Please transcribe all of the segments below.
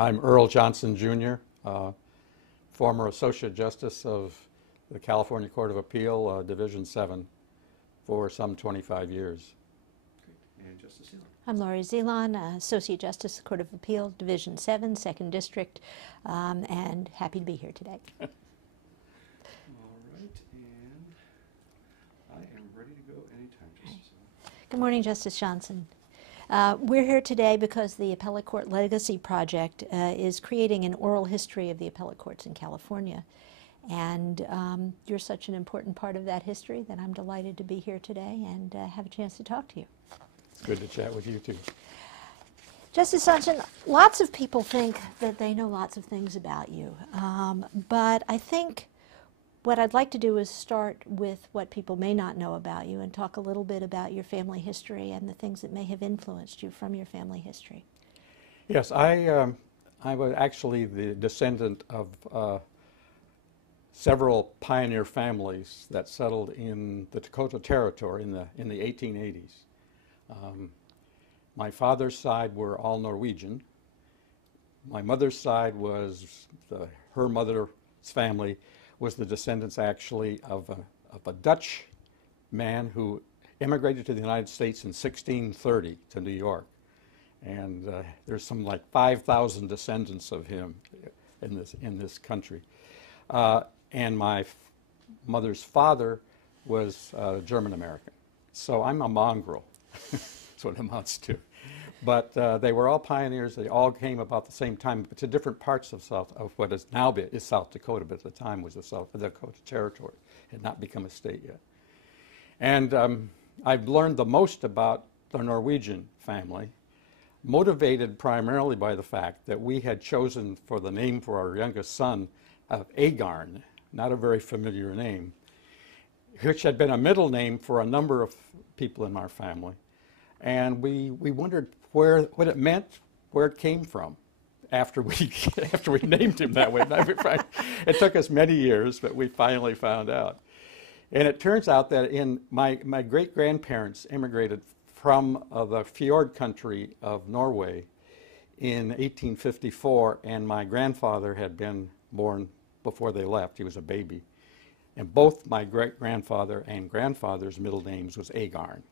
I'm Earl Johnson, Jr., former Associate Justice of the California Court of Appeal, Division 7, for some 25 years. Great. And Justice Zeland. I'm Laurie Zeland, Associate Justice, Court of Appeal, Division 7, 2nd District, and happy to be here today. All right, and I am ready to go anytime, Justice Zeland. Good morning, Justice Johnson. We're here today because the Appellate Court Legacy Project is creating an oral history of the appellate courts in California. And you're such an important part of that history that I'm delighted to be here today and have a chance to talk to you. It's good to chat with you, too. Justice Johnson, lots of people think that they know lots of things about you. But I think what I'd like to do is start with what people may not know about you and talk a little bit about your family history and the things that may have influenced you from your family history. Yes, I was actually the descendant of several pioneer families that settled in the Dakota Territory in the 1880s. My father's side were all Norwegian. My mother's side was, her mother's family was the descendants actually of a Dutch man who immigrated to the United States in 1630 to New York. And there's some like 5,000 descendants of him in this country. And my mother's father was German American. So I'm a mongrel. That's what it amounts to. But they were all pioneers. They all came about the same time, but to different parts of what is now is South Dakota, but at the time was the South Dakota Territory. It had not become a state yet. And I've learned the most about the Norwegian family, motivated primarily by the fact that we had chosen for the name for our youngest son of Agarn, not a very familiar name, which had been a middle name for a number of people in our family. And we wondered what it meant, where it came from after we named him that way. It took us many years, but we finally found out. And it turns out that my great-grandparents immigrated from the fjord country of Norway in 1854, and my grandfather had been born before they left. He was a baby. And both my great-grandfather and grandfather's middle names was Agarn.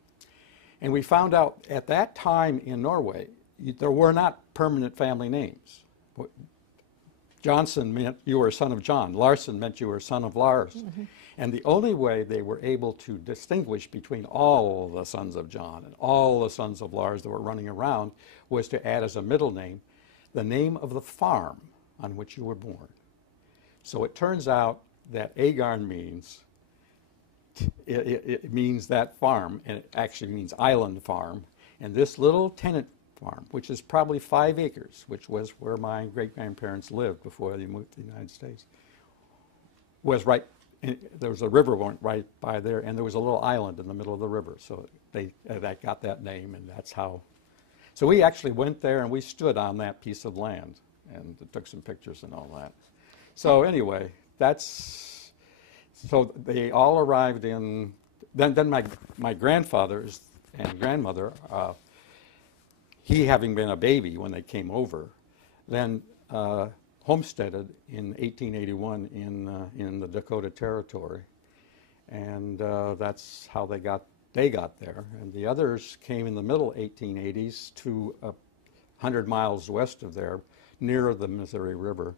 And we found out at that time in Norway, there were not permanent family names. Johnson meant you were a son of John. Larson meant you were a son of Lars. Mm-hmm. And the only way they were able to distinguish between all the sons of John and all the sons of Lars that were running around was to add as a middle name the name of the farm on which you were born. So it turns out that Agarn means it means that farm, and it actually means island farm. And this little tenant farm, which is probably 5 acres, which was where my great-grandparents lived before they moved to the United States, was right, there was a river went right by there, and there was a little island in the middle of the river. So that got that name, and that's how. So we actually went there, and we stood on that piece of land, and took some pictures and all that. So anyway, so they all arrived in, then my grandfathers and grandmother, he having been a baby when they came over, then homesteaded in 1881 in the Dakota Territory. And that's how they got there. And the others came in the middle 1880s to 100 miles west of there, near the Missouri River.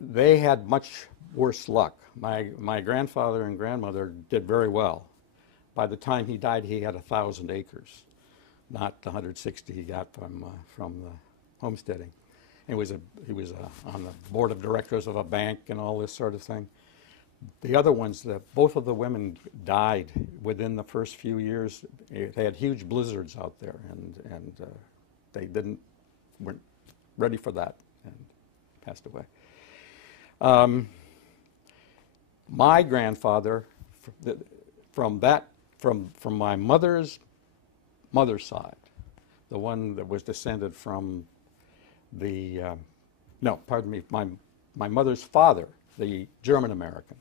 They had much worse luck. My grandfather and grandmother did very well. By the time he died, he had 1,000 acres, not the 160 he got from the homesteading. And he was on the board of directors of a bank and all this sort of thing. The other ones, both of the women died within the first few years. They had huge blizzards out there, and they weren't ready for that and passed away. My grandfather, from my mother's side, the one that was descended from my mother's father, the German American,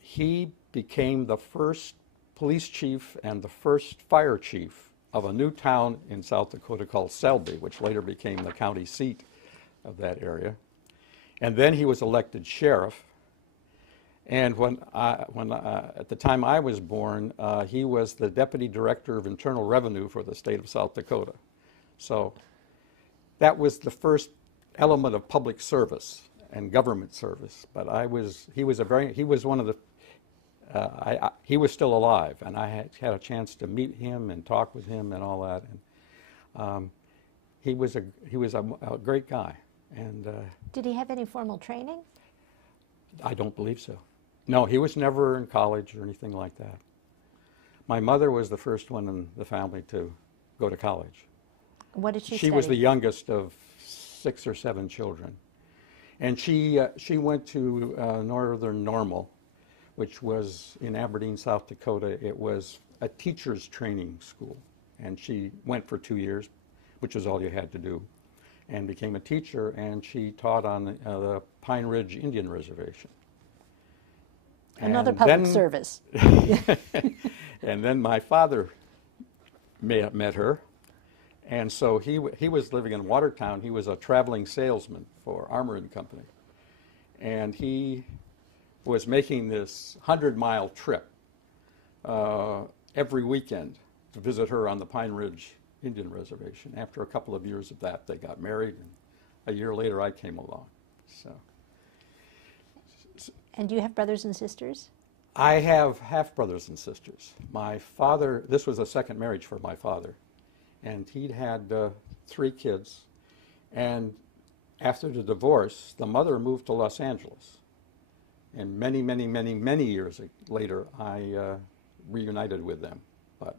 he became the first police chief and the first fire chief of a new town in South Dakota called Selby, which later became the county seat of that area. And then he was elected sheriff. And at the time I was born, he was the deputy director of internal revenue for the state of South Dakota. So that was the first element of public service and government service. But he was one of the, he was still alive, and I had a chance to meet him and talk with him and all that. And he was a great guy. And did he have any formal training? I don't believe so. No, he was never in college or anything like that. My mother was the first one in the family to go to college. What did she She study? was the youngest of 6 or 7 children. And she went to Northern Normal, which was in Aberdeen, South Dakota. It was a teacher's training school. And she went for 2 years, which was all you had to do, and became a teacher. And she taught on the Pine Ridge Indian Reservation. Another And public then- service. And then my father met her. And so he was living in Watertown. He was a traveling salesman for Armour and Company. And he was making this 100-mile trip every weekend to visit her on the Pine Ridge Indian Reservation. After a couple of years of that, they got married, and a year later I came along. So And do you have brothers and sisters? I have half-brothers and sisters. My father, this was a second marriage for my father, and he'd had 3 kids. And after the divorce, the mother moved to Los Angeles. And many, many, many, many years later, I reunited with them. But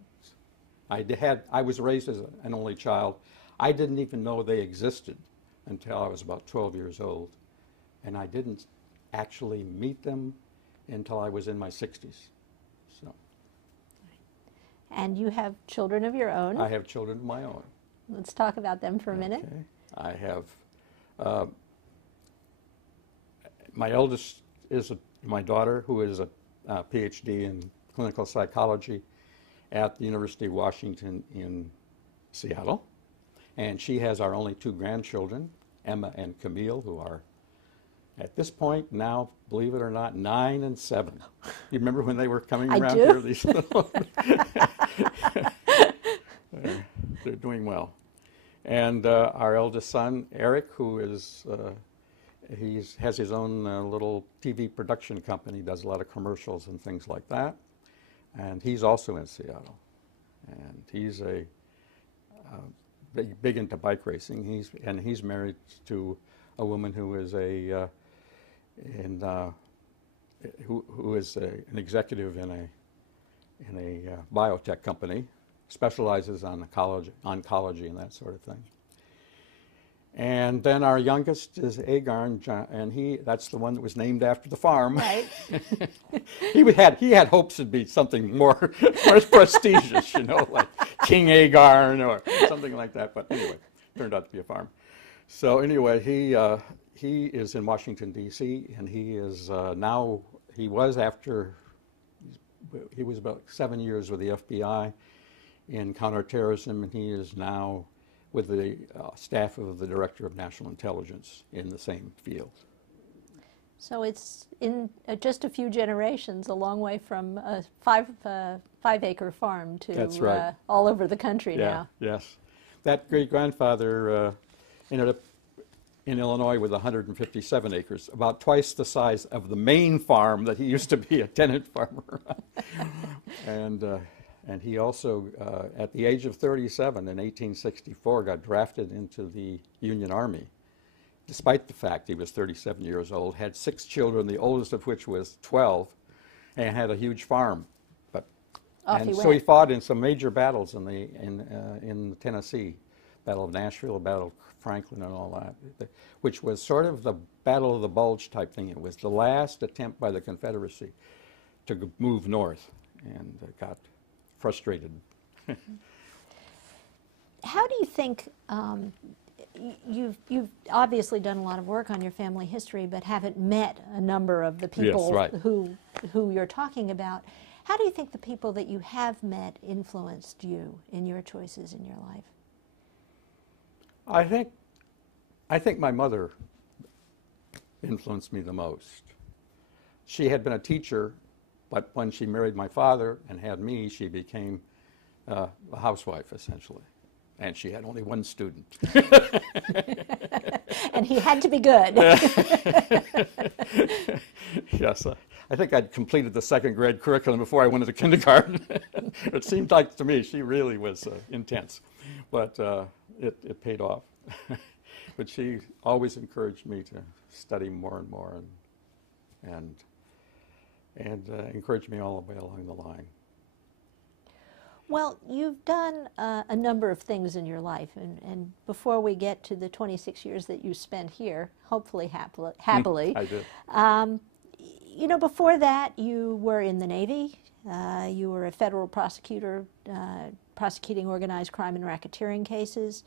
I was raised as an only child. I didn't even know they existed until I was about 12 years old. And I didn't actually meet them until I was in my 60s. So And you have children of your own. I have children of my own. Let's talk about them for a minute. Okay. I have, my eldest is my daughter, who is a PhD in clinical psychology at the University of Washington in Seattle. And she has our only 2 grandchildren, Emma and Camille, who are, at this point now, believe it or not, 9 and 7. You remember when they were coming I around do. here? These they're doing well. And our eldest son, Eric, who is, he has his own little TV production company, does a lot of commercials and things like that. And he's also in Seattle. And he's big into bike racing. He's married to a woman who is an executive in a biotech company, specializes on oncology and that sort of thing. And then our youngest is Agar, and that's the one that was named after the farm. Right. He had hopes it'd be something more prestigious, like King Agar or something like that. But anyway, turned out to be a farm. So anyway, he is in Washington D.C. and he is now. He was about 7 years with the FBI in counterterrorism, and he is now with the staff of the Director of National Intelligence in the same field. So it's in just a few generations, a long way from a 5-acre farm to That's right. All over the country now. Yes. That great-grandfather ended up in Illinois with 157 acres, about twice the size of the main farm that he used to be a tenant farmer on. And he also, at the age of 37 in 1864, got drafted into the Union Army, despite the fact he was 37 years old, had 6 children, the oldest of which was 12, and had a huge farm. So he fought in some major battles in Tennessee, Battle of Nashville, Battle of Franklin, and all that, which was sort of the Battle of the Bulge type thing. It was the last attempt by the Confederacy to move north, and got frustrated. How do you think, you've obviously done a lot of work on your family history, but haven't met a number of the people Yes, right. who you're talking about. How do you think the people that you have met influenced you in your choices in your life? I think my mother influenced me the most. She had been a teacher, but when she married my father and had me, she became a housewife, essentially. And she had only one student. And he had to be good. Yes, I think I'd completed the second grade curriculum before I went into kindergarten. It seemed like to me she really was intense, but it paid off. But she always encouraged me to study more and more, and encouraged me all the way along the line. Well, you've done a number of things in your life, and before we get to the 26 years that you spent here, hopefully happily, I did. You know, before that, you were in the Navy. You were a federal prosecutor prosecuting organized crime and racketeering cases.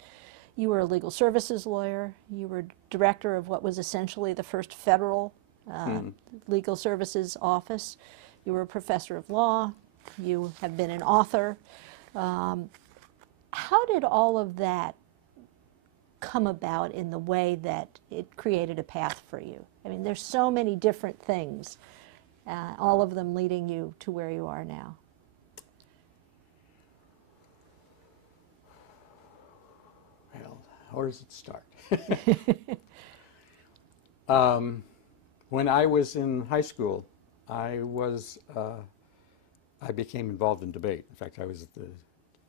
You were a legal services lawyer. You were director of what was essentially the first federal legal services office. You were a professor of law. You have been an author. How did all of that come about in the way that it created a path for you? I mean, there's so many different things, all of them leading you to where you are now. Well, where does it start? When I was in high school, I became involved in debate. In fact, I was the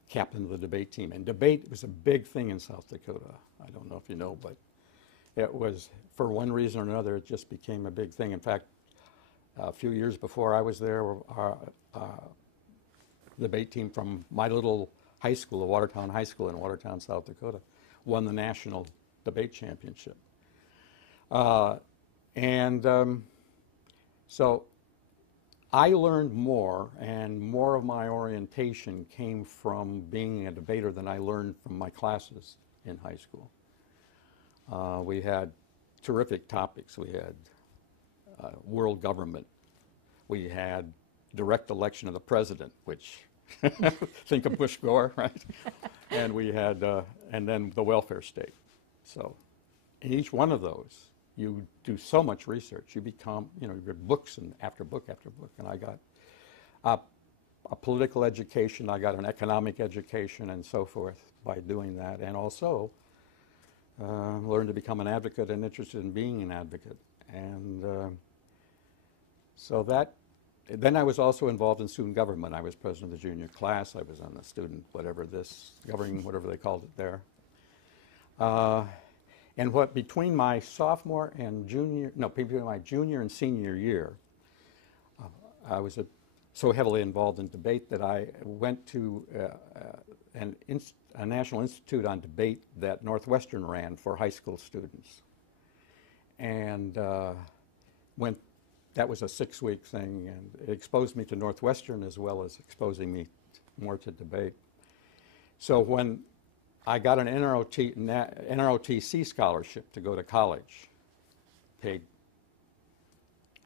captain of the debate team. And debate was a big thing in South Dakota. I don't know if you know, but it was, for one reason or another, it just became a big thing. In fact, a few years before I was there, our debate team from my little high school, the Watertown High School in Watertown, South Dakota, won the national debate championship. So I learned more, and more of my orientation came from being a debater than I learned from my classes in high school. We had terrific topics. We had world government. We had direct election of the president, which think of Bush Gore, right? And we had, and then the welfare state. So in each one of those, you do so much research. You become, you read books and after book after book. And I got a political education. I got an economic education and so forth by doing that. And also learned to become an advocate and interested in being an advocate. And so that, then I was also involved in student government. I was president of the junior class. I was on the student, governing, whatever they called it there. And between my sophomore and between my junior and senior year, I was so heavily involved in debate that I went to a National Institute on Debate that Northwestern ran for high school students. And that was a 6-week thing, and it exposed me to Northwestern as well as exposing me more to debate. So when I got an NROTC scholarship to go to college, paid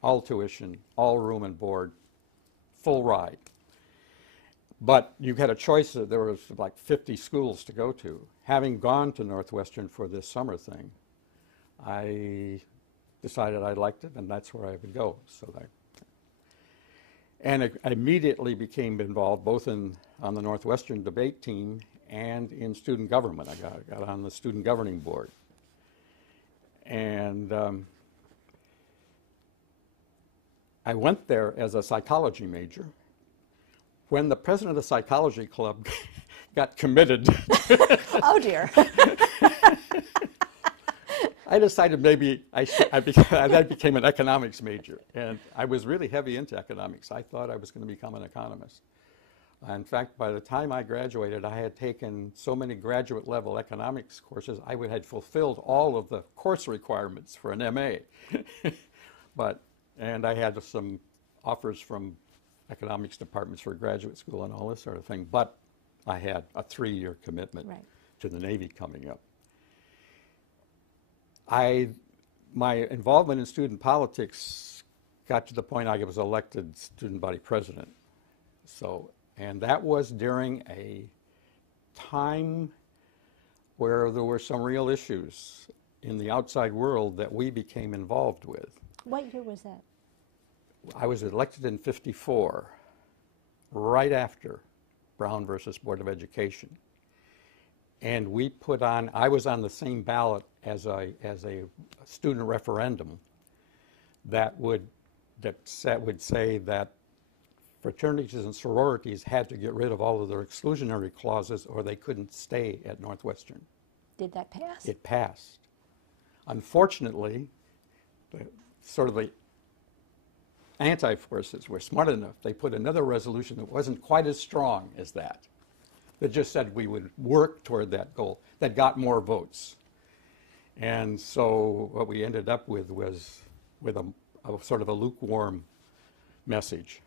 all tuition, all room and board, full ride. But you had a choice. There was like 50 schools to go to. Having gone to Northwestern for this summer thing, I decided I liked it, and that's where I would go. And I immediately became involved both on the Northwestern debate team and in student government. I got on the student governing board. And I went there as a psychology major. When the president of the psychology club got committed, oh dear. I decided maybe I became an economics major. And I was really heavy into economics. I thought I was going to become an economist. In fact, by the time I graduated, I had taken so many graduate level economics courses, I had fulfilled all of the course requirements for an MA. And I had some offers from economics departments for graduate school and all this sort of thing, but I had a 3-year commitment to the Navy coming up. My involvement in student politics got to the point I was elected student body president. So, and that was during a time where there were some real issues in the outside world that we became involved with. What year was that? I was elected in '54, right after Brown versus Board of Education. And we put on, I was on the same ballot as a student referendum that would say that fraternities and sororities had to get rid of all of their exclusionary clauses or they couldn't stay at Northwestern. Did that pass? It passed. Unfortunately, the anti-forces were smart enough. They put another resolution that wasn't quite as strong as that just said we would work toward that goal, that got more votes. And so what we ended up with was a sort of a lukewarm message.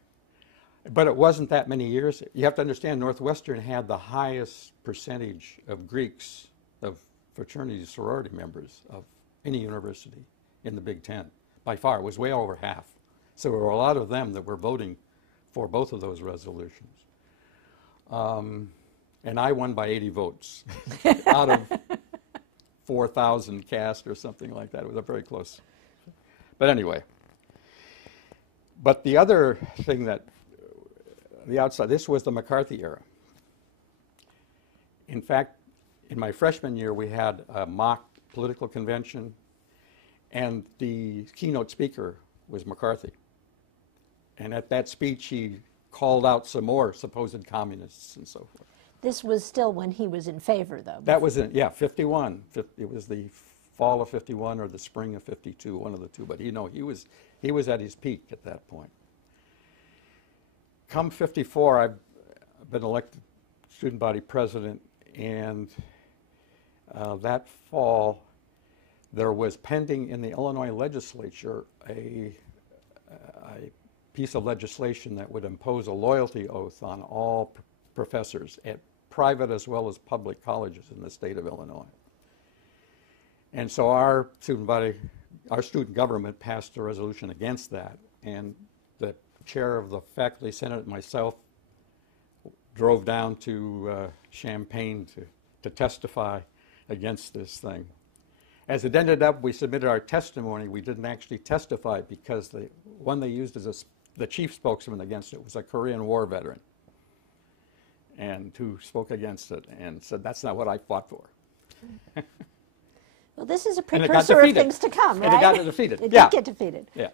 But it wasn't that many years. You have to understand, Northwestern had the highest percentage of Greeks, of fraternity sorority members of any university in the Big Ten. By far, it was way over half. So there were a lot of them that were voting for both of those resolutions. And I won by 80 votes out of 4,000 cast or something like that. It was a very close. But anyway. But the other thing that, the outside, this was the McCarthy era. In fact, in my freshman year, we had a mock political convention, and the keynote speaker was McCarthy. And at that speech, he called out some more supposed communists and so forth. This was still when he was in favor, though. That was in, yeah, 51. It was the fall of 51 or the spring of 52, one of the two. But he was at his peak at that point. Come 54, I've been elected student body president, and that fall there was pending in the Illinois legislature a piece of legislation that would impose a loyalty oath on all professors at private as well as public colleges in the state of Illinois. And so our student government passed a resolution against that, and the chair of the faculty senate and myself drove down to Champaign to testify against this thing. As it ended up, we submitted our testimony. We didn't actually testify because the one they used as the chief spokesman against it was a Korean War veteran, and who spoke against it and said, that's not what I fought for. Well, this is a precursor of things to come, right? And it got defeated. It did get defeated. Yeah.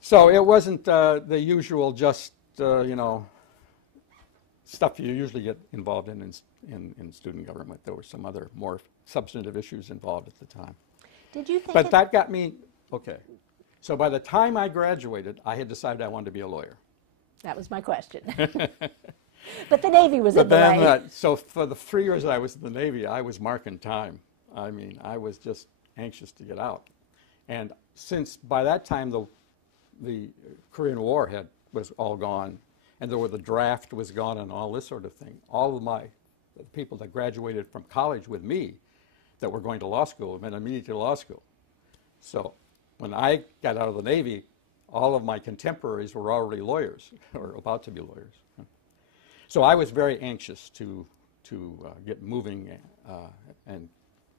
So it wasn't the usual just, stuff you usually get involved in student government. There were some other more substantive issues involved at the time. Did you think But that got me, okay. So by the time I graduated, I had decided I wanted to be a lawyer. That was my question. But the Navy was in the way. So for the 3 years that I was in the Navy, I was marking time. I mean, I was just anxious to get out. And since by that time the Korean War was all gone, and the draft was gone and all this sort of thing, all of the people that graduated from college with me that were going to law school went immediately to law school. So when I got out of the Navy, all of my contemporaries were already lawyers or about to be lawyers. So I was very anxious to get moving and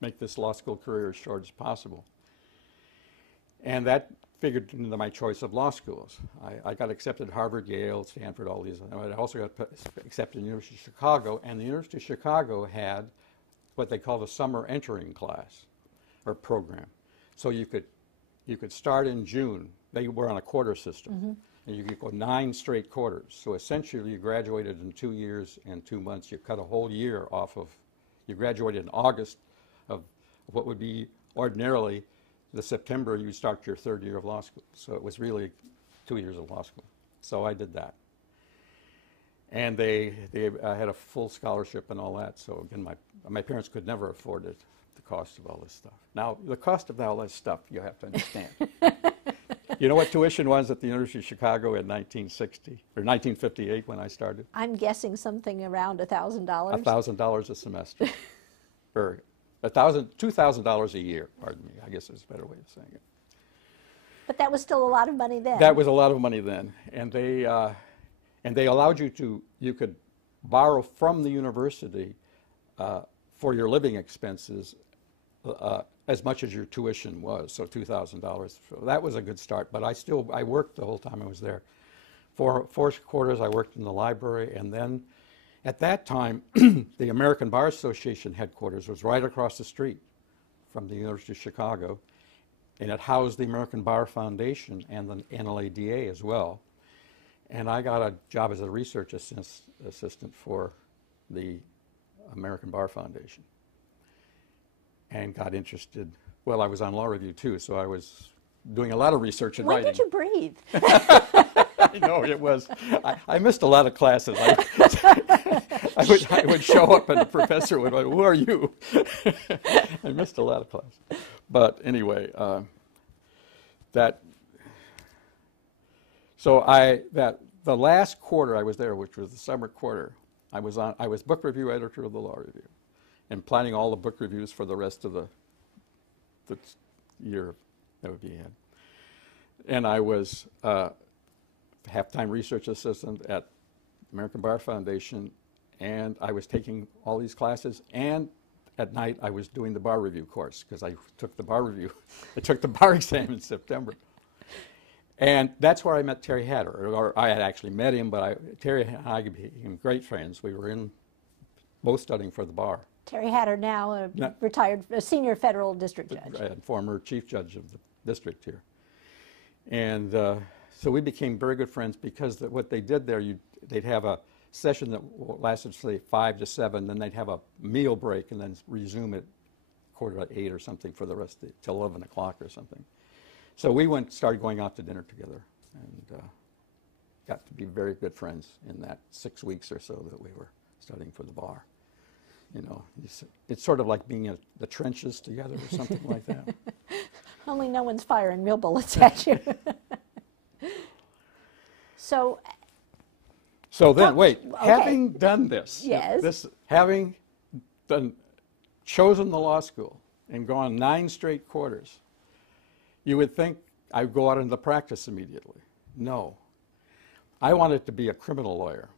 make this law school career as short as possible. And that figured into my choice of law schools. I got accepted at Harvard, Yale, Stanford, all these. I also got accepted at the University of Chicago, and the University of Chicago had what they called a summer entering class or program. So you could start in June. They were on a quarter system, and you could go 9 straight quarters. So essentially, you graduated in 2 years and 2 months. You cut a whole year off of. You graduated in August of what would be ordinarily the September you start your 3rd year of law school. So it was really 2 years of law school. So I did that. And they had a full scholarship and all that. So again, my parents could never afford it, the cost of all this stuff. Now, the cost of all this stuff, you have to understand. You know what tuition was at the University of Chicago in 1960 or 1958 when I started? I'm guessing something around $1,000. $1,000 a semester. Or $2,000 a year, pardon me, I guess is a better way of saying it. But that was still a lot of money then. That was a lot of money then. And And they allowed you could borrow from the university for your living expenses as much as your tuition was, so $2,000. So that was a good start, but I worked the whole time I was there. For 4 quarters I worked in the library, and then at that time the American Bar Association headquarters was right across the street from the University of Chicago, and it housed the American Bar Foundation and the NLADA as well. And I got a job as a research assistant for the American Bar Foundation and got interested. Well, I was on law review too, so I was doing a lot of research and When writing. did you breathe? I know, it was, I missed a lot of classes. I would show up and the professor would go, "Who are you?" I missed a lot of classes. But anyway, the last quarter I was there, which was the summer quarter, I was book review editor of the Law Review and planning all the book reviews for the rest of the year that would be in. And I was half-time research assistant at American Bar Foundation, and I was taking all these classes, and at night I was doing the bar review course because I took the bar review. I took the bar exam in September. And that's where I met Terry Hatter, or I had actually met him, but Terry and I became great friends. We were both studying for the bar. Terry Hatter, now a retired senior federal district judge. And former chief judge of the district here. And so we became very good friends because what they did there, they'd have a session that lasted, say, 5 to 7, then they'd have a meal break and then resume at 7:45 or something for the rest of till 11 o'clock or something. So we started going out to dinner together and got to be very good friends in that 6 weeks or so that we were studying for the bar. You know, it's sort of like being in the trenches together or something like that. Only no one's firing real bullets at you. So then, wait, okay. Having done this, yes. Having chosen the law school and gone 9 straight quarters, you would think I'd go out into practice immediately. No. I wanted to be a criminal lawyer.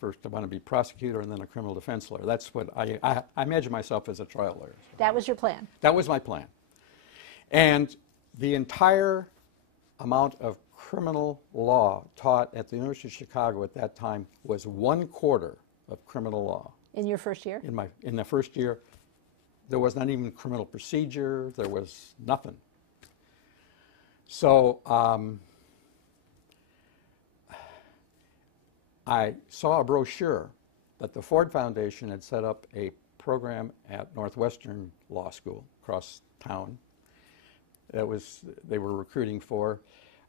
First, I want to be prosecutor and then a criminal defense lawyer. That's what I imagine myself as a trial lawyer. So that was your plan? That was my plan. And the entire amount of criminal law taught at the University of Chicago at that time was 1/4 of criminal law. In your first year? In the first year, there was not even criminal procedure. There was nothing. So I saw a brochure that the Ford Foundation had set up a program at Northwestern Law School across town. They were recruiting for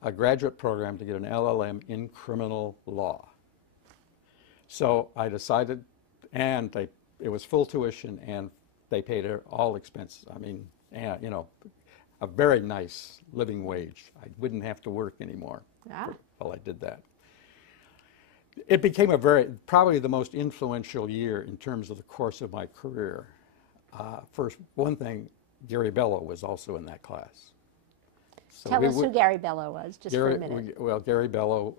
a graduate program to get an LLM in criminal law. So I decided, and it was full tuition, and they paid all expenses. I mean, you know, a very nice living wage. I wouldn't have to work anymore while I did that. It became probably the most influential year in terms of the course of my career. First, one thing, Gary Bello was also in that class. So Tell us who Gary Bello was, just for a minute. Well, Gary Bello,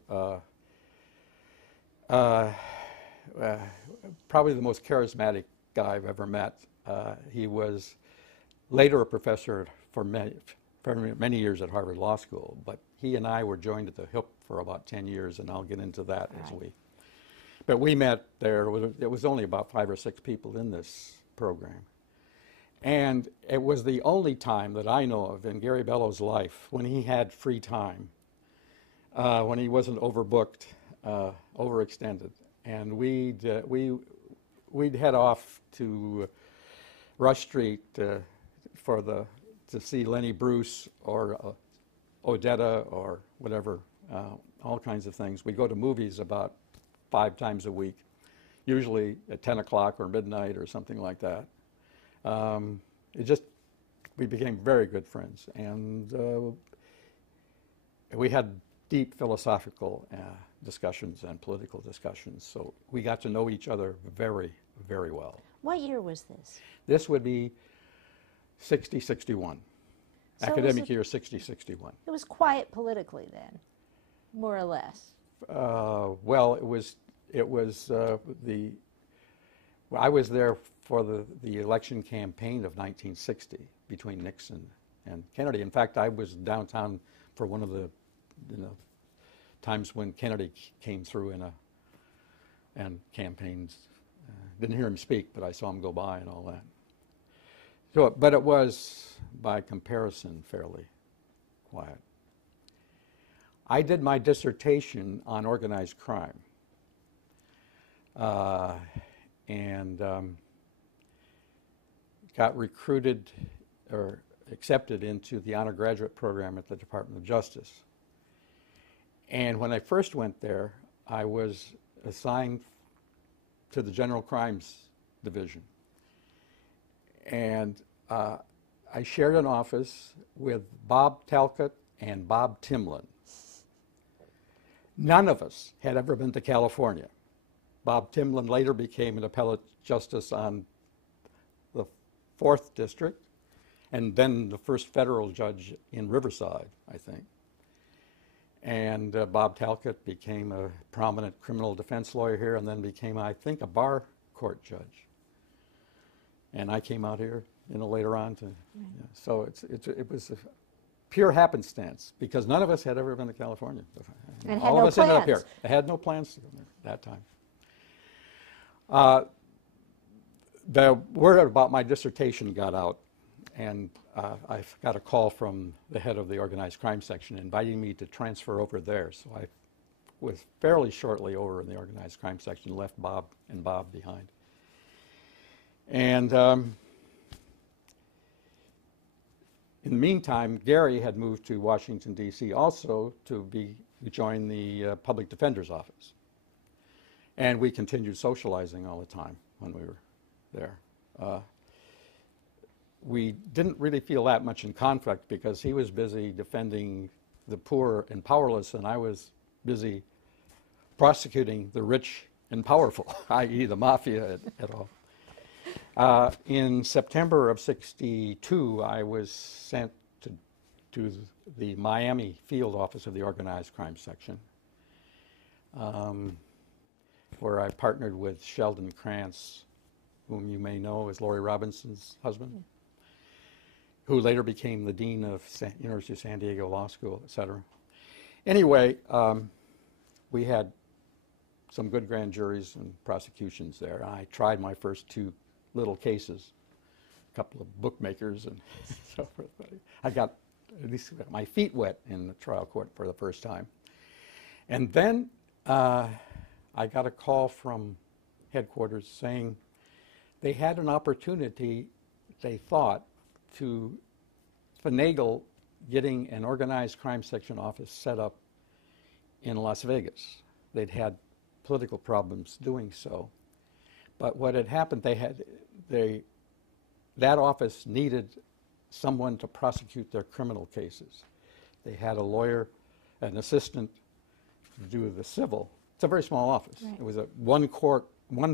probably the most charismatic guy I've ever met. He was later a professor for many years at Harvard Law School, but he and I were joined at the hip for about 10 years, and I'll get into that But we met there. There was only about 5 or 6 people in this program. And it was the only time that I know of in Gary Bello's life when he had free time, when he wasn't overbooked, overextended. And we'd head off to Rush Street to see Lenny Bruce or Odetta or whatever, all kinds of things. We'd go to movies about 5 times a week, usually at 10 o'clock or midnight or something like that. We became very good friends, and we had deep philosophical discussions and political discussions, so we got to know each other very, very well. What year was this? This would be 60-61, so academic year 60-61. It was quiet politically then, more or less. Well, it was I was there for the election campaign of 1960 between Nixon and Kennedy. In fact, I was downtown for one of the times when Kennedy came through and campaigns. Didn't hear him speak, but I saw him go by and all that. So, but it was, by comparison, fairly quiet. I did my dissertation on organized crime. And got recruited or accepted into the honor graduate program at the Department of Justice. And when I first went there, I was assigned to the General Crimes Division. And I shared an office with Bob Talcott and Bob Timlin. None of us had ever been to California. Bob Timlin later became an appellate justice on the 4th District, and then the first federal judge in Riverside, I think. And Bob Talcott became a prominent criminal defense lawyer here, and then became, I think, a bar court judge. And I came out here, later on to. Yeah, so it was a pure happenstance because none of us had ever been to California. And all had of no us ended up plans. here. I had no plans to go there at that time. The word about my dissertation got out, and I got a call from the head of the organized crime section inviting me to transfer over there. So I was fairly shortly over in the organized crime section, left Bob behind. And in the meantime, Gary had moved to Washington, D.C. also to join the public defender's office. And we continued socializing all the time when we were there. We didn't really feel that much in conflict because he was busy defending the poor and powerless, and I was busy prosecuting the rich and powerful, i.e. the mafia et al. In September of '62, I was sent to the Miami field office of the organized crime section, where I partnered with Sheldon Krantz, whom you may know as Laurie Robinson's husband, who later became the dean of University of San Diego Law School, et cetera. Anyway, we had some good grand juries and prosecutions there. I tried my first 2 little cases, a couple of bookmakers and so forth. I got at least my feet wet in the trial court for the first time. And then I got a call from headquarters saying they had an opportunity, they thought, to finagle getting an organized crime section office set up in Las Vegas. They'd had political problems doing so. But what had happened, that office needed someone to prosecute their criminal cases. They had a lawyer, an assistant to do the civil. It's a very small office. Right. It was one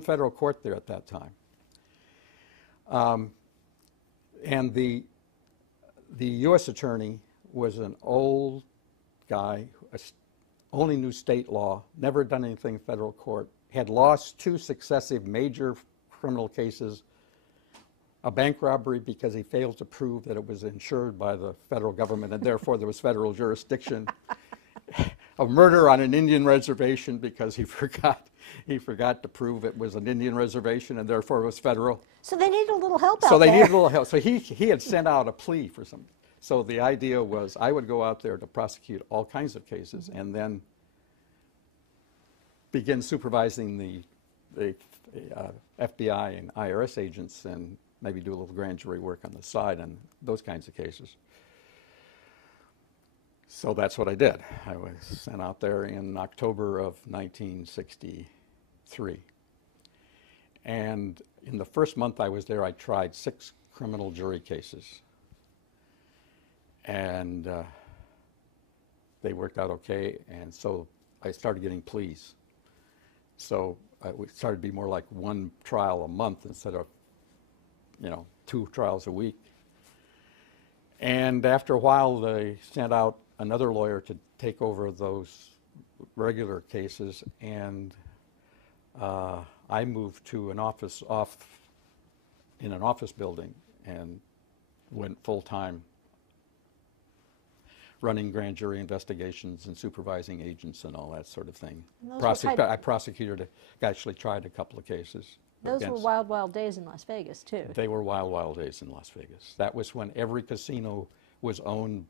federal court there at that time. And the U.S. attorney was an old guy, only knew state law, never done anything in federal court, had lost 2 successive major criminal cases, a bank robbery because he failed to prove that it was insured by the federal government and therefore there was federal jurisdiction, a murder on an Indian reservation because he forgot to prove it was an Indian reservation and therefore it was federal. So they needed a little help out So they there. needed a little help. So he had sent out a plea for some. So the idea was I would go out there to prosecute all kinds of cases and then begin supervising the FBI and IRS agents and maybe do a little grand jury work on the side and those kinds of cases. So that's what I did. I was sent out there in October of 1963. And in the first month I was there, I tried 6 criminal jury cases. And they worked out okay, and so I started getting pleas. So it started to be more like 1 trial a month instead of, 2 trials a week. And after a while, they sent out another lawyer to take over those regular cases, and I moved to an office in an office building and went full-time running grand jury investigations and supervising agents and all that sort of thing. And those were I prosecuted, actually tried a couple of cases. Those were wild, wild days in Las Vegas, too. They were wild, wild days in Las Vegas. That was when every casino was owned,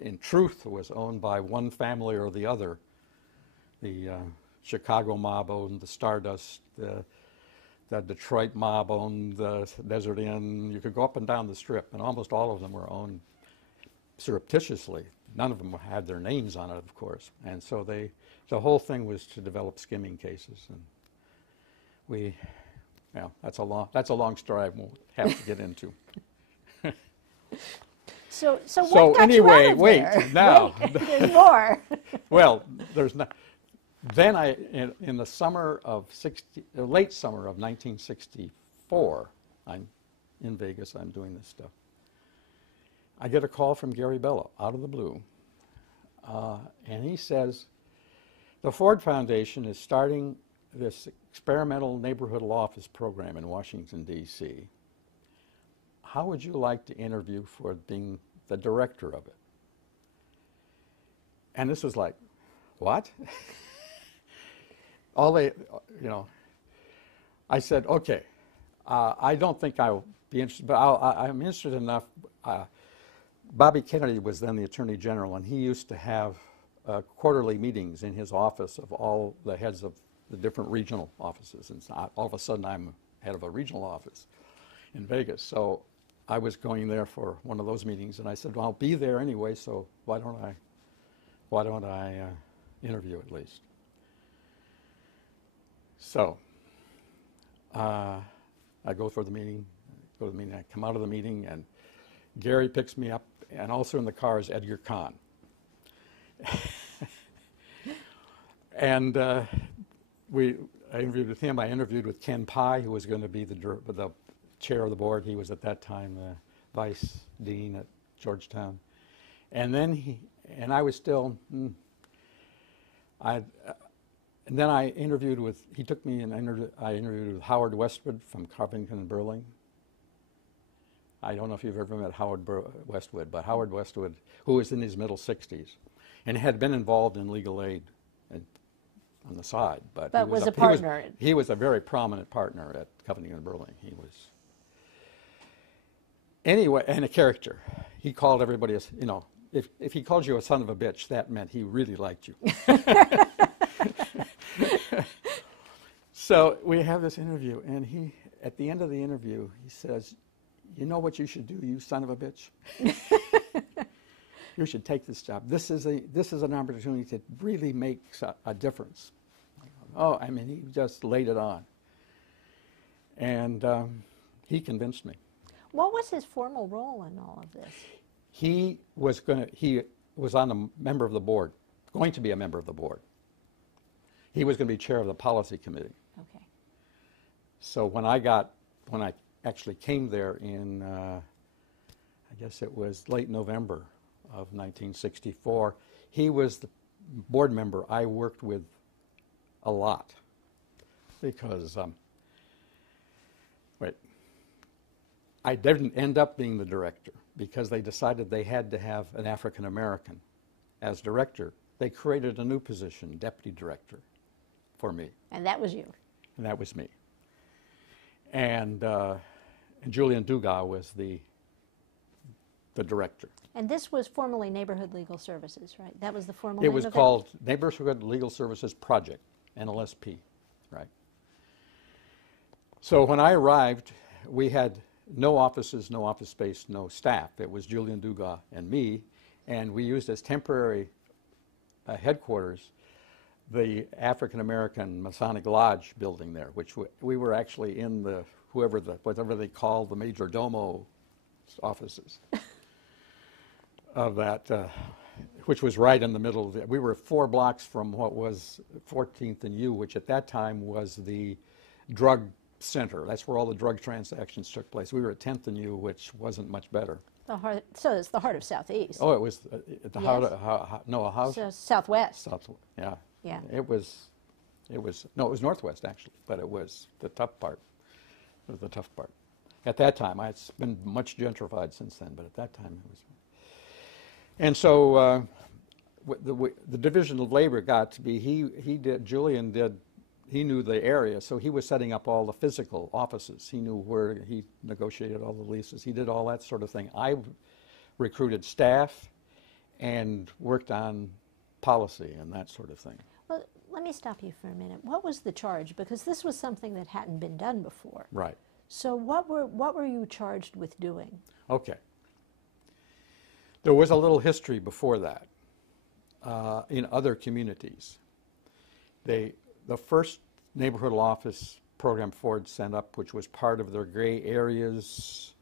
in truth, was owned by one family or the other. The Chicago mob owned the Stardust, the Detroit mob owned the Desert Inn. You could go up and down the Strip, and almost all of them were owned surreptitiously. None of them had their names on it, of course. And so the whole thing was to develop skimming cases. And well, that's a long story I won't have to get into. So what got anyway, you out of wait, there? now. Wait, there's more. Well, there's not. Then in the summer of late summer of 1964, I'm in Vegas, I'm doing this stuff. I get a call from Gary Bello out of the blue, and he says, the Ford Foundation is starting this experimental neighborhood law office program in Washington, D.C. How would you like to interview for being the director of it? And this was like, what? I said, okay, I don't think I'll be interested, but I'm interested enough. Bobby Kennedy was then the Attorney General, and he used to have quarterly meetings in his office of all the heads of the different regional offices. And so all of a sudden, I'm head of a regional office in Vegas. So I was going there for one of those meetings, and I said, well, I'll be there anyway, so why don't I interview at least? So I go for the meeting, I come out of the meeting, and Gary picks me up, and also in the car is Edgar Kahn. And I interviewed with him. I interviewed with Ken Pye, who was going to be the chair of the board. He was at that time the vice dean at Georgetown. And then I was still, and then I interviewed with, he took me and I interviewed with Howard Westwood from Covington and Burling. I don't know if you've ever met Howard Westwood, but Howard Westwood, who was in his middle 60s and had been involved in legal aid on the side. But he was a partner. He was a very prominent partner at Covington and Burling. He was, anyway, and a character. He called everybody, if he called you a son of a bitch, that meant he really liked you. So we have this interview, and at the end of the interview, he says, you know what you should do, you son of a bitch? You should take this job. This is an opportunity to really make a difference. Oh, I mean, he just laid it on. And he convinced me. What was his formal role in all of this? He was on a member of the board, going to be a member of the board. He was going to be chair of the policy committee. Okay. So when I actually came there in, I guess it was late November of 1964, he was the board member I worked with a lot because, I didn't end up being the director because they decided they had to have an African American as director. They created a new position, deputy director, for me. And that was you. And that was me. And Julian Dugas was the director. And this was formerly Neighborhood Legal Services, right? That was the formal name It of was called Neighborhood Legal Services Project, NLSP, right? So when I arrived, we had no offices, no office space, no staff. It was Julian Dugas and me, and we used as temporary headquarters the African American Masonic Lodge building there, which we were actually in whatever they call the major domo offices of that, which was right in the middle of we were 4 blocks from what was 14th and U, which at that time was the drug center. That's where all the drug transactions took place. We were at 10th and U, which wasn't much better. So it's the heart of Southeast. Oh, it was at the heart of, no, a house? So Southwest. Yeah. Yeah. It was, no, it was Northwest actually, but it was the tough part. It was the tough part. At that time, it's been much gentrified since then, but at that time it was. And so the Division of Labor got to be, Julian he knew the area, so he was setting up all the physical offices. He knew where, he negotiated all the leases. He did all that sort of thing. I recruited staff and worked on policy and that sort of thing. Well, let me stop you for a minute. What was the charge? Because this was something that hadn't been done before. Right. So what were you charged with doing? Okay. There was a little history before that in other communities. The first neighborhood law office program Ford sent up, which was part of their gray areas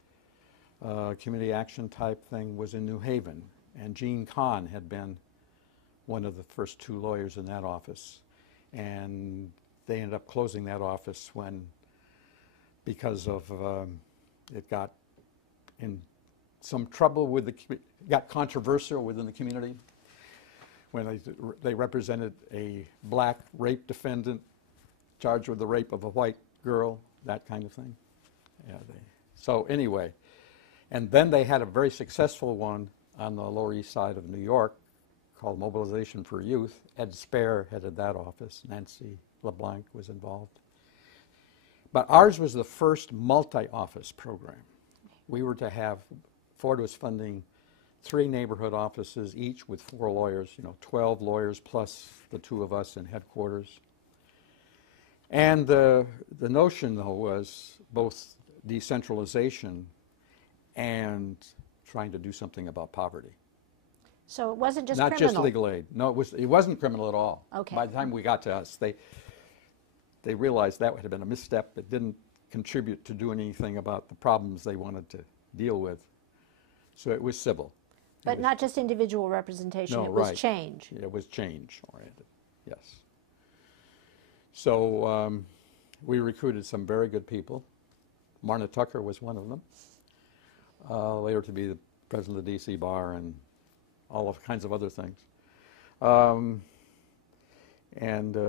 community action type thing, was in New Haven. And Gene Kahn had been one of the first 2 lawyers in that office. And they ended up closing that office because of it got in some trouble with got controversial within the community when they represented a black rape defendant charged with the rape of a white girl, that kind of thing. Yeah, so anyway, and then they had a very successful one on the Lower East Side of New York called Mobilization for Youth. Ed Spare headed that office. Nancy LeBlanc was involved. But ours was the first multi-office program. We were to have, Ford was funding 3 neighborhood offices, each with 4 lawyers, 12 lawyers plus the 2 of us in headquarters. And the notion, though, was both decentralization and trying to do something about poverty. So it wasn't just Not criminal. just legal aid. No, it wasn't criminal at all. Okay. By the time we got to us, they realized that had been a misstep. It didn't contribute to doing anything about the problems they wanted to deal with. So it was civil. But not just individual representation, No, it was right. change. It was change-oriented, yes. So we recruited some very good people. Marna Tucker was one of them, later to be the president of the D.C. Bar and all kinds of other things. And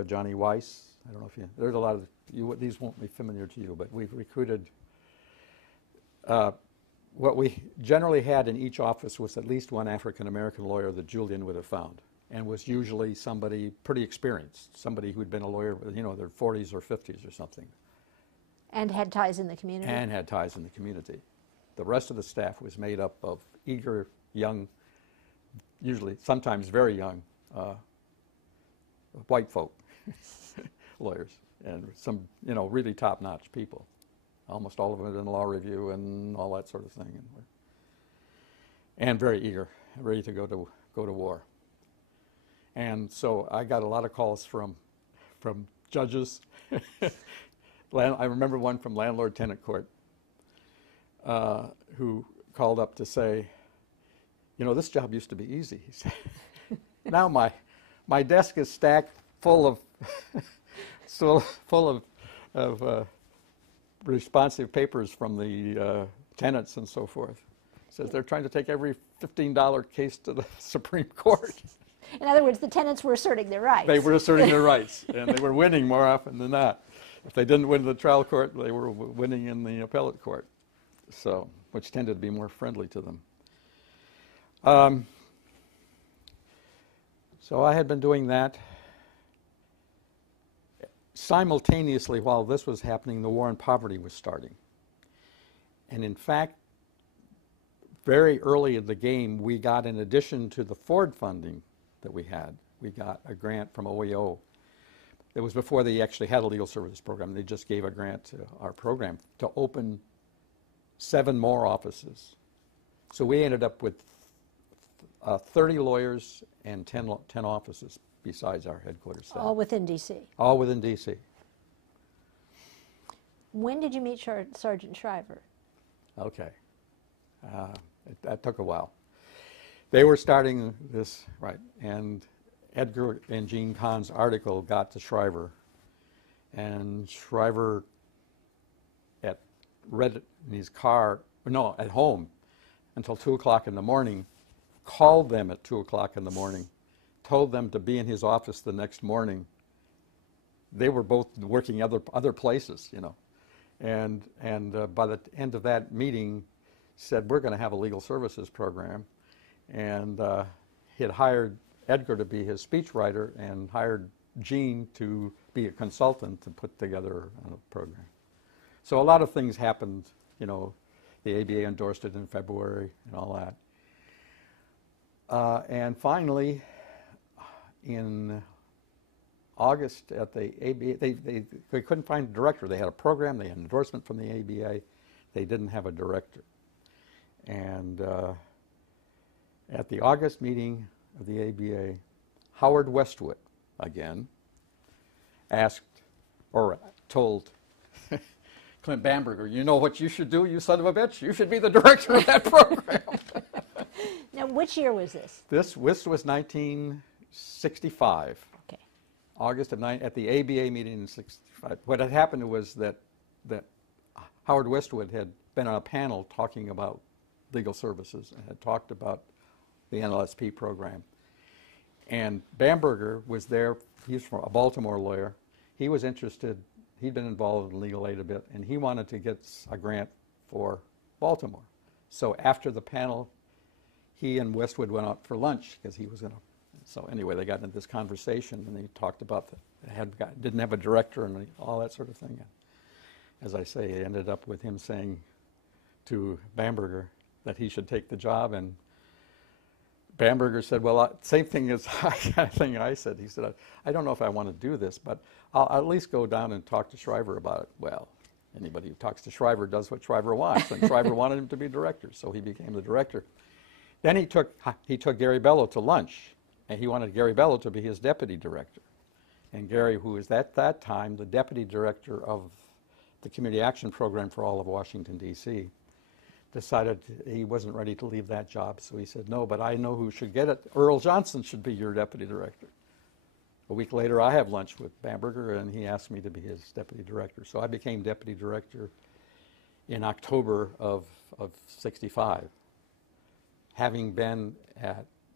Johnny Weiss, I don't know if there's a lot of, these won't be familiar to you, but we've recruited, what we generally had in each office was at least one African-American lawyer that Julian would have found, and was usually somebody pretty experienced, somebody who'd been a lawyer, their 40s or 50s or something. And had ties in the community. And had ties in the community. The rest of the staff was made up of eager, young, usually, sometimes very young, white folk lawyers, and some, really top-notch people. Almost all of them in law review and all that sort of thing, and very eager, ready to go to war. And so I got a lot of calls from judges. I remember one from landlord-tenant court who called up to say, this job used to be easy. He said, now my desk is stacked full of responsive papers from the tenants and so forth. Says they're trying to take every $15 case to the Supreme Court. In other words, the tenants were asserting their rights. They were asserting their rights, and they were winning more often than not. If they didn't win in the trial court, they were winning in the appellate court, so which tended to be more friendly to them. So I had been doing that. Simultaneously, while this was happening, the war on poverty was starting. And in fact, very early in the game, we got, in addition to the Ford funding that we got a grant from OEO. It was before they actually had a legal services program. They just gave a grant to our program to open 7 more offices. So we ended up with 30 lawyers and 10 offices besides our headquarters staff. All within D.C. All within D.C. When did you meet Sergeant Shriver? Okay. That took a while. They were starting this, right, and Edgar and Gene Kahn's article got to Shriver, and Shriver read it in his car, no, at home, until 2 o'clock in the morning, called them at 2 o'clock in the morning told them to be in his office the next morning, they were both working other places, you know. And by the end of that meeting, said, we're going to have a legal services program. And he had hired Edgar to be his speechwriter and hired Gene to be a consultant to put together a program. So a lot of things happened, you know. The ABA endorsed it in February and all that. And finally, in August at the ABA, they couldn't find a director. They had a program, they had an endorsement from the ABA. They didn't have a director. And at the August meeting of the ABA, Howard Westwood, again, asked or told Clint Bamberger, you know what you should do, you son of a bitch? You should be the director of that program. Now, which year was this? This was 1965. Okay. August of at the ABA meeting in 65. What had happened was that Howard Westwood had been on a panel talking about legal services and had talked about the NLSP program. And Bamberger was there. He's a Baltimore lawyer. He was interested. He'd been involved in legal aid a bit, and he wanted to get a grant for Baltimore. So after the panel, he and Westwood went out for lunch because he was going to. So anyway, they got into this conversation, and they talked about didn't have a director and all that sort of thing. And as I say, it ended up with him saying to Bamberger that he should take the job, and Bamberger said, well, same thing as I said. He said, I don't know if I want to do this, but I'll at least go down and talk to Shriver about it. Well, anybody who talks to Shriver does what Shriver wants, and Shriver wanted him to be director, so he became the director. Then he took Gary Bello to lunch, and he wanted Gary Bello to be his deputy director. And Gary, who was at that time the deputy director of the Community Action Program for all of Washington, D.C., decided he wasn't ready to leave that job, so he said, no, but I know who should get it. Earl Johnson should be your deputy director. A week later, I have lunch with Bamberger, and he asked me to be his deputy director. So I became deputy director in October of 65, having been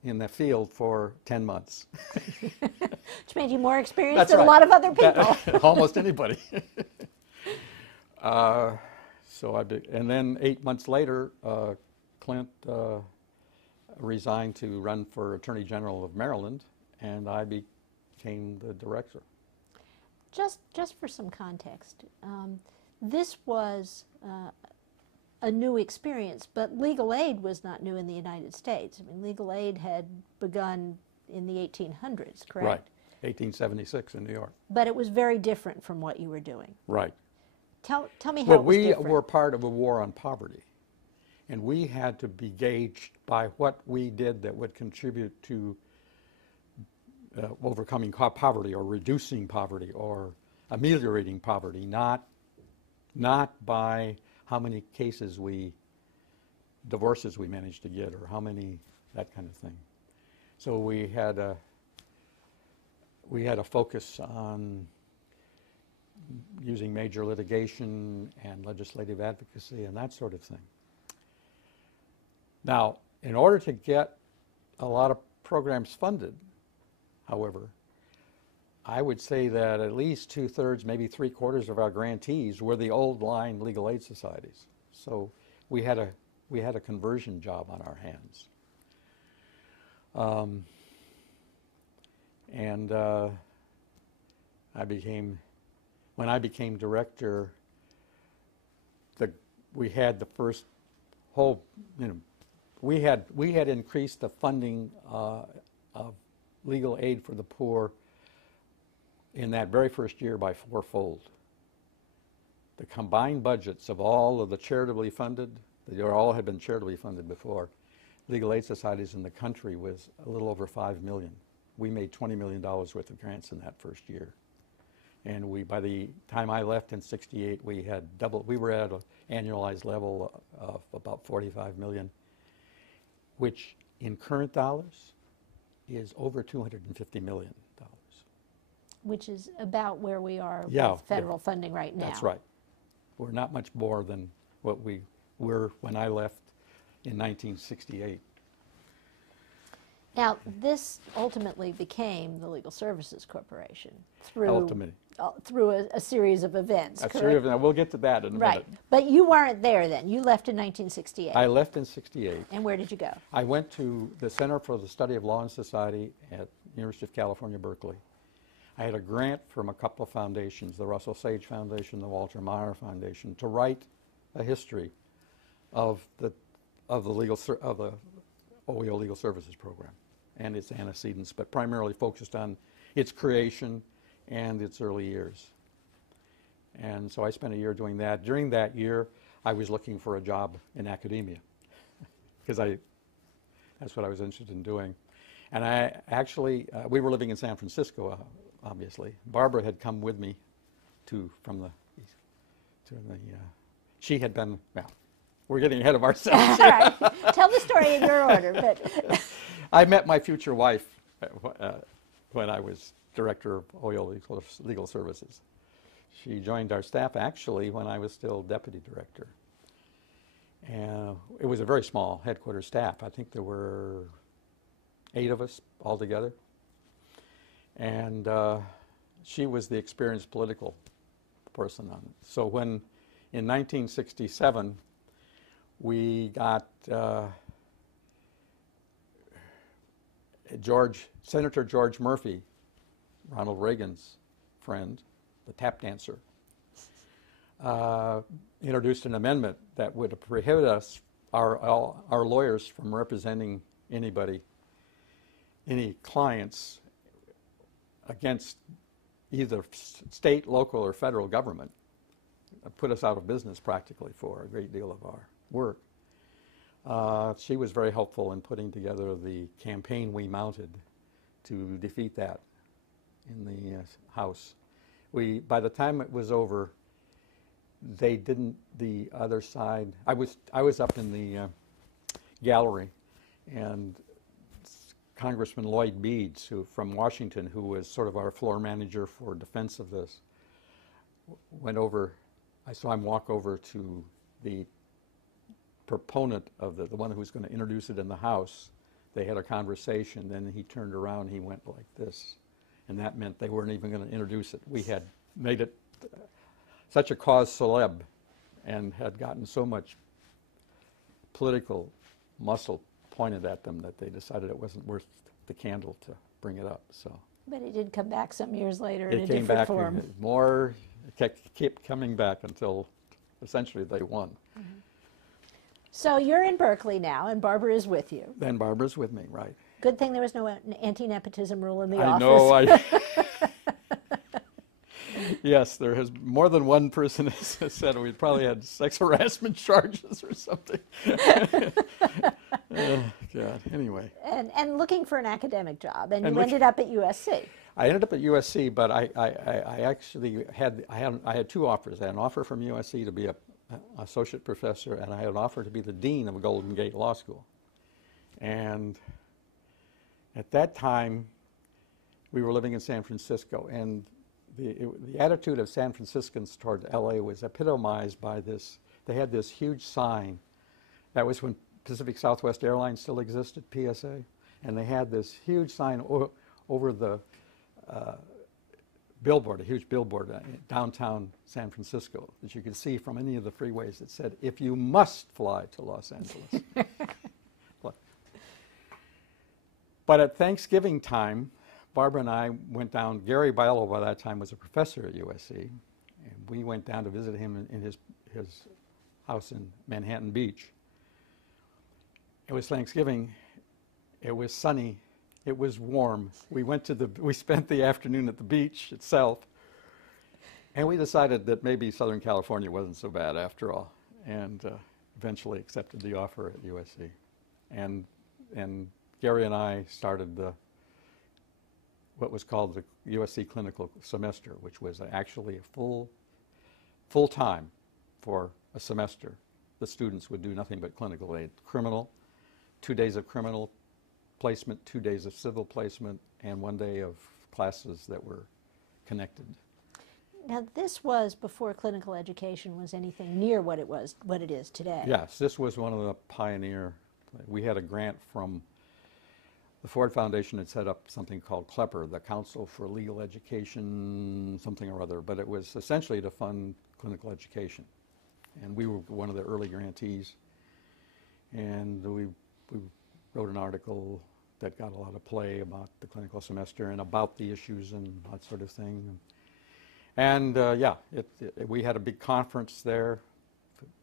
in the field for 10 months. Which made you more experienced That's than right. a lot of other people. Almost anybody. And then 8 months later, Clint resigned to run for Attorney General of Maryland, and I became the director. Just for some context, this was a new experience, but legal aid was not new in the United States. I mean, legal aid had begun in the 1800s, correct? Right, 1876 in New York. But it was very different from what you were doing. Right. Tell me how Well, it was we different. were part of a war on poverty, and we had to be gauged by what we did that would contribute to overcoming poverty or reducing poverty or ameliorating poverty, not by how many divorces we managed to get or how many, that kind of thing. So we had a focus on using major litigation and legislative advocacy and that sort of thing. Now, in order to get a lot of programs funded, however, I would say that at least 2/3, maybe 3/4 of our grantees were the old line legal aid societies. So we had a conversion job on our hands. When I became director, we had the first whole, we had increased the funding of legal aid for the poor in that very first year by 4-fold. The combined budgets of all of the charitably funded, they all had been charitably funded before, legal aid societies in the country was a little over $5 million. We made $20 million worth of grants in that first year. And by the time I left in 68, we were at an annualized level of about $45 million, which in current dollars is over $250 million. Which is about where we are Yeah, with federal funding right now. That's right. We're not much more than what we were when I left in 1968. Now, this ultimately became the Legal Services Corporation Ultimately. through a series of events, A correct? series of, we'll get to that in a Right. minute. But you weren't there then. You left in 1968. I left in '68. And where did you go? I went to the Center for the Study of Law and Society at University of California, Berkeley. I had a grant from a couple of foundations, the Russell Sage Foundation, the Walter Meyer Foundation, to write a history of the OEO Legal Services Program and its antecedents, but primarily focused on its creation and its early years. And so I spent a year doing that. During that year, I was looking for a job in academia because that's what I was interested in doing. And I actually, we were living in San Francisco, obviously. Barbara had come with me she had been, well, we're getting ahead of ourselves. All right. Tell the story in your order. But I met my future wife when I was director of OEO Legal Services. She joined our staff actually when I was still deputy director. And it was a very small headquarters staff. I think there were 8 of us altogether. And she was the experienced political person on it. So when, in 1967, we got Senator George Murphy, Ronald Reagan's friend, the tap dancer, introduced an amendment that would prohibit us, our lawyers, from representing anybody, any clients against either state, local, or federal government. Put us out of business practically for a great deal of our work. She was very helpful in putting together the campaign we mounted to defeat that in the House. By the time it was over, the other side, I was up in the gallery, and Congressman Lloyd Beeds, from Washington, who was sort of our floor manager for defense of this, went over. I saw him walk over to the proponent of the one who was going to introduce it in the House. They had a conversation, then he turned around, he went like this, and that meant they weren't even going to introduce it. We had made it such a cause célèbre and had gotten so much political muscle pointed at them that they decided it wasn't worth the candle to bring it up. So, but it did come back some years later in a it came different back form. More, it kept coming back until essentially they won. Mm-hmm. So you're in Berkeley now, and Barbara is with you. Then Barbara's with me, right? Good thing there was no anti-nepotism rule in the I office. know. Yes, there has more than one person has said we probably had sex harassment charges or something. Oh, God. Anyway. And looking for an academic job, and you And ended up at USC. I ended up at USC, but I actually had 2 offers. I had an offer from USC to be an associate professor, and I had an offer to be the dean of Golden Gate Law School. And at that time, we were living in San Francisco, and the attitude of San Franciscans toward LA was epitomized by this. They had this huge sign. That was when Pacific Southwest Airlines still existed, PSA, and they had this huge sign over the billboard, a huge billboard in downtown San Francisco that you could see from any of the freeways that said, "If you must fly to Los Angeles." But at Thanksgiving time, Barbara and I went down. Gary Bialo by that time was a professor at USC, and we went down to visit him in his house in Manhattan Beach. It was Thanksgiving. It was sunny. It was warm. We spent the afternoon at the beach itself, and we decided that maybe Southern California wasn't so bad after all, and eventually accepted the offer at USC. And Gary and I started what was called the USC clinical semester, which was actually a full time for a semester. The students would do nothing but clinical. They had criminal, 2 days of criminal placement, 2 days of civil placement, and 1 day of classes that were connected. Now, this was before clinical education was anything near what it is today. Yes, this was one of the pioneer. We had a grant from the Ford Foundation had set up something called CLEPR, the Council for Legal Education, something or other, but it was essentially to fund clinical education. And we were one of the early grantees. And we wrote an article that got a lot of play about the clinical semester and about the issues and that sort of thing. And yeah, we had a big conference there,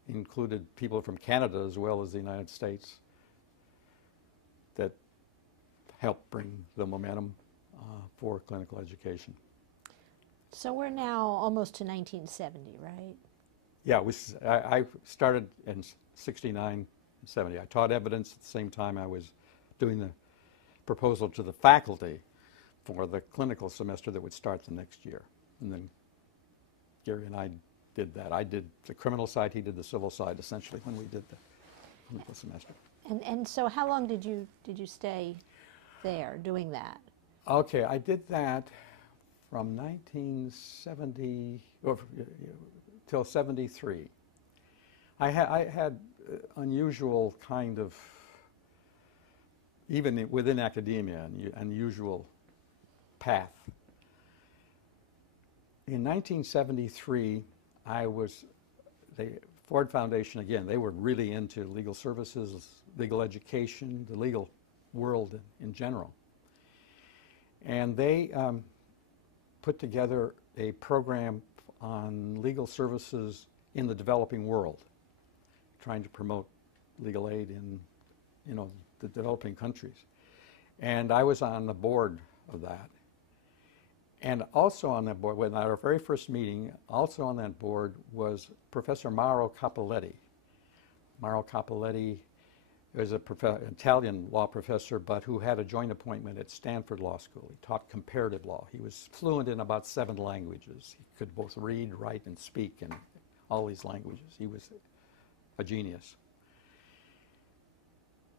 included people from Canada as well as the United States, that helped bring the momentum for clinical education. So we're now almost to 1970, right? Yeah, I started in 69, 70. I taught evidence at the same time I was doing the proposal to the faculty for the clinical semester that would start the next year. And then Gary and I did that. I did the criminal side, he did the civil side, essentially, when we did the clinical semester. And so how long did you stay there doing that? Okay, I did that from 1970 till 73. I had unusual kind of, even within academia, unusual path. In 1973, the Ford Foundation, again, they were really into legal services, legal education, the legal world in general. And they put together a program on legal services in the developing world, trying to promote legal aid in, the developing countries. And I was on the board of that. And also on that board, at our very first meeting, also on that board was Professor Mauro Cappelletti. Mauro Cappelletti was an Italian law professor, but who had a joint appointment at Stanford Law School. He taught comparative law. He was fluent in about 7 languages. He could both read, write, and speak in all these languages. He was a genius.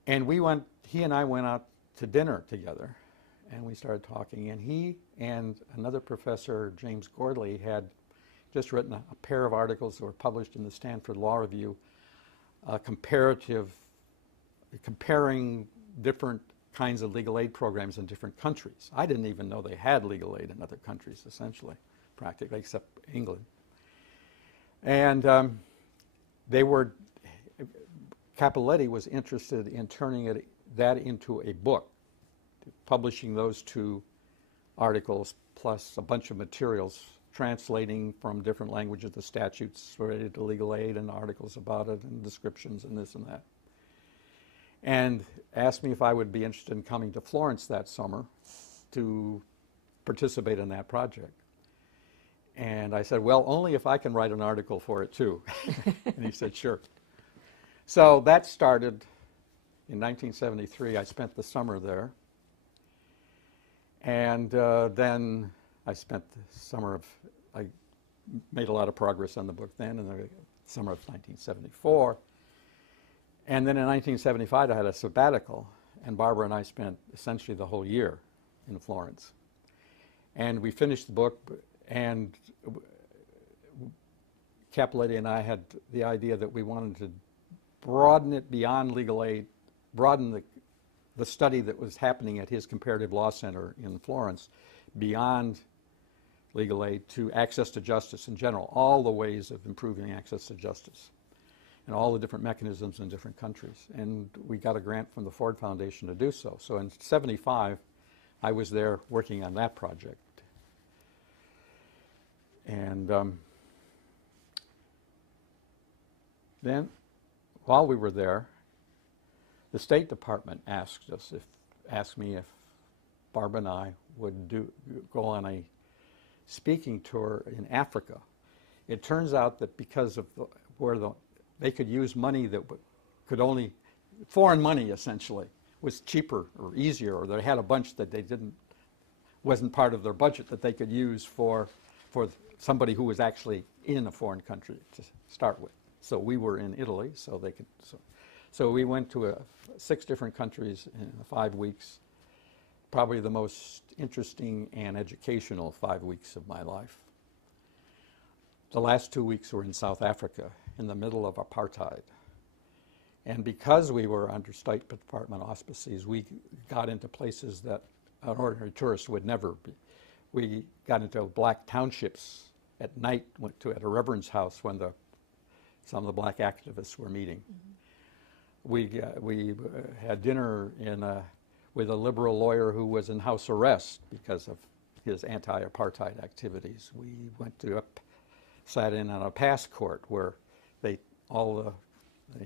And he and I went out to dinner together, and we started talking. And he and another professor, James Gordley, had just written a pair of articles that were published in the Stanford Law Review, comparing different kinds of legal aid programs in different countries. I didn't even know they had legal aid in other countries, essentially, practically, except England. And Cappelletti was interested in turning that into a book, publishing those 2 articles plus a bunch of materials, translating from different languages the statutes related to legal aid and articles about it and descriptions and this and that. And asked me if I would be interested in coming to Florence that summer to participate in that project. And I said, well, only if I can write an article for it too. And he said, sure. So that started in 1973. I spent the summer there. And then I spent the summer I made a lot of progress on the book then in the summer of 1974. And then in 1975, I had a sabbatical, and Barbara and I spent essentially the whole year in Florence. And we finished the book, and Cappelletti and I had the idea that we wanted to broaden it beyond legal aid, broaden the study that was happening at his Comparative Law Center in Florence beyond legal aid to access to justice in general, all the ways of improving access to justice and all the different mechanisms in different countries. And we got a grant from the Ford Foundation to do so. So in 75, I was there working on that project. And then, while we were there, the State Department asked me if Barbara and I would go on a speaking tour in Africa. It turns out that because of they could use money that could only, foreign money essentially, was cheaper or easier, or they had a bunch that wasn't part of their budget that they could use for somebody who was actually in a foreign country to start with. So we were in Italy, so they could. So we went to 6 different countries in 5 weeks. Probably the most interesting and educational 5 weeks of my life. The last 2 weeks were in South Africa, in the middle of apartheid. And because we were under State Department auspices, we got into places that an ordinary tourist would never be. We got into black townships at night, went to at a reverend's house when some of the black activists were meeting. We had dinner with a liberal lawyer who was in house arrest because of his anti-apartheid activities. We sat in on a pass court where all the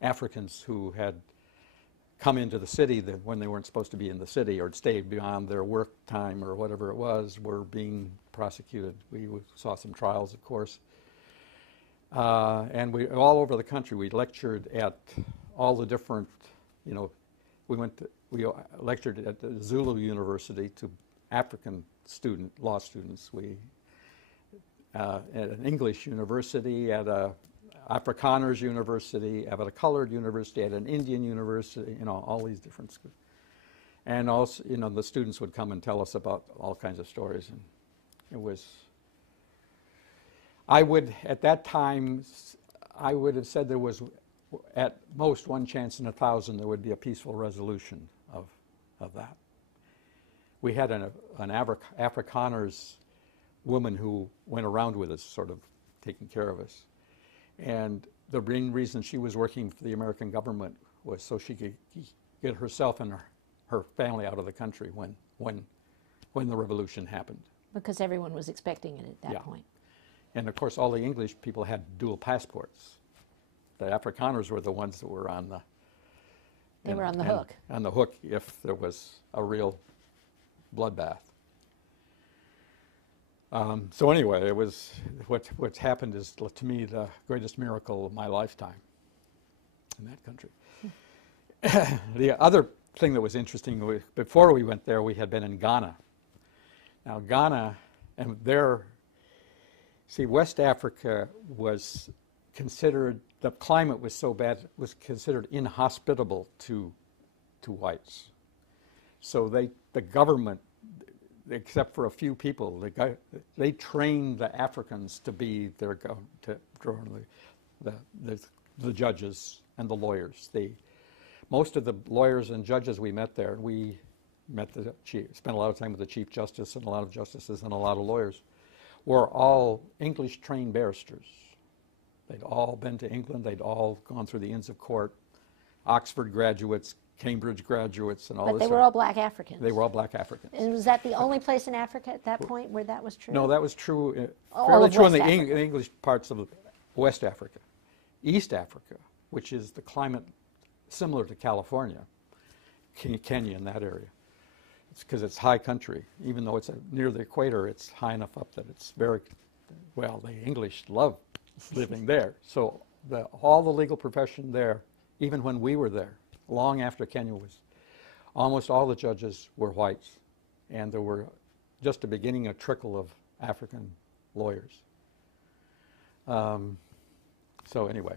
Africans who had come into the city when they weren't supposed to be in the city or stayed beyond their work time or whatever it was were being prosecuted. We saw some trials, of course. And all over the country, we lectured at all the different, we lectured at the Zulu University to African law students. At an English university, at a Afrikaners university, at a colored university, at an Indian university, all these different schools. And also, the students would come and tell us about all kinds of stories. And it was, at that time, I would have said there was at most one chance in 1,000 there would be a peaceful resolution of that. We had an Afrikaners woman who went around with us, sort of taking care of us. And the main reason she was working for the American government was so she could get herself and her family out of the country when the revolution happened. Because everyone was expecting it at that point. And of course, all the English people had dual passports. The Afrikaners were the ones that were on the hook. On the hook if there was a real bloodbath. So anyway, it was what's happened is, to me, the greatest miracle of my lifetime in that country. The other thing that was interesting, before we went there, we had been in Ghana. Now Ghana, and West Africa was considered, the climate was so bad, it was considered inhospitable to whites. So the government, except for a few people, they trained the Africans to be the judges and the lawyers. Most of the lawyers and judges we met there, we spent a lot of time with the Chief Justice and a lot of justices and a lot of lawyers, were all English-trained barristers. They'd all been to England. They'd all gone through the Inns of Court, Oxford graduates, Cambridge graduates, and all this. But they were all black Africans. They were all black Africans. And was that the only place in Africa at that point where that was true? No, that was true, All of fairly true in West the Africa. English parts of West Africa. East Africa, which is the climate similar to California, Kenya in that area. It's because it's high country. Even though it's near the equator, it's high enough up that it's the English love living there. So all the legal profession there, even when we were there, long after Kenya was, almost all the judges were whites. And there were just a beginning, a trickle of African lawyers. So anyway,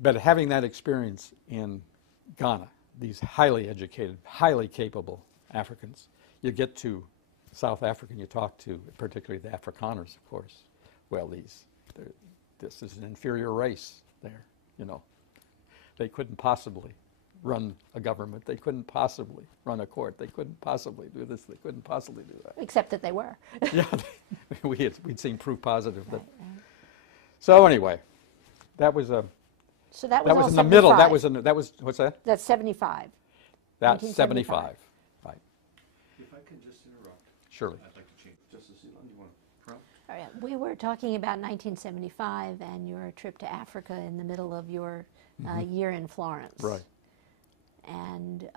but having that experience in Ghana, these highly educated, highly capable Africans, you get to South Africa and you talk to, particularly the Afrikaners, of course. Well, this is an inferior race there, They couldn't possibly run a government. They couldn't possibly run a court. They couldn't possibly do this. They couldn't possibly do that. Except that they were. Yeah, we'd seen proof positive. Right. So anyway, that was a. So that was in the middle. That was what's that? That's 75. That's 75. Right. If I can just interrupt. Surely. I'd like to change. Justice Elon, you want to prompt? All right. We were talking about 1975 and your trip to Africa in the middle of your year in Florence. Right. And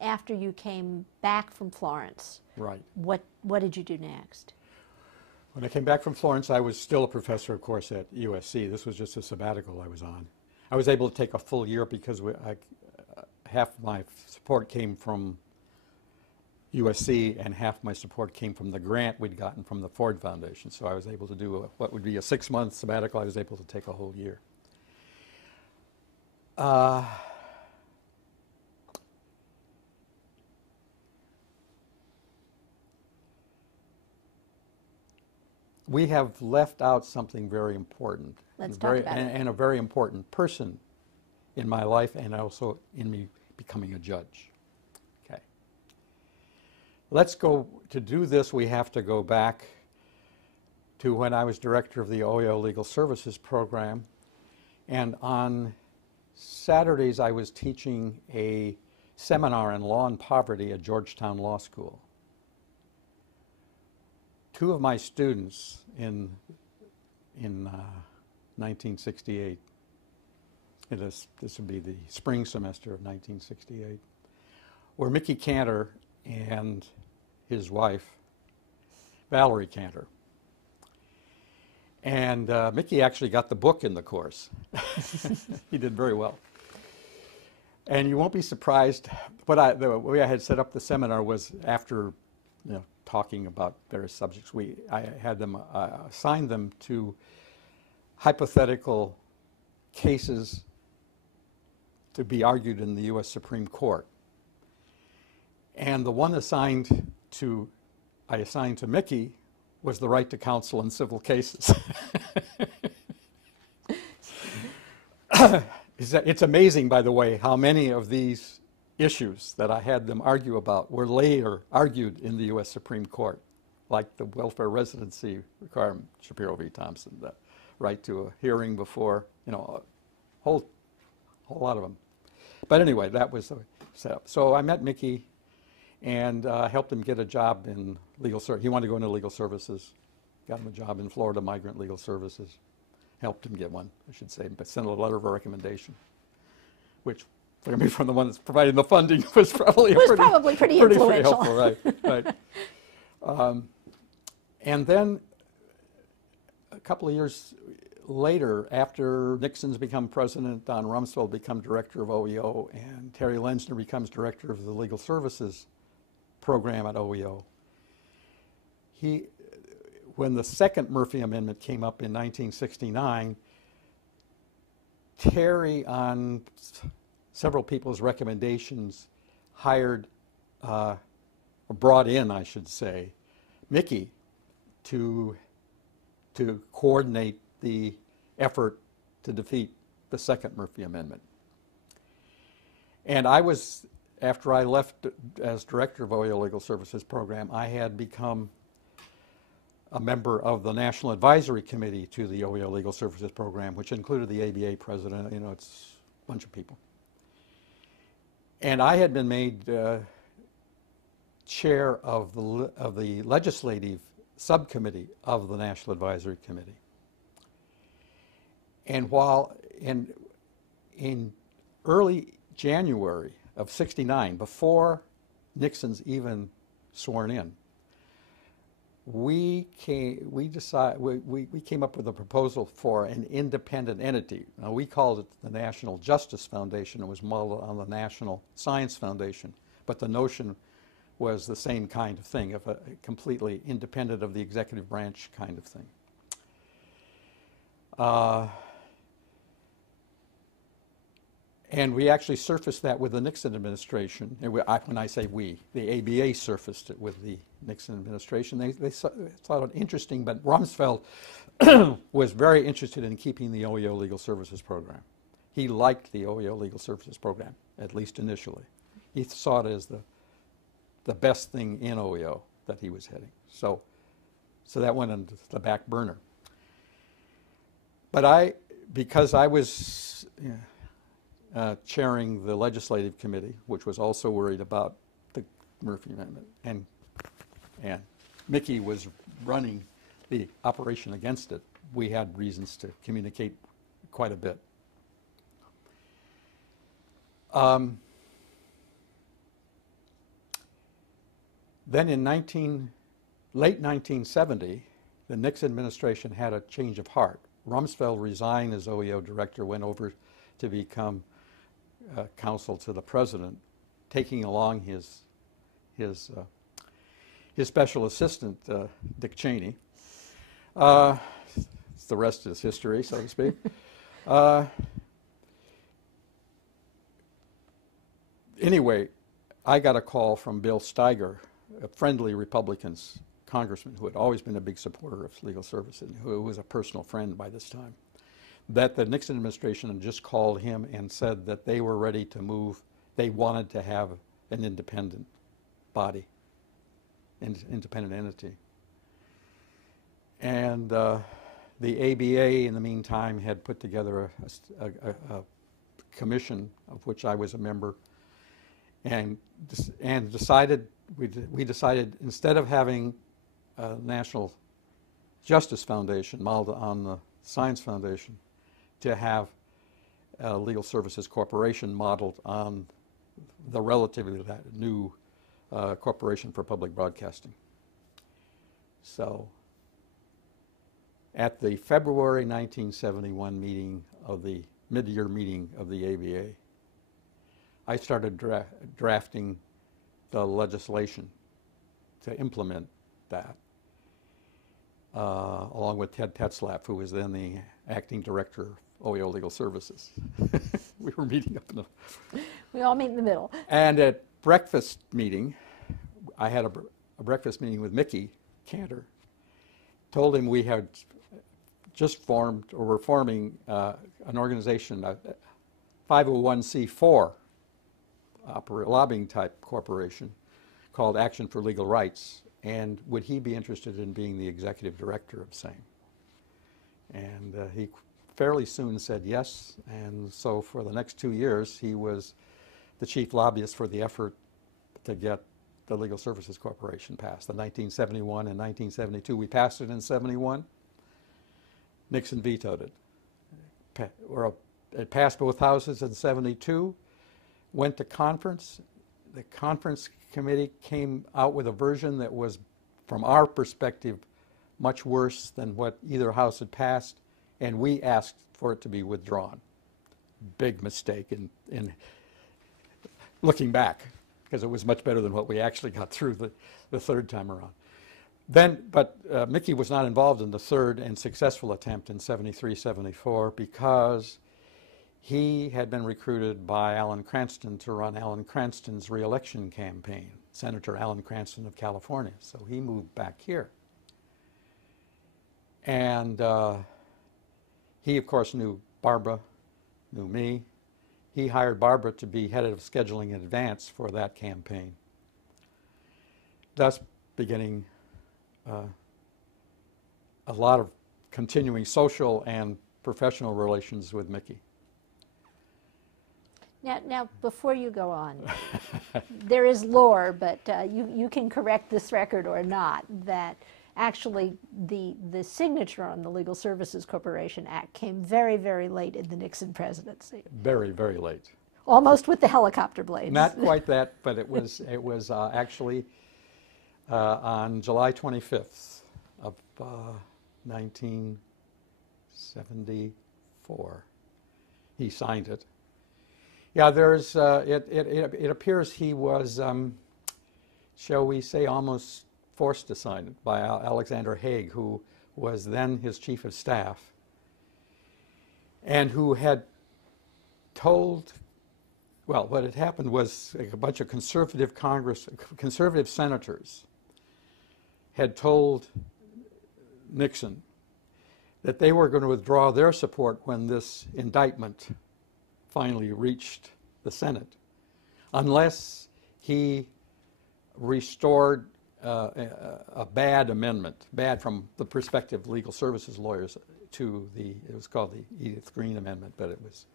after you came back from Florence, right. What did you do next? When I came back from Florence, I was still a professor, of course, at USC. This was just a sabbatical I was on. I was able to take a full year because half my support came from USC and half my support came from the grant we'd gotten from the Ford Foundation. So I was able to do what would be a 6-month sabbatical. I was able to take a whole year. we have left out something very important. Let's and talk very, about it. and a very important person in my life and also in me becoming a judge. Okay. Let's go, to do this, we have to go back to when I was director of the OEO Legal Services Program. And on Saturdays, I was teaching a seminar in law and poverty at Georgetown Law School. Two of my students in 1968, this would be the spring semester of 1968, were Mickey Cantor and his wife, Valerie Cantor. And Mickey actually got the book in the course. He did very well. And you won't be surprised, the way I had set up the seminar was after talking about various subjects, I had them assign them to hypothetical cases to be argued in the U.S. Supreme Court. And the one I assigned to Mickey was the right to counsel in civil cases. It's amazing, by the way, how many of these issues that I had them argue about were later argued in the U.S. Supreme Court, like the welfare residency requirement, Shapiro v. Thompson, the right to a hearing before, a whole lot of them. But anyway, that was the setup. So I met Mickey and helped him get a job in legal service. He wanted to go into legal services. Got him a job in Florida Migrant Legal Services. Helped him get one, I should say, but sent a letter of recommendation, which, forgive me, from the one that's providing the funding was probably pretty influential. Helpful, right. And then a couple of years later, after Nixon's become president, Don Rumsfeld become director of OEO, and Terry Lenzner becomes director of the Legal Services Program at OEO. When the second Murphy Amendment came up in 1969, Terry, on several people's recommendations, brought in, I should say, Mickey to coordinate the effort to defeat the second Murphy Amendment. And after I left as director of OEO Legal Services Program, I had become a member of the National Advisory Committee to the OEO Legal Services Program, which included the ABA president. It's a bunch of people. And I had been made chair of the legislative subcommittee of the National Advisory Committee. And while in early January of '69, before Nixon's even sworn in, we came up with a proposal for an independent entity. Now, we called it the National Justice Foundation. It was modeled on the National Science Foundation, but the notion was the same kind of thing, of a completely independent of the executive branch kind of thing. And we actually surfaced that with the Nixon administration. And when I say we, the ABA surfaced it with the Nixon administration. They thought it interesting, but Rumsfeld was very interested in keeping the OEO Legal Services Program. He liked the OEO Legal Services Program, at least initially. He saw it as the best thing in OEO that he was heading. So that went into the back burner. But because I was chairing the legislative committee, which was also worried about the Murphy Amendment, and Mickey was running the operation against it, we had reasons to communicate quite a bit. Then in late 1970, the Nixon administration had a change of heart. Rumsfeld resigned as OEO director, went over to become counsel to the president, taking along his special assistant, Dick Cheney. The rest is history, so to speak. Anyway, I got a call from Bill Steiger, a friendly Republican congressman who had always been a big supporter of legal service and who was a personal friend by this time, that the Nixon administration had just called him and said that they were ready to move. They wanted to have an independent body, an independent entity. And the ABA, in the meantime, had put together a commission of which I was a member, and decided we decided, instead of having a National Justice Foundation modeled on the Science Foundation, to have a Legal Services Corporation modeled on the relatively new Corporation for Public Broadcasting. So at the February 1971 meeting of the mid-year meeting of the ABA, I started drafting the legislation to implement that, along with Ted Tetzlaff, who was then the acting director of OEO Legal Services. We were meeting up in the... We all meet in the middle. And at breakfast meeting, I had a breakfast meeting with Mickey Cantor, told him we had just formed, or were forming, an organization, a 501c4 lobbying type corporation called Action for Legal Rights, and would he be interested in being the executive director of same? And he fairly soon said yes, and so for the next 2 years he was the chief lobbyist for the effort to get the Legal Services Corporation passed. In 1971 and 1972, we passed it in 71. Nixon vetoed it. It passed both houses in 72, went to conference. The conference committee came out with a version that was, from our perspective, much worse than what either house had passed, and we asked for it to be withdrawn. Big mistake in looking back, because it was much better than what we actually got through the third time around. But Mickey was not involved in the third and successful attempt in 73, 74, because he had been recruited by Alan Cranston to run Alan Cranston's re-election campaign, Senator Alan Cranston of California. So he moved back here. And he, of course, knew Barbara, knew me. He hired Barbara to be head of scheduling in advance for that campaign, thus beginning a lot of continuing social and professional relations with Mickey. Now, before you go on, there is lore, but you can correct this record or not, that actually the signature on the Legal Services Corporation Act came very, very late in the Nixon presidency. Very, very late. Almost with the helicopter blades. Not quite that, but it was actually on July 25th of 1974. He signed it. Yeah, there's, it appears he was, shall we say, almost forced to sign it by Alexander Haig, who was then his chief of staff, and who had told, well, what had happened was a bunch of conservative senators had told Nixon that they were going to withdraw their support when this indictment finally reached the Senate, unless he restored a bad amendment, bad from the perspective of legal services lawyers, to the, it was called the Edith Green Amendment, but it was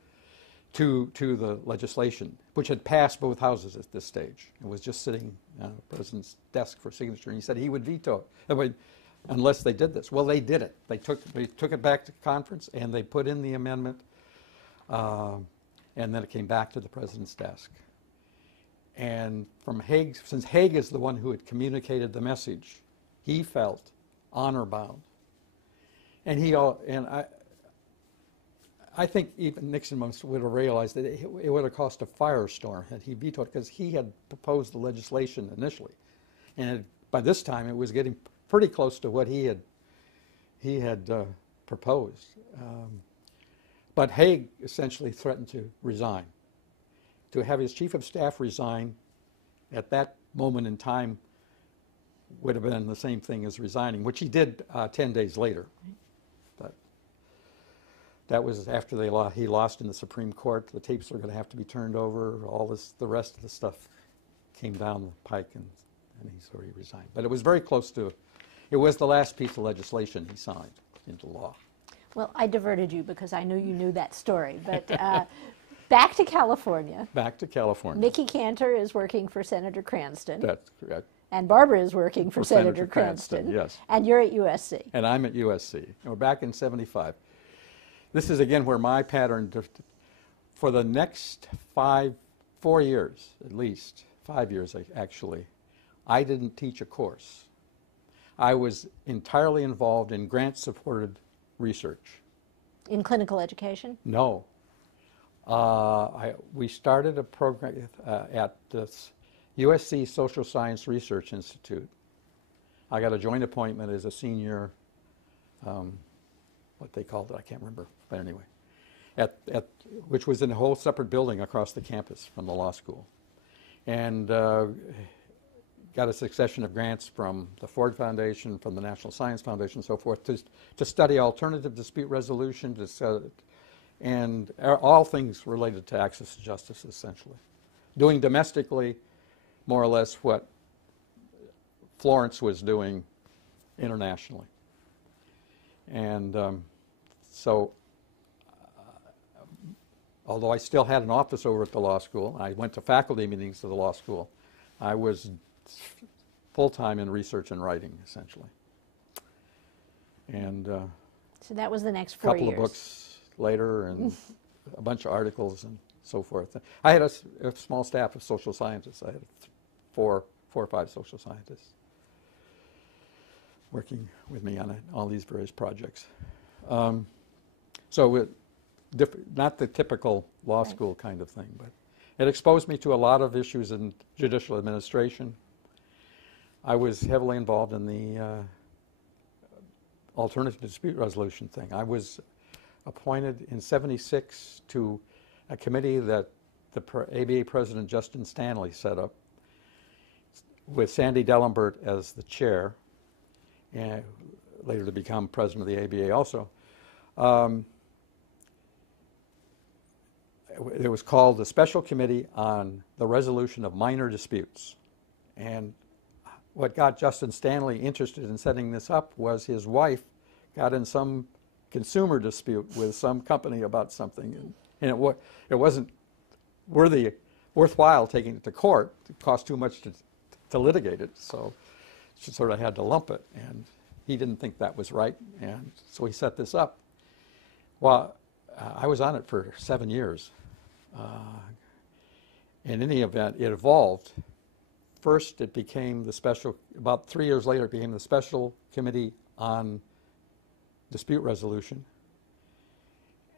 to the legislation, which had passed both houses at this stage. It was just sitting on the president's desk for signature, and he said he would veto it unless they did this. Well, they did it. They took it back to conference, and they put in the amendment, and then it came back to the president's desk. And from Haig, since Haig is the one who had communicated the message, he felt honor bound. And I think even Nixon would have realized that it would have cost a firestorm had he vetoed, because he had proposed the legislation initially, and by this time it was getting pretty close to what he had proposed. But Haig essentially threatened to resign. To have his chief of staff resign at that moment in time would have been the same thing as resigning, which he did 10 days later. But that was after he lost in the Supreme Court. The tapes were going to have to be turned over. The rest of the stuff came down the pike, and he resigned. But it was very close to, it was the last piece of legislation he signed into law. Well, I diverted you because I knew you knew that story. But back to California. Back to California. Mickey Cantor is working for Senator Cranston. That's correct. And Barbara is working for Senator Cranston. Cranston. Yes. And you're at USC. And I'm at USC. And we're back in '75. This is, again, where my pattern, for the next 4 years, at least, 5 years actually, I didn't teach a course. I was entirely involved in grant-supported research. In clinical education? No. We started a program at this USC Social Science Research Institute. I got a joint appointment as a senior, what they called it, I can't remember, but anyway, which was in a whole separate building across the campus from the law school. And got a succession of grants from the Ford Foundation, from the National Science Foundation, and so forth, to study alternative dispute resolution, and all things related to access to justice, essentially. Doing domestically, more or less, what Florence was doing internationally. And so, although I still had an office over at the law school, I went to faculty meetings of the law school, I was full-time in research and writing, essentially. And so that was the next 4 years. A couple of books later, and a bunch of articles and so forth. I had a small staff of social scientists. I had four or five social scientists working with me on all these various projects. So not the typical law school kind of thing, but it exposed me to a lot of issues in judicial administration. I was heavily involved in the alternative dispute resolution thing. I was appointed in '76 to a committee that the ABA President Justin Stanley set up, with Sandy Dellenbert as the chair, and later to become president of the ABA also. It was called the Special Committee on the Resolution of Minor Disputes. And what got Justin Stanley interested in setting this up was his wife got in some consumer dispute with some company about something, and it wasn't worthwhile taking it to court. It cost too much to litigate it, so she sort of had to lump it, and he didn't think that was right, and so he set this up. Well, I was on it for 7 years. In any event, it evolved. First, it became the special, about 3 years later, it became the Special Committee on Dispute Resolution.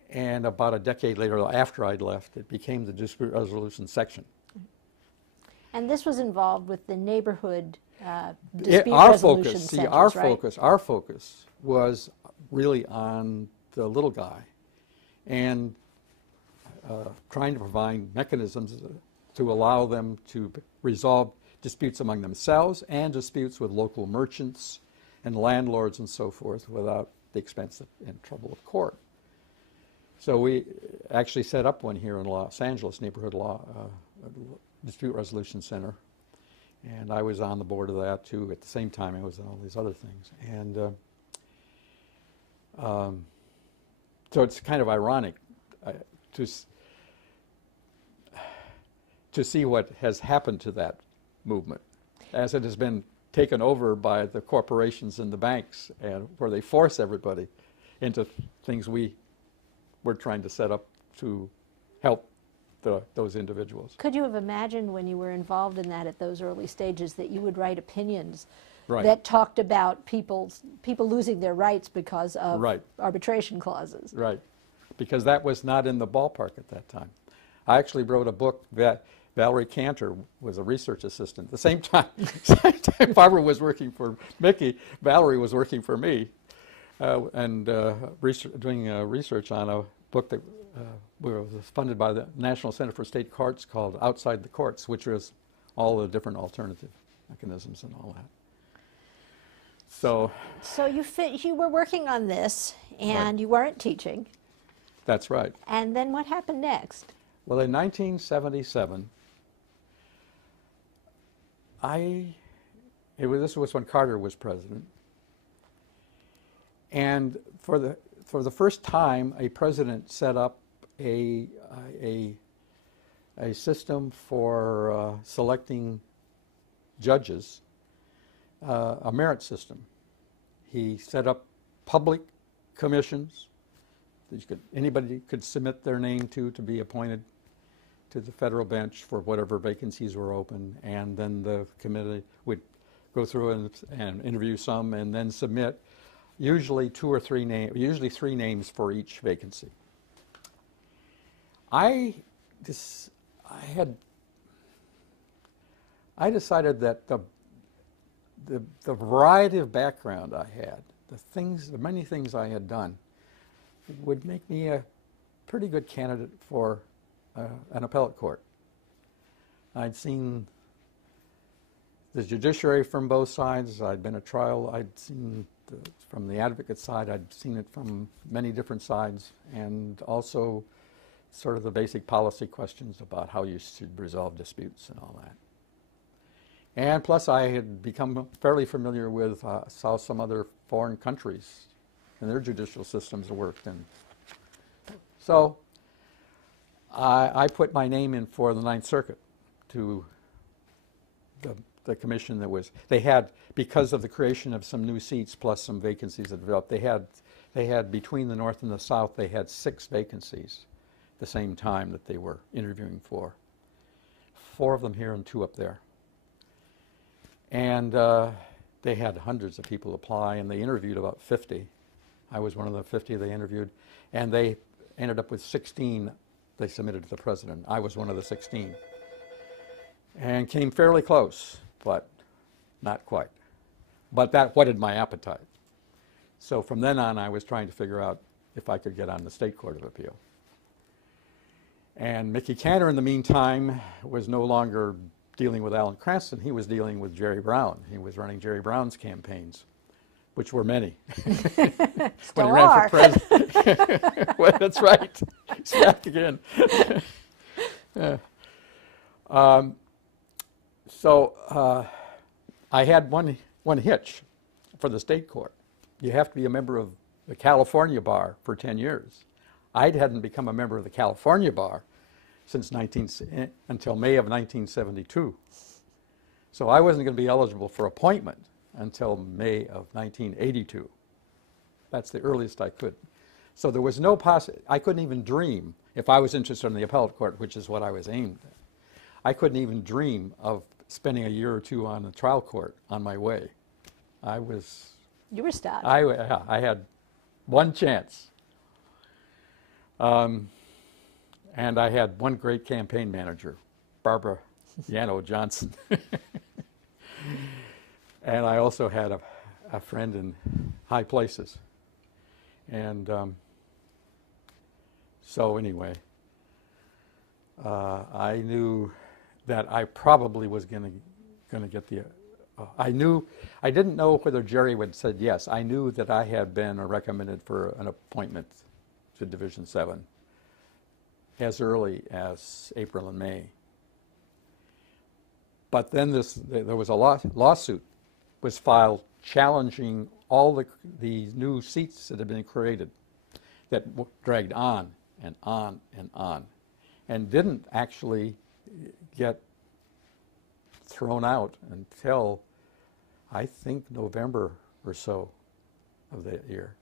And about a decade later, after I'd left, it became the Dispute Resolution Section. And this was involved with the neighborhood dispute resolution centers, right? Our focus was really on the little guy, and trying to provide mechanisms to allow them to resolve disputes among themselves and disputes with local merchants and landlords and so forth without the expense and trouble of court. So we actually set up one here in Los Angeles, Neighborhood Law Dispute Resolution Center, and I was on the board of that too. At the same time, I was on all these other things, and so it's kind of ironic to see what has happened to that movement, as it has been taken over by the corporations and the banks, and where they force everybody into things we're trying to set up to help those individuals. Could you have imagined when you were involved in that at those early stages that you would write opinions Right. that talked about people losing their rights because of Right. arbitration clauses? Right, because that was not in the ballpark at that time. I actually wrote a book that Valerie Cantor was a research assistant. At the same time Barbara was working for Mickey, Valerie was working for me, and doing research on a book that was funded by the National Center for State Courts called Outside the Courts, which was all the different alternative mechanisms and all that. So So you were working on this, and Right. you weren't teaching. that's right. And then what happened next? Well, in 1977, this was when Carter was president, and for the first time, a president set up a system for selecting judges, a merit system. He set up public commissions that anybody could submit their name to be appointed to the federal bench for whatever vacancies were open, and then the committee would go through and interview some and then submit usually three names for each vacancy. I decided that the variety of background I had, the many things I had done, would make me a pretty good candidate for an appellate court. I'd seen the judiciary from both sides. I'd been at trial. I'd seen from the advocate side. I'd seen it from many different sides, and also sort of the basic policy questions about how you should resolve disputes and all that. And plus, I had become fairly familiar with how some other foreign countries and their judicial systems worked. And so I put my name in for the Ninth Circuit to the commission they had, because of the creation of some new seats plus some vacancies that developed, they had between the North and the South, they had 6 vacancies at the same time that they were interviewing for. 4 of them here and 2 up there. And they had hundreds of people apply, and they interviewed about 50. I was one of the 50 they interviewed, and they ended up with 16 they submitted to the president. I was one of the 16. And came fairly close, but not quite. But that whetted my appetite. So from then on, I was trying to figure out if I could get on the State Court of Appeal. And Mickey Cantor, in the meantime, was no longer dealing with Alan Cranston. He was dealing with Jerry Brown. He was running Jerry Brown's campaigns, which were many. When he ran for president. Well, that's right. He's back again. So I had one hitch for the state court. You have to be a member of the California bar for 10 years. I hadn't become a member of the California bar since until May of 1972. So I wasn't going to be eligible for appointment until May of 1982. That's the earliest I could. So there was no I couldn't even dream, if I was interested in the appellate court, which is what I was aimed at, I couldn't even dream of spending a year or 2 on the trial court on my way. You were stopped. I had one chance. And I had one great campaign manager, Barbara Earl Johnson. And I also had a friend in high places. And so anyway, I knew that I probably was going to get the. I didn't know whether Jerry would said yes. I knew that I had been recommended for an appointment to Division 7 as early as April and May. But then there was a lawsuit was filed challenging all the new seats that had been created that dragged on and on and on and didn't actually get thrown out until I think November or so of that year.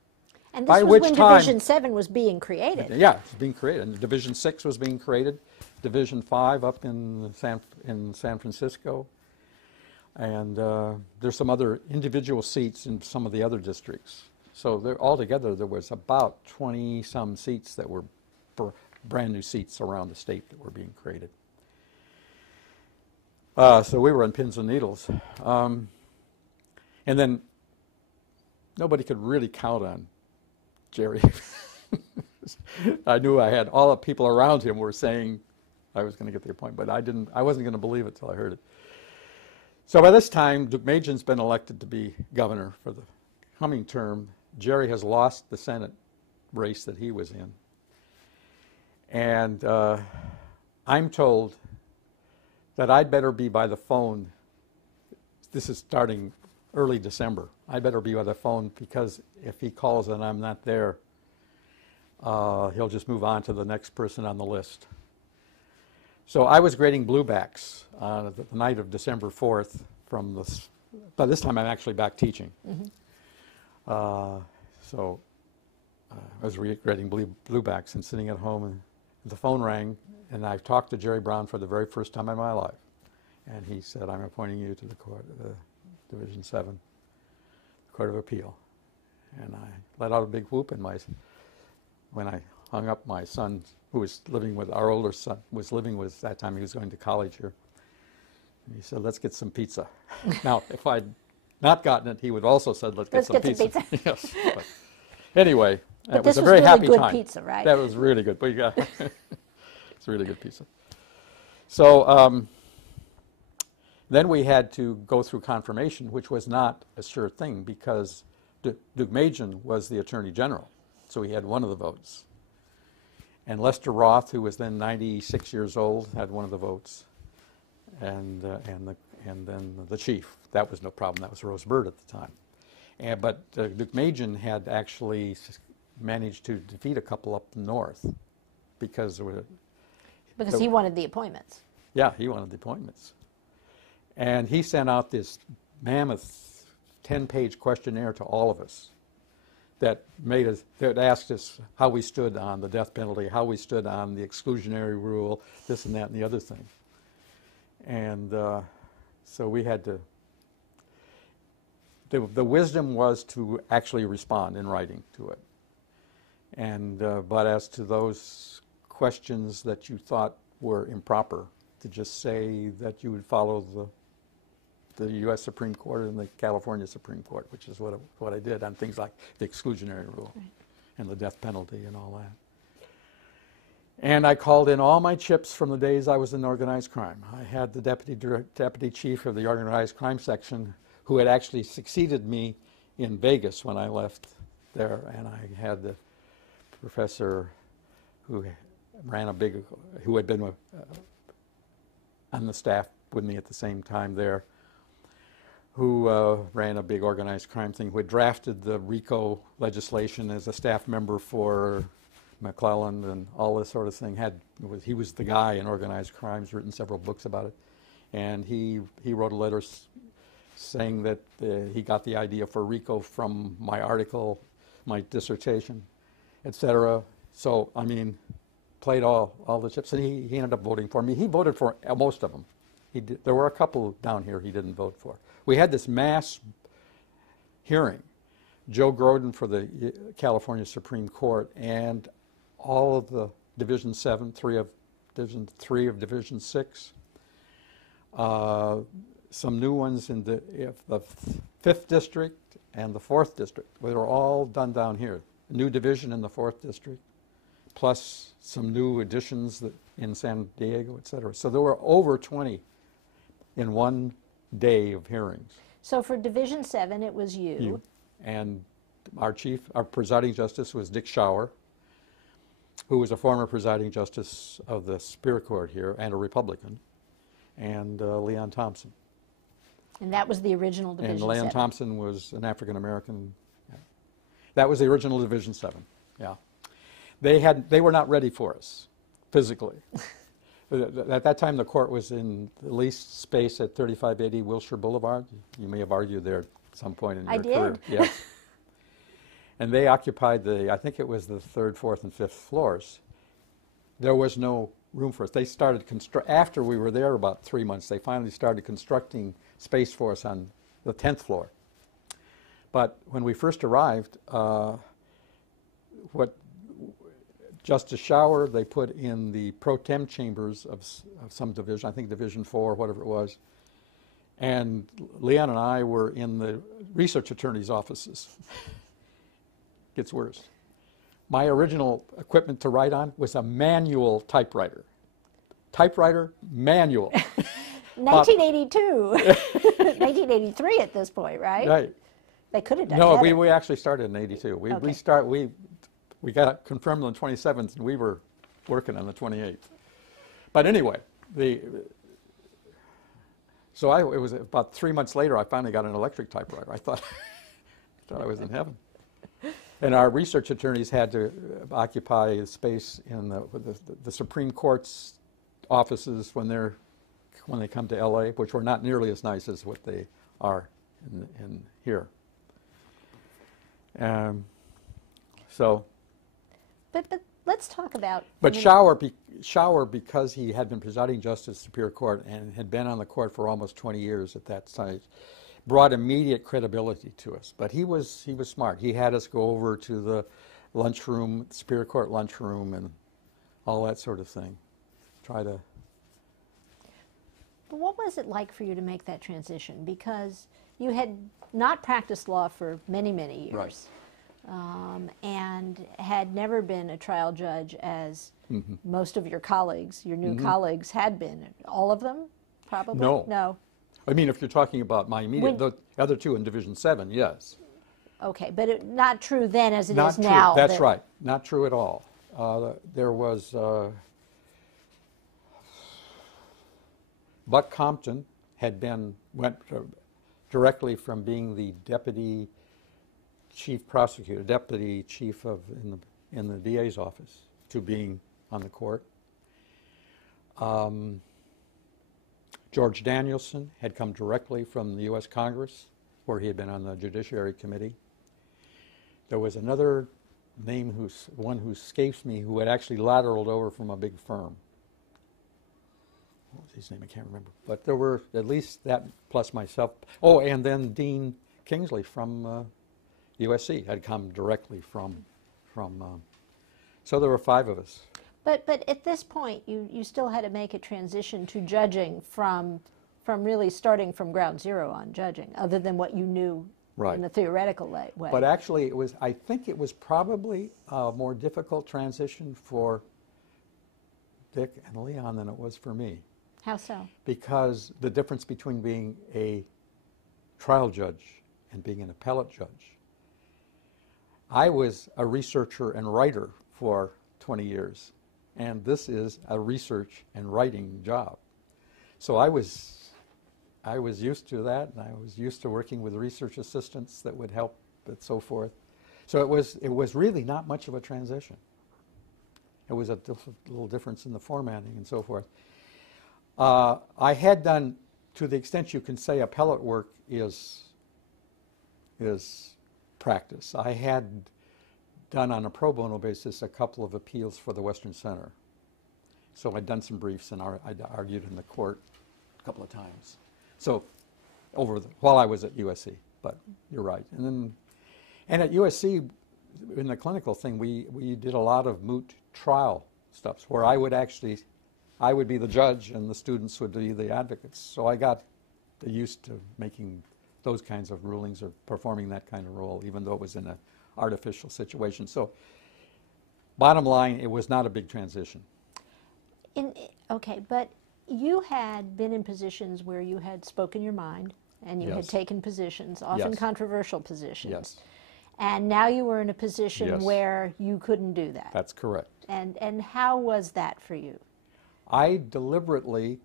And By this was which when time- Division 7 was being created. Yeah, it's being created. And Division 6 was being created, Division 5 up in San Francisco. And there's some other individual seats in some of the other districts. So altogether, there was about 20-some seats that were brand new seats around the state that were being created. So we were on pins and needles. And then nobody could really count on Jerry. I knew I had all the people around him were saying I was going to get the appointment, but I wasn't going to believe it till I heard it. So by this time, Deukmejian's been elected to be governor for the coming term. Jerry has lost the Senate race that he was in. And I'm told that I'd better be by the phone. This is starting early December. I better be by the phone because if he calls and I'm not there, he'll just move on to the next person on the list. So I was grading bluebacks the night of December 4th from this. By this time, I'm actually back teaching. So I was grading bluebacks and sitting at home, and the phone rang, and I talked to Jerry Brown for the very first time in my life. And he said, "I'm appointing you to the court, Division 7, Court of Appeal." And I let out a big whoop when I hung up. My son, who was living with, our older son, was living with, that time he was going to college here. And he said, "Let's get some pizza." Now, if I'd not gotten it, he would also said, let's get some pizza. Yes. But anyway, it was a very happy time. This was really good pizza, right? That was really good. But yeah, it's really good pizza. So then we had to go through confirmation, which was not a sure thing because Deukmejian was the Attorney General, so he had one of the votes. And Lester Roth, who was then 96 years old, had one of the votes. And then the chief. That was no problem. That was Rose Bird at the time. But Deukmejian had actually managed to defeat a couple up north because he wanted the appointments. Yeah, he wanted the appointments. And he sent out this mammoth 10-page questionnaire to all of us that asked us how we stood on the death penalty, how we stood on the exclusionary rule, this and that and the other thing. And so we had to, the wisdom was to actually respond in writing to it. And but as to those questions that you thought were improper, to just say that you would follow the U.S. Supreme Court and the California Supreme Court, which is what I did on things like the exclusionary rule and the death penalty and all that. And I called in all my chips from the days I was in organized crime. I had the deputy chief of the organized crime section who had actually succeeded me in Vegas when I left there, and I had the professor who had been on the staff with me at the same time there, who ran a big organized crime thing, who had drafted the RICO legislation as a staff member for McClellan and all this sort of thing. He was the guy in organized crimes, written several books about it. And he wrote a letter saying that he got the idea for RICO from my article, my dissertation, etc. So, I mean, played all the chips, and he ended up voting for me. He voted for most of them. There were a couple down here he didn't vote for. We had this mass hearing. Joe Grodin for the California Supreme Court, and all of the Division 7, Division 3 of Division 6, some new ones in the 5th District and the 4th District. They were all done down here. A new division in the 4th District, plus some new additions in San Diego, et cetera. So there were over 20 in one day of hearings. So for Division 7, it was you. And our presiding justice was Dick Schauer, who was a former presiding justice of the Superior Court here and a Republican, and Leon Thompson. And that was the original Division 7. And Leon Thompson was an African American. Yeah. That was the original Division 7. Yeah, they were not ready for us physically. At that time, the court was in the leased space at 3580 Wilshire Boulevard. You may have argued there at some point in your career. I did. Yes. And they occupied I think it was the 3rd, 4th, and 5th floors. There was no room for us. They started, after we were there about 3 months, they finally started constructing space for us on the 10th floor. But when we first arrived, what Justice Schauer, they put in the pro tem chambers of some division, I think Division 4, whatever it was. And Leon and I were in the research attorney's offices. Gets worse. My original equipment to write on was a manual typewriter. Typewriter, manual. 1982, 1983 at this point, right? Right. They could have done No, better. we actually started in '82. Okay. We got confirmed on the 27th, and we were working on the 28th. But anyway, it was about 3 months later I finally got an electric typewriter. I thought I was in heaven. And our research attorneys had to occupy space in the Supreme Court's offices when they come to LA, which were not nearly as nice as what they are in here. But let's talk about. But Schauer, because he had been presiding justice of the Superior Court and had been on the court for almost 20 years at that time, brought immediate credibility to us. But he was smart. He had us go over to the lunchroom, Superior Court lunchroom, and all that sort of thing. But what was it like for you to make that transition? Because you had not practiced law for many, many years. Right. And had never been a trial judge as most of your colleagues, your new colleagues, had been. All of them, probably? No. No. I mean, if you're talking about my immediate, the other two in Division 7, yes. Okay, but not true then as it Not is true. now. That's right. Not true at all. There was Buck Compton went directly from being the deputy chief prosecutor, deputy chief in the DA's office, to being on the court. George Danielson had come directly from the U.S. Congress, where he had been on the Judiciary Committee. There was another name, one who escapes me, who had actually lateraled over from a big firm. What was his name? I can't remember. But there were at least that plus myself. Oh, and then Dean Kingsley from USC had come directly from so there were 5 of us. But at this point, you still had to make a transition to judging from really starting from ground zero on judging, other than what you knew in the theoretical way. But actually, I think it was probably a more difficult transition for Dick and Leon than it was for me. How so? Because the difference between being a trial judge and being an appellate judge. I was a researcher and writer for 20 years, and this is a research and writing job. So I was used to that, and I was used to working with research assistants that would help and so forth. So it was really not much of a transition. It was a little difference in the formatting and so forth. I had done, to the extent you can say appellate work is practice. I had done on a pro bono basis a couple of appeals for the Western Center. So I'd done some briefs and I'd argued in the court a couple of times. So while I was at USC, but you're right. And at USC, in the clinical thing, we did a lot of moot trial stuff where I would be the judge and the students would be the advocates. So I got used to making those kinds of rulings or performing that kind of role, even though it was in an artificial situation. So bottom line, it was not a big transition. Okay, but you had been in positions where you had spoken your mind and you had taken positions, often controversial positions. Yes. And now you were in a position Yes. where you couldn't do that. That's correct. And how was that for you? I deliberately,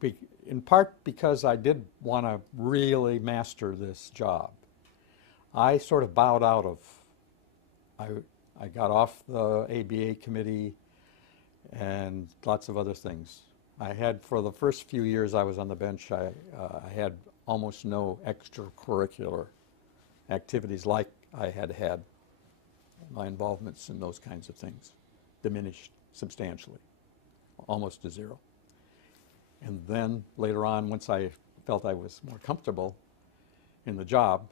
in part because I did want to really master this job, I sort of bowed out of, I got off the ABA committee and lots of other things. I had, for the first few years I was on the bench, I had almost no extracurricular activities like I had had. My involvements in those kinds of things diminished substantially, almost to zero. And then later on, once I felt I was more comfortable in the job,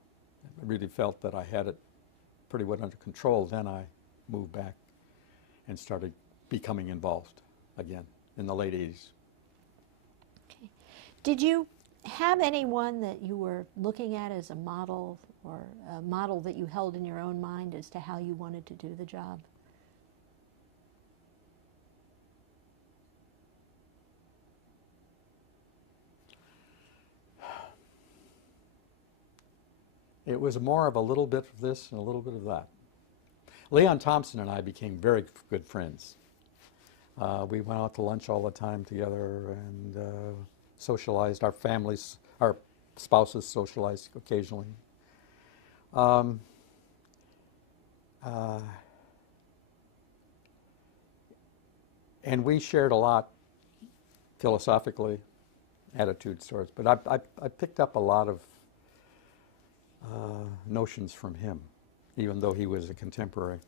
I really felt that I had it pretty well under control, then I moved back and started becoming involved again in the late 80s. Okay. Did you have anyone that you were looking at as a model, or a model that you held in your own mind as to how you wanted to do the job? It was more of a little bit of this and a little bit of that. Leon Thompson and I became very good friends. We went out to lunch all the time together and socialized. Our families, our spouses socialized occasionally. And we shared a lot philosophically, attitudes towards, but I picked up a lot of notions from him, even though he was a contemporary.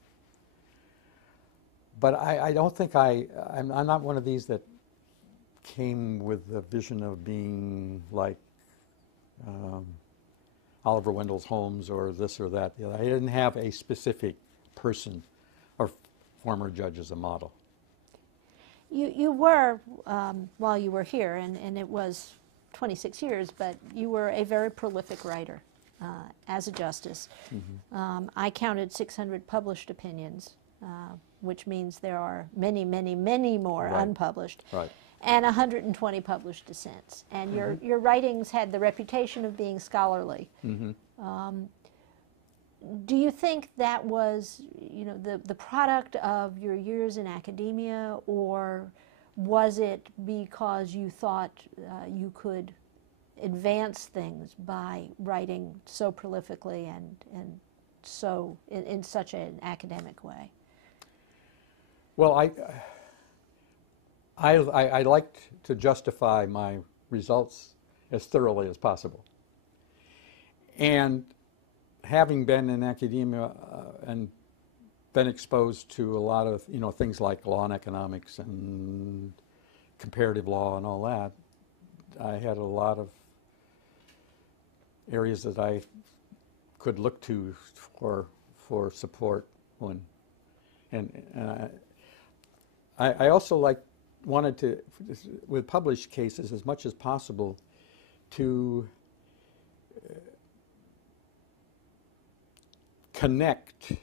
But I don't think I'm not one of these that came with the vision of being like Oliver Wendell Holmes or this or that. I didn't have a specific person or former judge as a model. You were, while you were here, and it was 26 years, but you were a very prolific writer as a justice. Mm-hmm. I counted 600 published opinions, which means there are many, many, many more Right. unpublished, Right. and 120 published dissents. And Mm-hmm. your writings had the reputation of being scholarly. Mm-hmm. Do you think that was, the product of your years in academia, or was it because you thought you could advance things by writing so prolifically and so in such an academic way? Well, I liked to justify my results as thoroughly as possible. And having been in academia and been exposed to a lot of things like law and economics and comparative law and all that, I had a lot of areas that I could look to for support when, and I also wanted to, with published cases as much as possible, to connect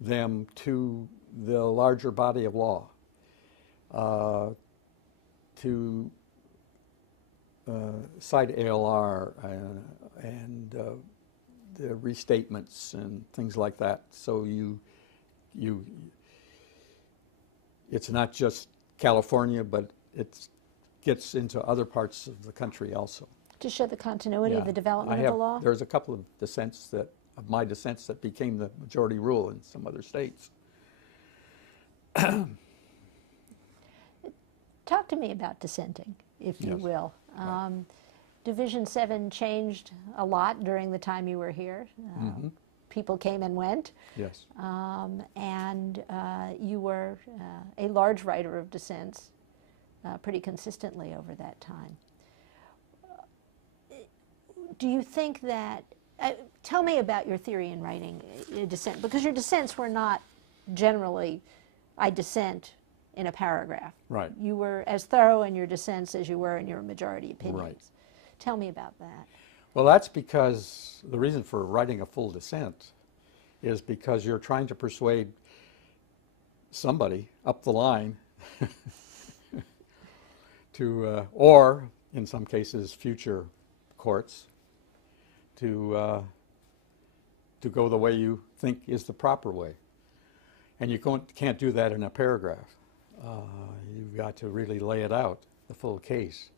them to the larger body of law, to cite ALR and the restatements and things like that. So it's not just California, but it gets into other parts of the country also. To show the continuity of the development of the law? There's a couple of my dissents that became the majority rule in some other states. Talk to me about dissenting, if you Yes. will. Right. Division 7 changed a lot during the time you were here. Mm-hmm. People came and went, Yes. and you were a large writer of dissents pretty consistently over that time. Do you think that, tell me about your theory in writing dissent, because your dissents were not generally, I dissent in a paragraph. Right. You were as thorough in your dissents as you were in your majority opinions. Right. Tell me about that. Well, that's because the reason for writing a full dissent is because you're trying to persuade somebody up the line to, or in some cases, future courts to go the way you think is the proper way. And you can't do that in a paragraph. You've got to really lay it out, the full case.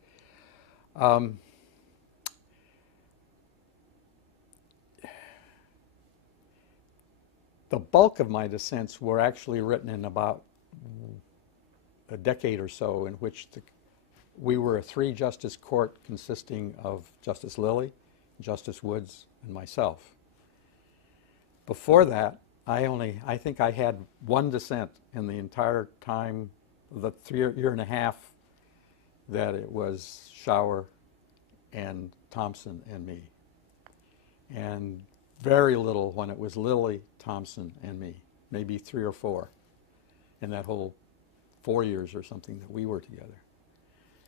The bulk of my dissents were actually written in about a decade or so, in which we were a 3-justice court consisting of Justice Lilly, Justice Woods, and myself. Before that, I think I had one dissent in the entire time, the year and a half that it was Schauer and Thompson and me. And very little when it was Lilly, Thompson, and me, maybe 3 or 4 in that whole 4 years or something that we were together.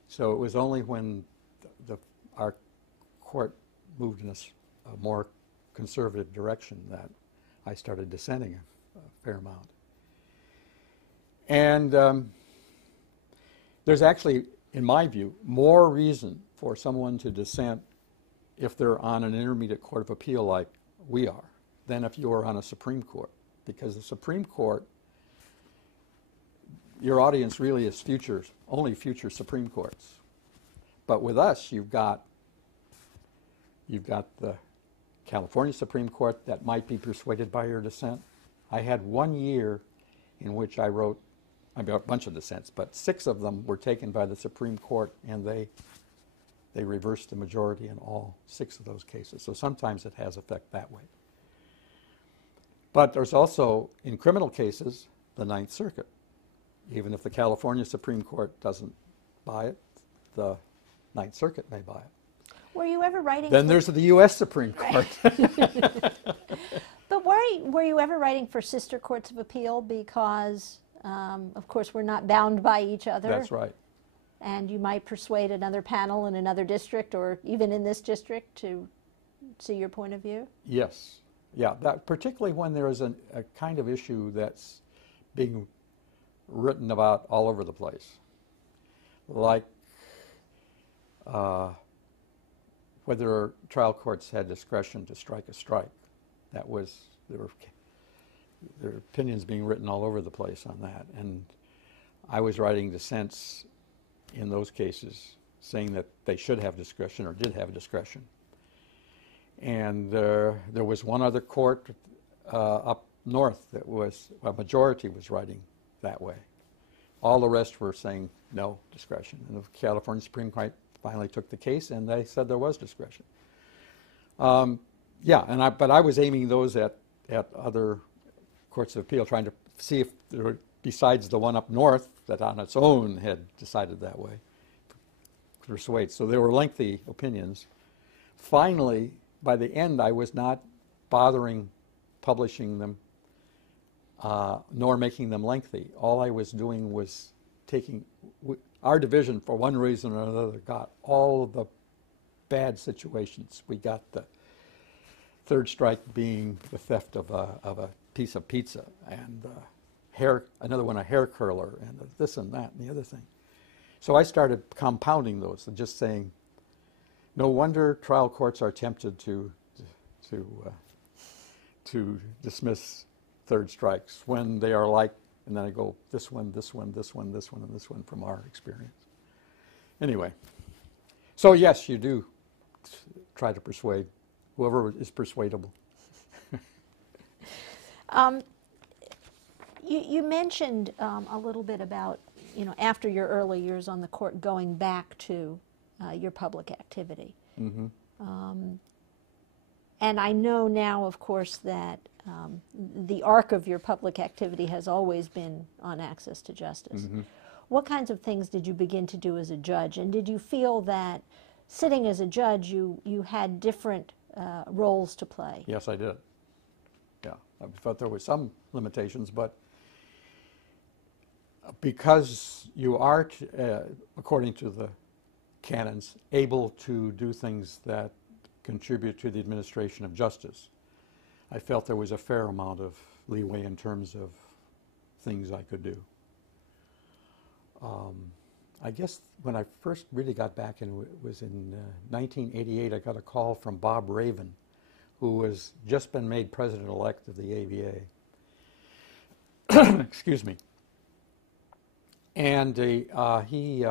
So it was only when our court moved in a more conservative direction that I started dissenting a fair amount. And there's actually, in my view, more reason for someone to dissent if they're on an intermediate court of appeal like we are than if you were on a Supreme Court, because the Supreme Court, your audience really is only future Supreme Courts. But with us, you've got the California Supreme Court that might be persuaded by your dissent. I had 1 year in which I wrote, a bunch of dissents, but 6 of them were taken by the Supreme Court, and they reversed the majority in all 6 of those cases. So sometimes it has effect that way. But there's also, in criminal cases, the Ninth Circuit. Even if the California Supreme Court doesn't buy it, the Ninth Circuit may buy it. Were you ever writing? Then there's the U.S. Supreme Court. But were you ever writing for sister courts of appeal? Because, of course, we're not bound by each other. That's right. And you might persuade another panel in another district or even in this district to see your point of view? Yes. Yeah, that, particularly when there is a kind of issue that's being written about all over the place. Like whether trial courts had discretion to strike a strike. There were opinions being written all over the place on that. And I was writing dissents in those cases saying that they should have discretion or did have discretion. And there was one other court up north that a majority was writing that way. All the rest were saying no discretion. And the California Supreme Court finally took the case, and they said there was discretion. Yeah, but I was aiming those at other courts of appeal, trying to see if there were, besides the one up north that on its own had decided that way, persuade. So there were lengthy opinions. Finally, by the end, I was not bothering publishing them, nor making them lengthy. All I was doing was taking our division, for one reason or another, got all of the bad situations. We got the third strike being the theft of a piece of pizza, and another one a hair curler, and this and that and the other thing. So I started compounding those and just saying, no wonder trial courts are tempted to dismiss third strikes when they are like, and then I go this one, this one, this one, this one, and this one from our experience. Anyway, so yes, you do try to persuade whoever is persuadable. You mentioned a little bit about, after your early years on the court, going back to your public activity. Mm-hmm. And I know now, of course, that the arc of your public activity has always been on access to justice. Mm-hmm. What kinds of things did you begin to do as a judge? And did you feel that sitting as a judge, you had different roles to play? Yes, I did. Yeah, I thought there were some limitations, but because you are, according to the canons, able to do things that contribute to the administration of justice, I felt there was a fair amount of leeway in terms of things I could do. I guess when I first really got back, and it was in 1988, I got a call from Bob Raven, who was just been made president-elect of the ABA. Excuse me. And he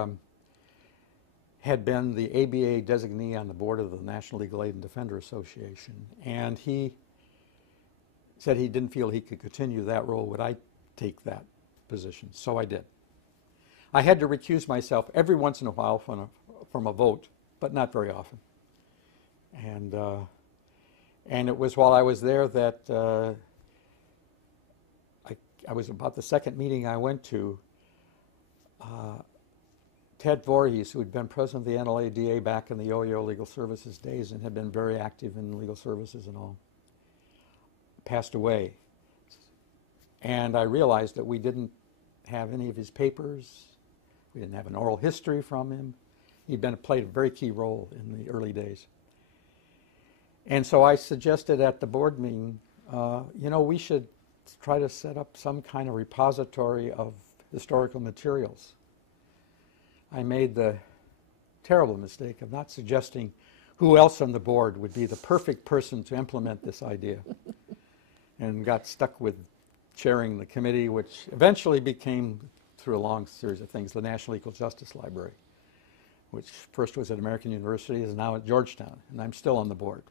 had been the ABA designee on the board of the National Legal Aid and Defender Association, and he said he didn't feel he could continue that role. Would I take that position? So I did. I had to recuse myself every once in a while from a vote, but not very often. And it was while I was there that I was about the second meeting I went to. Ted Voorhees, who had been president of the NLADA back in the OEO Legal Services days and had been very active in legal services and all, passed away. And I realized that we didn't have any of his papers. We didn't have an oral history from him. He'd played a very key role in the early days. And so I suggested at the board meeting, we should try to set up some kind of repository of historical materials. I made the terrible mistake of not suggesting who else on the board would be the perfect person to implement this idea, and got stuck with chairing the committee, which eventually became, through a long series of things, the National Equal Justice Library, which first was at American University, is now at Georgetown, and I'm still on the board.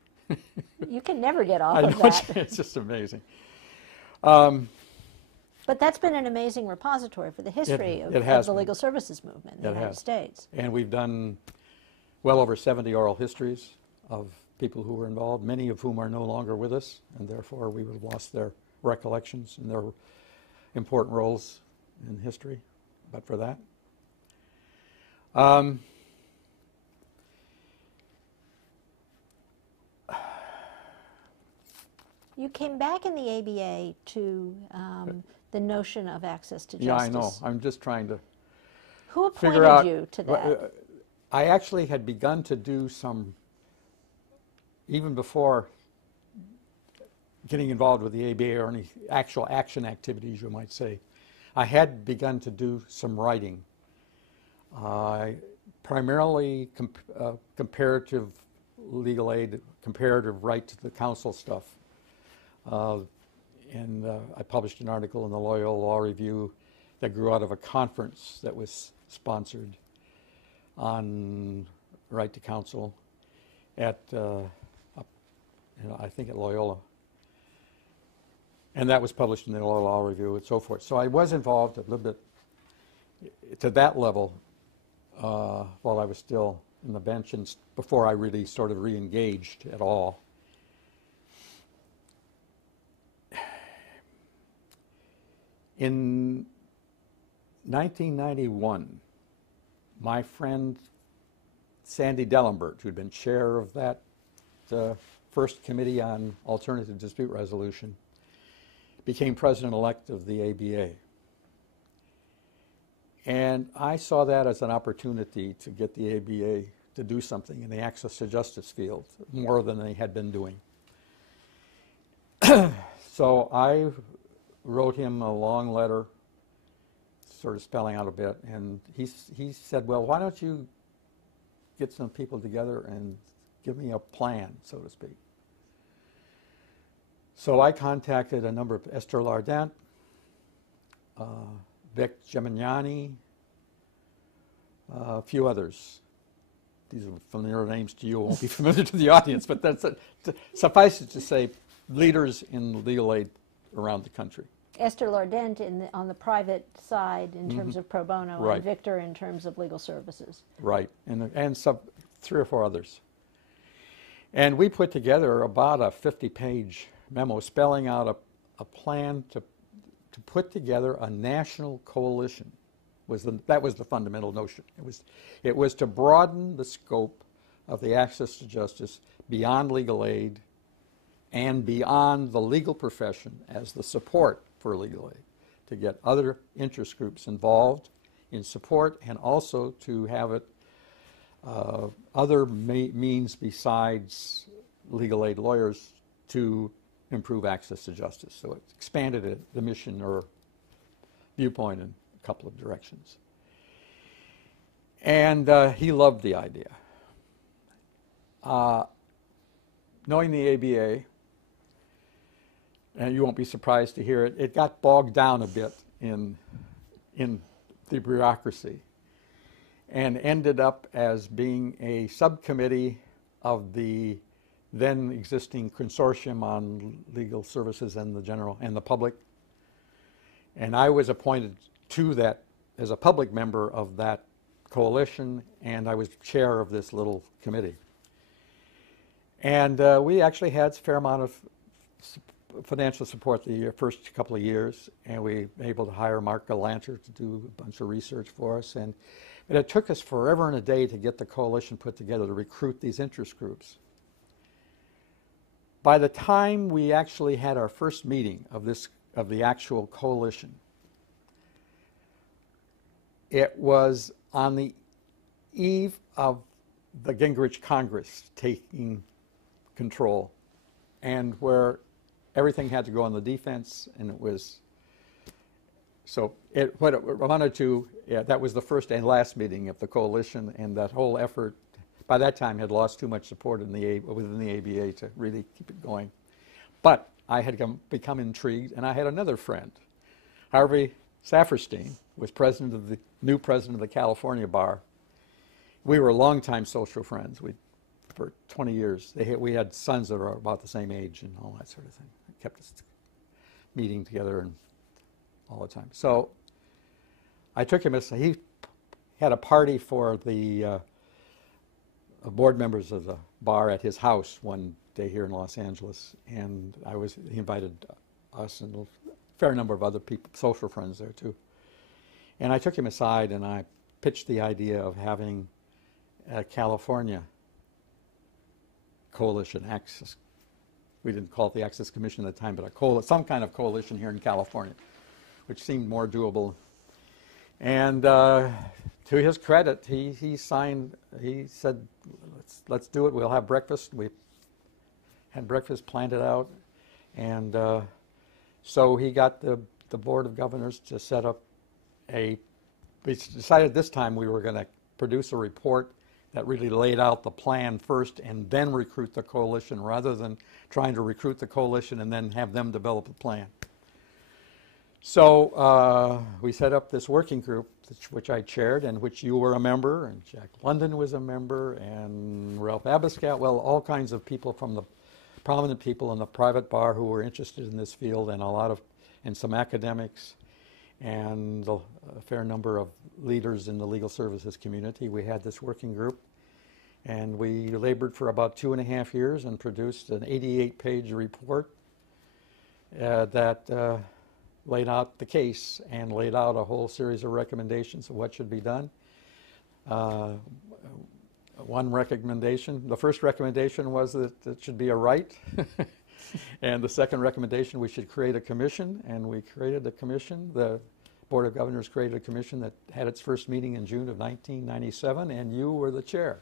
You can never get off I of know, that. it's just amazing. But that's been an amazing repository for the history It of has the been. legal services movement in the It United has. States. And we've done well over 70 oral histories of people who were involved, many of whom are no longer with us, and therefore we would have lost their recollections and their important roles in history, but for that. You came back in the ABA to the notion of access to justice. Yeah, I know. I'm just trying to Who figure appointed out. you to that? I actually had begun to do some, even before getting involved with the ABA or any actual action activities, you might say, I had begun to do some writing. Primarily comparative legal aid, comparative right to the counsel stuff. And I published an article in the Loyola Law Review that grew out of a conference that was sponsored on right to counsel at, I think at Loyola. And that was published in the Loyola Law Review and so forth. So I was involved a little bit to that level while I was still in the bench and before I really sort of re-engaged at all. In 1991, my friend Sandy Dellenbert, who'd been chair of that first committee on alternative dispute resolution, became president-elect of the ABA. And I saw that as an opportunity to get the ABA to do something in the access to justice field, more than they had been doing. So I wrote him a long letter, sort of spelling out a bit, and he said, well, why don't you get some people together and give me a plan, so to speak. So I contacted a number of Esther Lardent, Vic Gemignani, a few others. These are familiar names to you, won't be familiar to the audience, but that's suffice it to say, leaders in legal aid around the country. Esther Lardent on the private side in terms of pro bono, Right. and Victor in terms of legal services. Right, and some 3 or 4 others. And we put together about a 50-page memo spelling out a plan to put together a national coalition. That was the fundamental notion. It was to broaden the scope of the access to justice beyond legal aid and beyond the legal profession as the support for legal aid, to get other interest groups involved in support and also to have it other means besides legal aid lawyers to improve access to justice. So it expanded the mission or viewpoint in a couple of directions. And he loved the idea. Knowing the ABA, and you won't be surprised to hear it, it got bogged down a bit in the bureaucracy and ended up as being a subcommittee of the then existing consortium on legal services and the public. And I was appointed to that as a public member of that coalition, and I was chair of this little committee. And we actually had a fair amount of financial support the first couple of years, and we were able to hire Mark Galanter to do a bunch of research for us. And it took us forever and a day to get the coalition put together to recruit these interest groups. By the time we actually had our first meeting of the actual coalition, it was on the eve of the Gingrich Congress taking control, and where everything had to go on the defense, and it was so what it amounted to. Yeah, that was the first and last meeting of the coalition, and that whole effort by that time had lost too much support in within the ABA to really keep it going. But I had become intrigued, and I had another friend. Harvey Saferstein was new president of the California Bar. We were longtime social friends. For 20 years. We had sons that were about the same age and all that sort of thing. It kept us meeting together and all the time. So I took him, he had a party for the board members of the bar at his house one day here in Los Angeles, and he invited us and a fair number of other people, social friends there too. And I took him aside and I pitched the idea of having a California coalition access. We didn't call it the Access Commission at the time, but some kind of coalition here in California, which seemed more doable. And to his credit, he said, let's do it. We'll have breakfast. We had breakfast, planned it out, and so he got the Board of Governors to set up we decided this time we were going to produce a report that really laid out the plan first and then recruit the coalition, rather than trying to recruit the coalition and then have them develop a plan. So we set up this working group, which I chaired, and which you were a member, and Jack London was a member, and Ralph Abascal, well, all kinds of people from the prominent people in the private bar who were interested in this field, and some academics, and a fair number of leaders in the legal services community. We had this working group, and we labored for about 2.5 years and produced an 88-page report that laid out the case and laid out a whole series of recommendations of what should be done. One recommendation, the first recommendation was that it should be a right. And the second recommendation, we should create a commission, and we created a commission. The Board of Governors created a commission that had its first meeting in June of 1997, and you were the chair.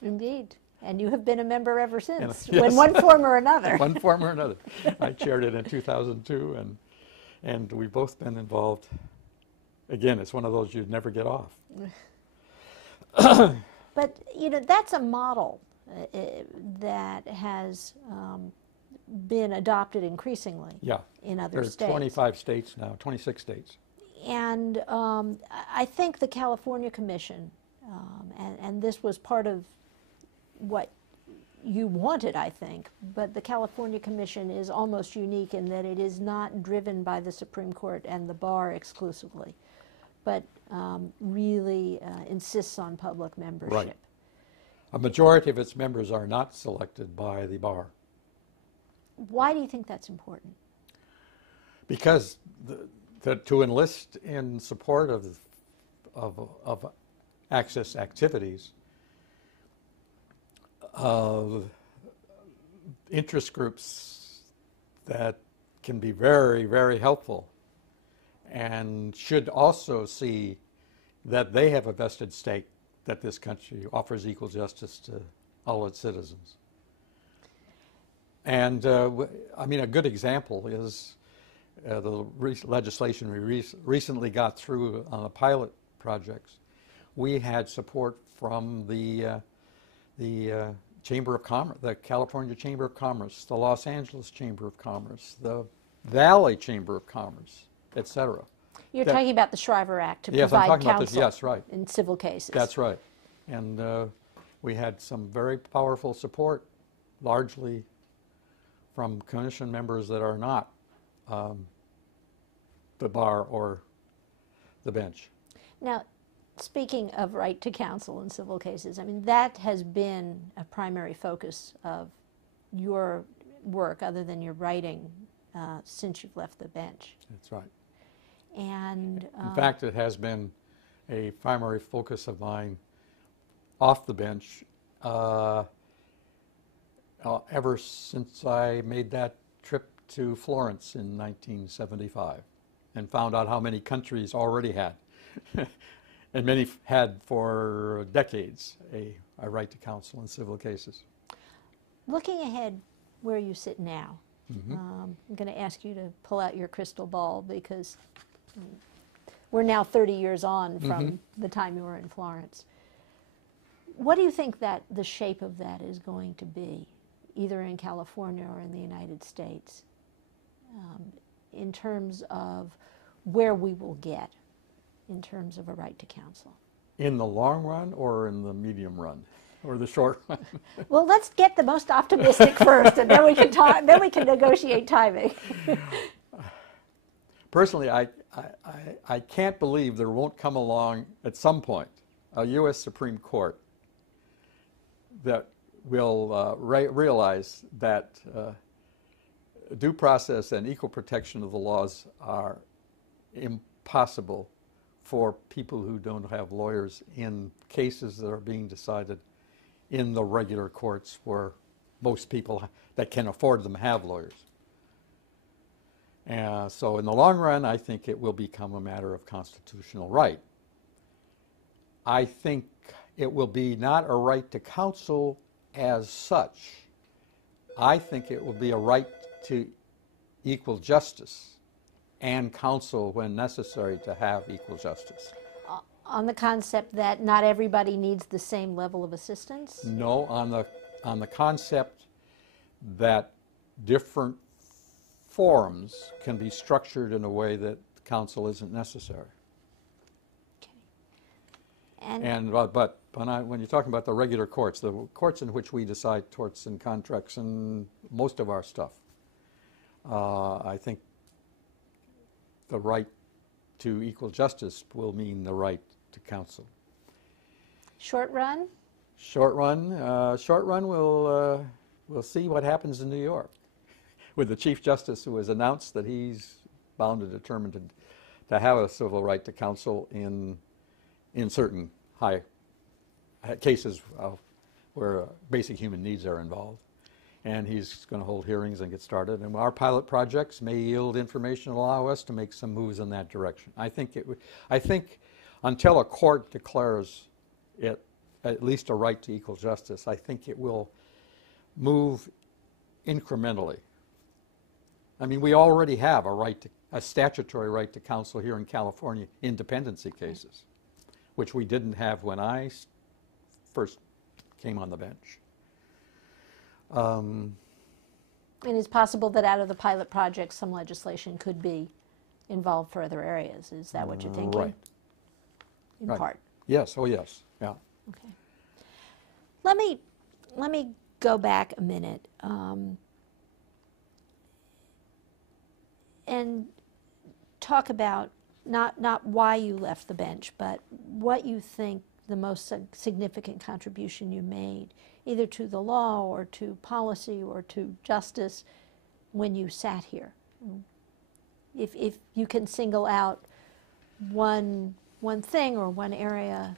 Indeed. And you have been a member ever since, Yes. in one form or another. One form or another. I chaired it in 2002, and we've both been involved. Again, it's one of those you'd never get off. But, that's a model that has been adopted increasingly in other states. There are 25 states now, 26 states. And I think the California Commission, and this was part of what you wanted, I think, but the California Commission is almost unique in that it is not driven by the Supreme Court and the bar exclusively, but really insists on public membership. Right. A majority of its members are not selected by the bar. Why do you think that's important? Because to enlist in support of access activities, interest groups that can be very, very helpful and should also see that they have a vested stake that this country offers equal justice to all its citizens. And I mean, a good example is the legislation we recently got through on the pilot projects. We had support from the Chamber of Commerce, the California Chamber of Commerce, the Los Angeles Chamber of Commerce, the Valley Chamber of Commerce, etc. You're talking about the Shriver Act to yes, provide I'm talking counsel about this, yes, right. in civil cases. That's right. And we had some very powerful support, largely from commission members that are not the bar or the bench. Now, speaking of right to counsel in civil cases, I mean, that has been a primary focus of your work, other than your writing, since you've left the bench. That's right. And in fact, it has been a primary focus of mine off the bench ever since I made that trip to Florence in 1975 and found out how many countries already had, and many had for decades, a right to counsel in civil cases. looking ahead where you sit now, I'm going to ask you to pull out your crystal ball, because we're now 30 years on from the time you were in Florence. What do you think that the shape of that is going to be, either in California or in the United States, in terms of where we will get in terms of a right to counsel? In the long run or in the medium run or the short run? Well, let's get the most optimistic first, and then we can talk. Then we can negotiate timing. Personally, I can't believe there won't come along at some point a U.S. Supreme Court that will realize that due process and equal protection of the laws are impossible for people who don't have lawyers in cases that are being decided in the regular courts where most people that can afford them have lawyers. So in the long run, I think it will become a matter of constitutional right. I think it will be not a right to counsel as such. I think it will be a right to equal justice and counsel when necessary to have equal justice. On the concept that not everybody needs the same level of assistance? No, on the concept that different forums can be structured in a way that counsel isn't necessary. Okay. But when you're talking about the regular courts, the courts in which we decide torts and contracts and most of our stuff, I think the right to equal justice will mean the right to counsel. Short run? Short run. We'll see what happens in New York with the Chief Justice, who has announced that he's bound and determined to have a civil right to counsel in certain high cases where basic human needs are involved. And he's going to hold hearings and get started. And our pilot projects may yield information and allow us to make some moves in that direction. I think until a court declares it at least a right to equal justice, I think it will move incrementally. I mean, we already have a statutory right to counsel here in California in dependency cases, which we didn't have when I first came on the bench. And it's possible that out of the pilot project, some legislation could be involved for other areas. Is that what you're thinking? Right. In Right. part. Yes. Oh, yes. Yeah. Okay. Let me go back a minute and talk about not why you left the bench, but what you think the most significant contribution you made, either to the law or to policy or to justice, when you sat here. If you can single out one thing or one area.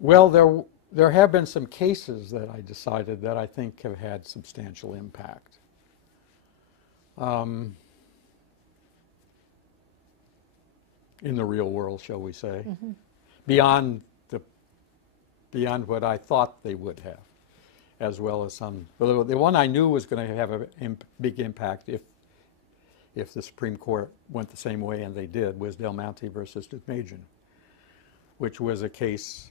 Well, there have been some cases that I decided that I think have had substantial impact. In the real world, shall we say, beyond what I thought they would have, as well as some. Well, the one I knew was going to have a big impact if the Supreme Court went the same way, and they did, was Del Monte versus Deukmejian, which was a case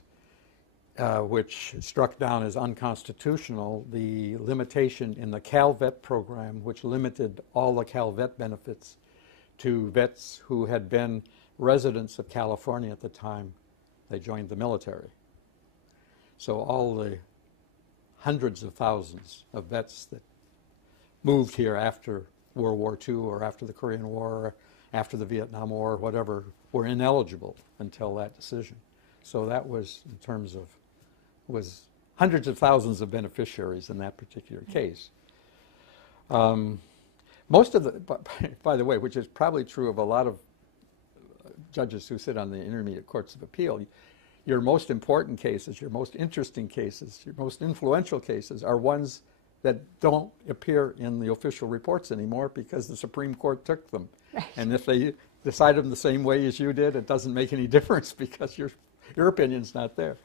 which struck down as unconstitutional the limitation in the CalVet program, which limited all the CalVet benefits to vets who had been residents of California at the time they joined the military. So all the hundreds of thousands of vets that moved here after World War II or after the Korean War or after the Vietnam War or whatever were ineligible until that decision. So that was, in terms of, was hundreds of thousands of beneficiaries in that particular case. Most of the, by the way, which is probably true of a lot of judges who sit on the intermediate courts of appeal, your most important cases, your most interesting cases, your most influential cases are ones that don't appear in the official reports anymore because the Supreme Court took them. Right. And if they decide them the same way as you did, it doesn't make any difference because your opinion's not there.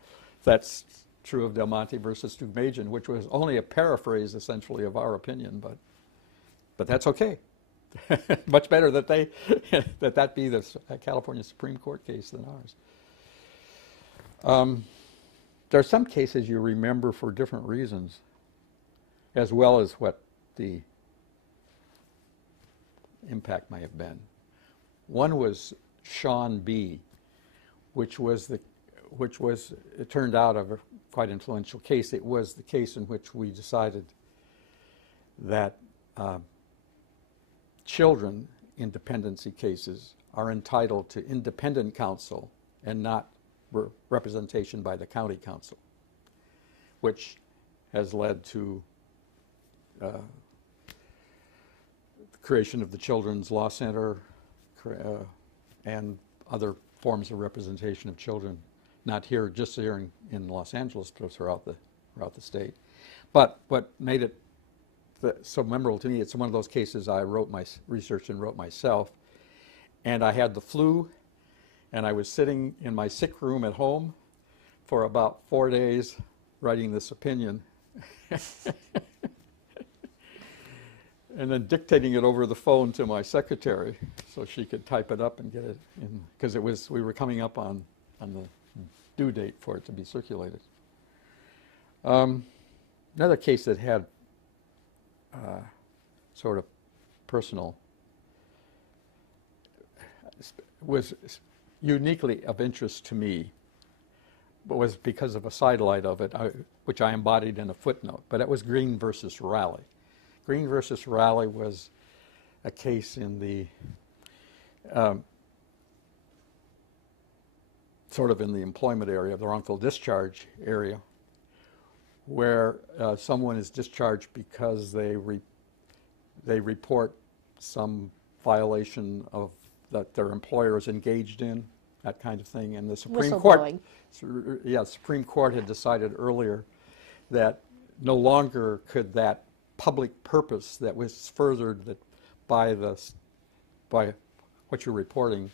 That's true of Del Monte versus Stugmagian, which was only a paraphrase essentially of our opinion, but that's okay. Much better that that be the California Supreme Court case than ours. There are some cases you remember for different reasons, as well as what the impact may have been. One was Sean B., which it turned out a quite influential case. It was the case in which we decided that children in dependency cases are entitled to independent counsel and not representation by the county council, which has led to the creation of the Children's Law Center and other forms of representation of children, not here, just here in Los Angeles, but throughout the state. But what made it so memorable to me, it's one of those cases I wrote my research and wrote myself, and I had the flu, and I was sitting in my sick room at home for about 4 days writing this opinion, and then dictating it over the phone to my secretary so she could type it up and get it in, because we were coming up on the due date for it to be circulated. Another case that had sort of personal, was uniquely of interest to me, but was because of a sidelight of it, which I embodied in a footnote, but it was Green versus Raleigh. Green versus Raleigh was a case in the sort of in the employment area, the wrongful discharge area, where someone is discharged because they report some violation of that their employer is engaged in, that kind of thing, and the Supreme Court, Supreme Court had decided earlier that no longer could that public purpose that was furthered by what you're reporting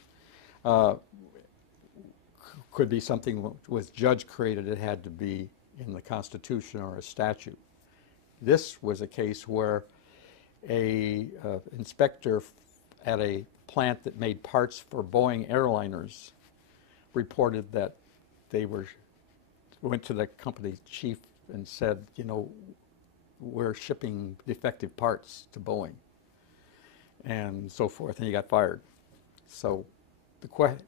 could be something that was judge created. It had to be in the Constitution or a statute. This was a case where a inspector at a plant that made parts for Boeing airliners reported that they went to the company chief and said, you know, we're shipping defective parts to Boeing and so forth, and he got fired. So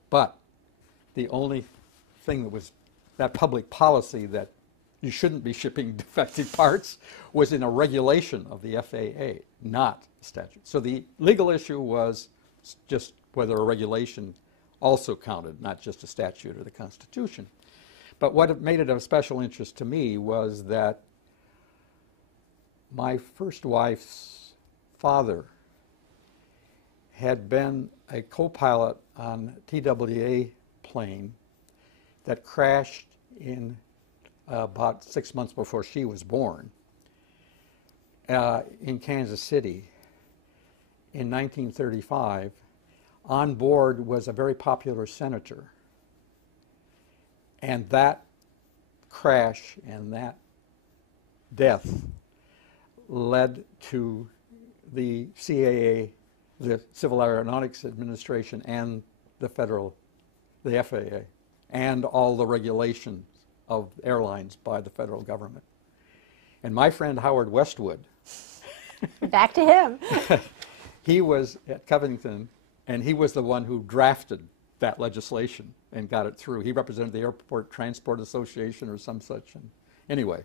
but the only thing that was that public policy that you shouldn't be shipping defective parts was in a regulation of the FAA, not statute. So the legal issue was just whether a regulation also counted, not just a statute or the Constitution. But what made it of special interest to me was that my first wife's father had been a co-pilot on a TWA plane that crashed in about 6 months before she was born in Kansas City in 1935. On board was a very popular senator, and that crash and that death led to the CAA, the Civil Aeronautics Administration, and the FAA, and all the regulations of airlines by the federal government. And my friend Howard Westwood, back to him, he was at Covington, and he was the one who drafted that legislation and got it through. He represented the Airport Transport Association or some such. And anyway,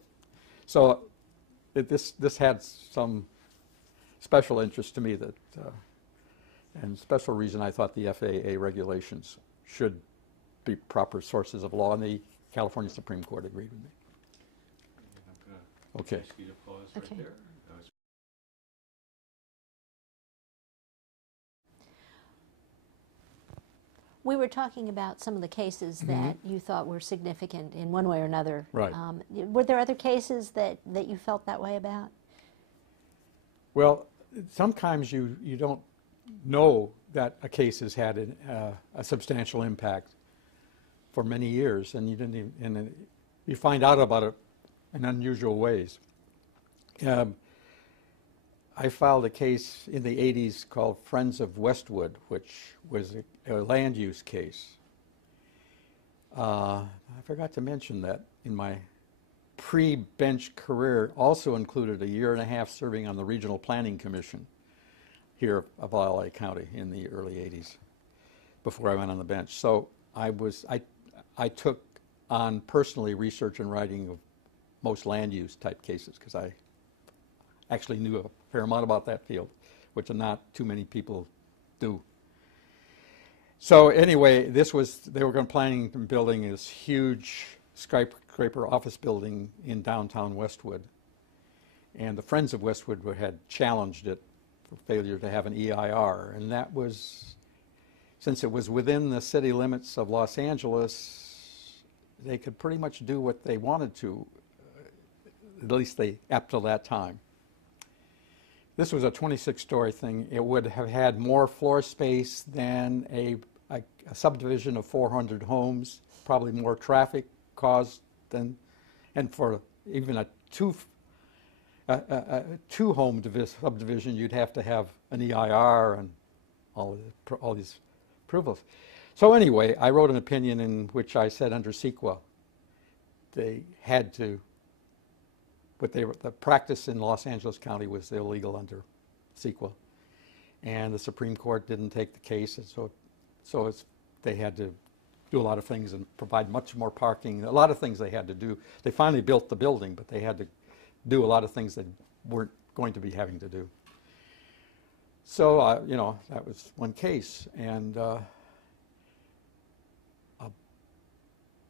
so this had some special interest to me that, and special reason I thought the FAA regulations should be proper sources of law, and the California Supreme Court agreed with me. Okay. Ask you to pause right Okay. there. We were talking about some of the cases that you thought were significant in one way or another. Right. Were there other cases that you felt that way about? Well, sometimes you don't know that a case has had a substantial impact for many years, and you didn't even, you find out about it in unusual ways. I filed a case in the 80s called Friends of Westwood, which was a land use case. I forgot to mention that in my pre-bench career also included a year and a half serving on the Regional Planning Commission here of LA County in the early 80s before I went on the bench. So I took on personally research and writing of most land use type cases because I actually knew a fair amount about that field, which not too many people do. So anyway, they were planning on building this huge skyscraper office building in downtown Westwood. And the Friends of Westwood had challenged it for failure to have an EIR. And that was, since it was within the city limits of Los Angeles, they could pretty much do what they wanted to, at least up till that time. This was a 26-story thing. It would have had more floor space than a subdivision of 400 homes, probably more traffic caused than, and for even a two-home subdivision, you'd have to have an EIR and all these approvals. So anyway, I wrote an opinion in which I said under CEQA, they had to, the practice in Los Angeles County was illegal under CEQA. And the Supreme Court didn't take the case, and so they had to do a lot of things and provide much more parking, a lot of things they had to do. They finally built the building, but they had to do a lot of things they weren't going to be having to do. So, that was one case. And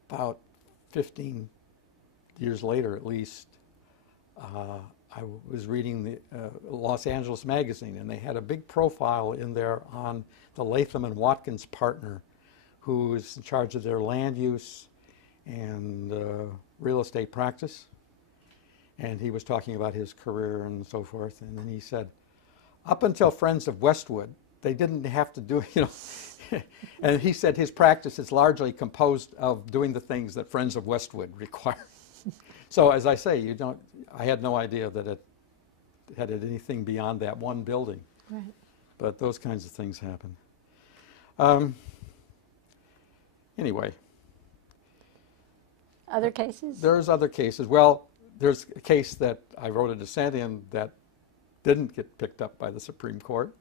about 15 years later, at least, I was reading the Los Angeles Magazine, and they had a big profile in there on the Latham and Watkins partner who was in charge of their land use and real estate practice. And he was talking about his career and so forth. And then he said, up until Friends of Westwood, they didn't have to do, and he said his practice is largely composed of doing the things that Friends of Westwood require. So as I say, I had no idea that it had anything beyond that one building. Right. But those kinds of things happen. Anyway. Other cases? There's other cases. Well, there's a case that I wrote a dissent in that didn't get picked up by the Supreme Court,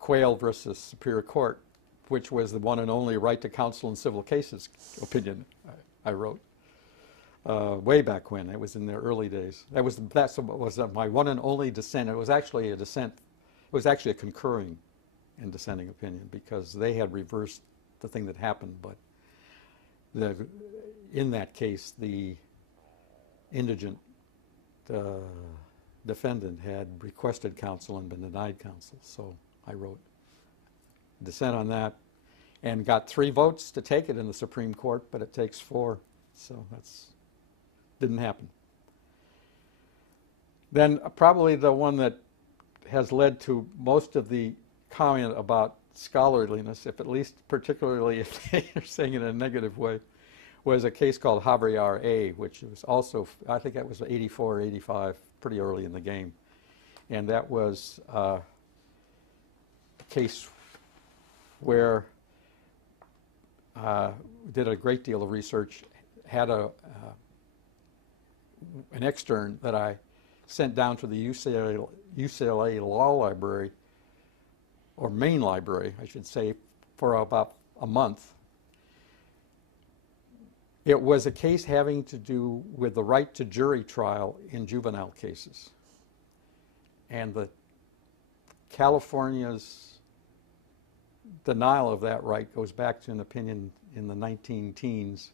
Quayle versus Superior Court, which was the one and only right to counsel in civil cases opinion I wrote. Way back when, it was in the early days. That was my one and only dissent. It was actually a dissent. It was actually a concurring and dissenting opinion because they had reversed the thing that happened. But in that case, the indigent defendant had requested counsel and been denied counsel. So I wrote dissent on that and got 3 votes to take it in the Supreme Court, but it takes 4. So that's didn't happen. Then probably the one that has led to most of the comment about scholarliness, if at least particularly if they're saying it in a negative way, was a case called Javier A, which was also, I think that was 84 or 85, pretty early in the game. And that was a case where did a great deal of research, had an extern that I sent down to the UCLA Law Library, or main library, I should say, for about a month. It was a case having to do with the right to jury trial in juvenile cases. And California's denial of that right goes back to an opinion in the 19-teens.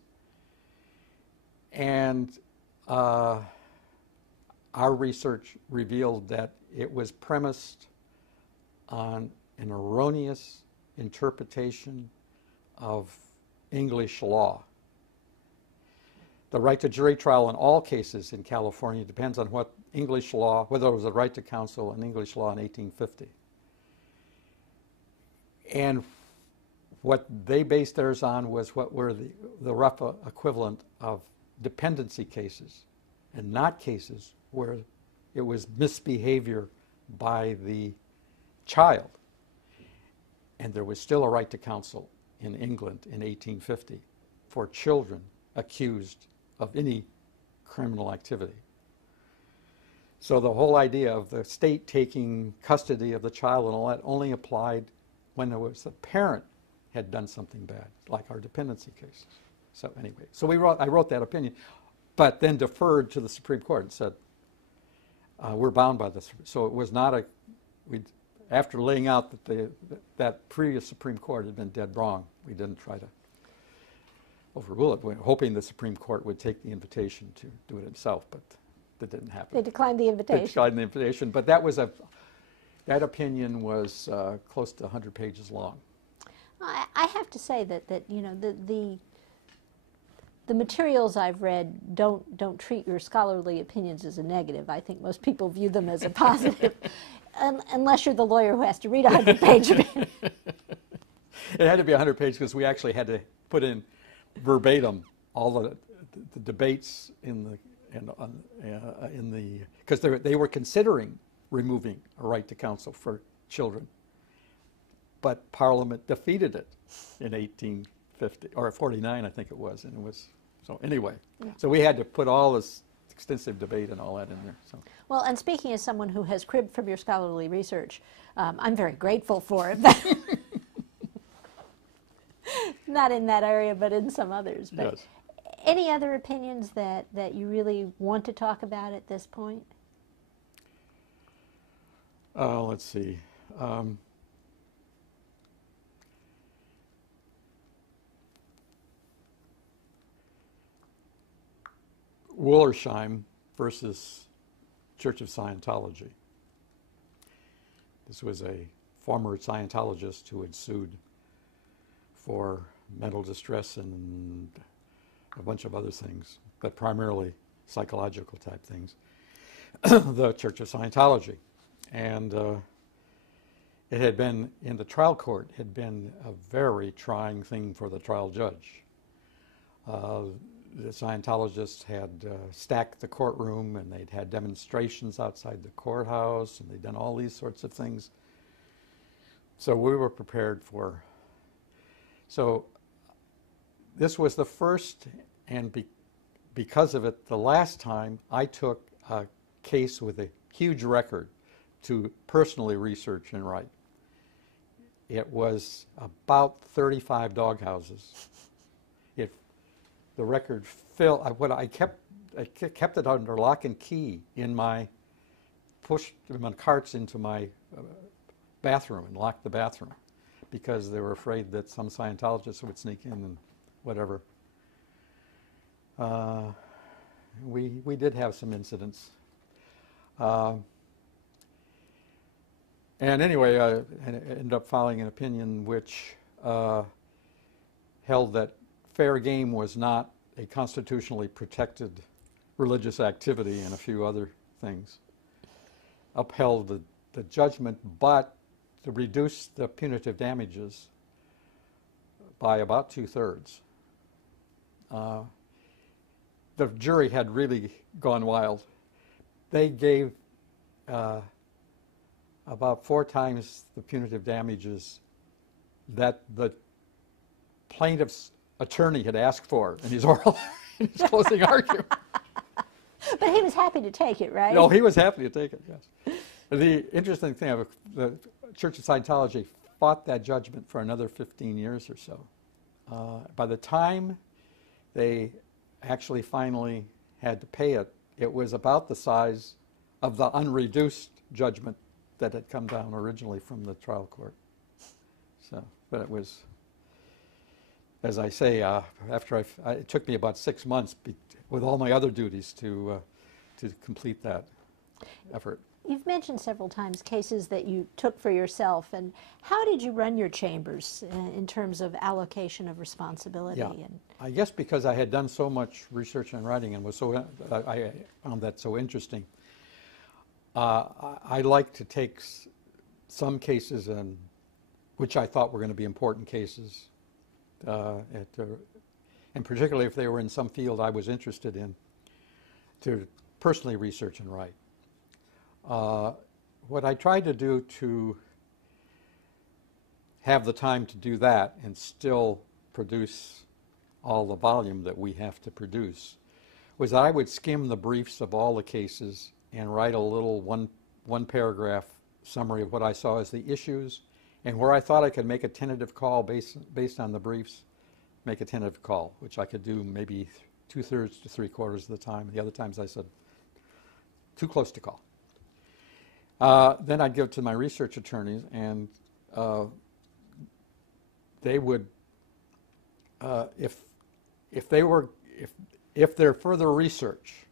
And our research revealed that it was premised on an erroneous interpretation of English law. The right to jury trial in all cases in California depends on what English law, whether it was a right to counsel in English law in 1850. And what they based theirs on was what were the rough equivalent of dependency cases and not cases where it was misbehavior by the child. And there was still a right to counsel in England in 1850 for children accused of any criminal activity. So the whole idea of the state taking custody of the child and all that only applied when there was the parent had done something bad, like our dependency cases. So anyway, so I wrote that opinion, but then deferred to the Supreme Court and said, we're bound by this. So it was not after laying out that that previous Supreme Court had been dead wrong, we didn't try to overrule it. We were hoping the Supreme Court would take the invitation to do it itself, but that didn't happen. They declined the invitation. They declined the invitation, but that opinion was close to 100 pages long. I have to say that you know the materials I've read don't treat your scholarly opinions as a negative. I think most people view them as a positive, unless you're the lawyer who has to read a 100-page opinion. It had to be 100 pages because we actually had to put in verbatim all the debates because they were considering removing a right to counsel for children, but Parliament defeated it in 1850 or 49, I think it was, and it was so anyway. Yeah. So we had to put all this extensive debate and all that in there. So. Well, and speaking as someone who has cribbed from your scholarly research, I'm very grateful for it. Not in that area, but in some others. But yes. Any other opinions that you really want to talk about at this point? Let's see. Wollersheim versus Church of Scientology. This was a former Scientologist who had sued for mental distress and a bunch of other things, but primarily psychological type things, the Church of Scientology. And it had been, in the trial court, had been a very trying thing for the trial judge. The Scientologists had stacked the courtroom, and they'd had demonstrations outside the courthouse, and they'd done all these sorts of things. So we were prepared for. So this was the first, and because of it, the last time I took a case with a huge record to personally research and write. It was about 35 doghouses. The record filled. I kept it under lock and key in pushed my carts into my bathroom and locked the bathroom because they were afraid that some Scientologists would sneak in and whatever. We did have some incidents. And anyway, I ended up filing an opinion which held that fair game was not a constitutionally protected religious activity and a few other things. Upheld the judgment, but to reduce the punitive damages by about 2/3. The jury had really gone wild. They gave about 4 times the punitive damages that the plaintiff's attorney had asked for in his closing argument. But he was happy to take it, right? No, he was happy to take it, yes. The interesting thing, the Church of Scientology fought that judgment for another 15 years or so. By the time they actually finally had to pay it, it was about the size of the unreduced judgment that had come down originally from the trial court. So, but it was, as I say, it took me about 6 months with all my other duties to complete that effort. You've mentioned several times cases that you took for yourself, and how did you run your chambers in terms of allocation of responsibility? Yeah. I guess because I had done so much research and writing and I found that so interesting. I like to take some cases which I thought were going to be important cases and particularly if they were in some field I was interested in, to personally research and write. What I tried to do to have the time to do that and still produce all the volume that we have to produce was I would skim the briefs of all the cases and write a little one paragraph summary of what I saw as the issues, and where I thought I could make a tentative call based on the briefs, make a tentative call, which I could do maybe 2/3 to 3/4 of the time. The other times I said, too close to call. Then I'd give it to my research attorneys, and they would, if their further research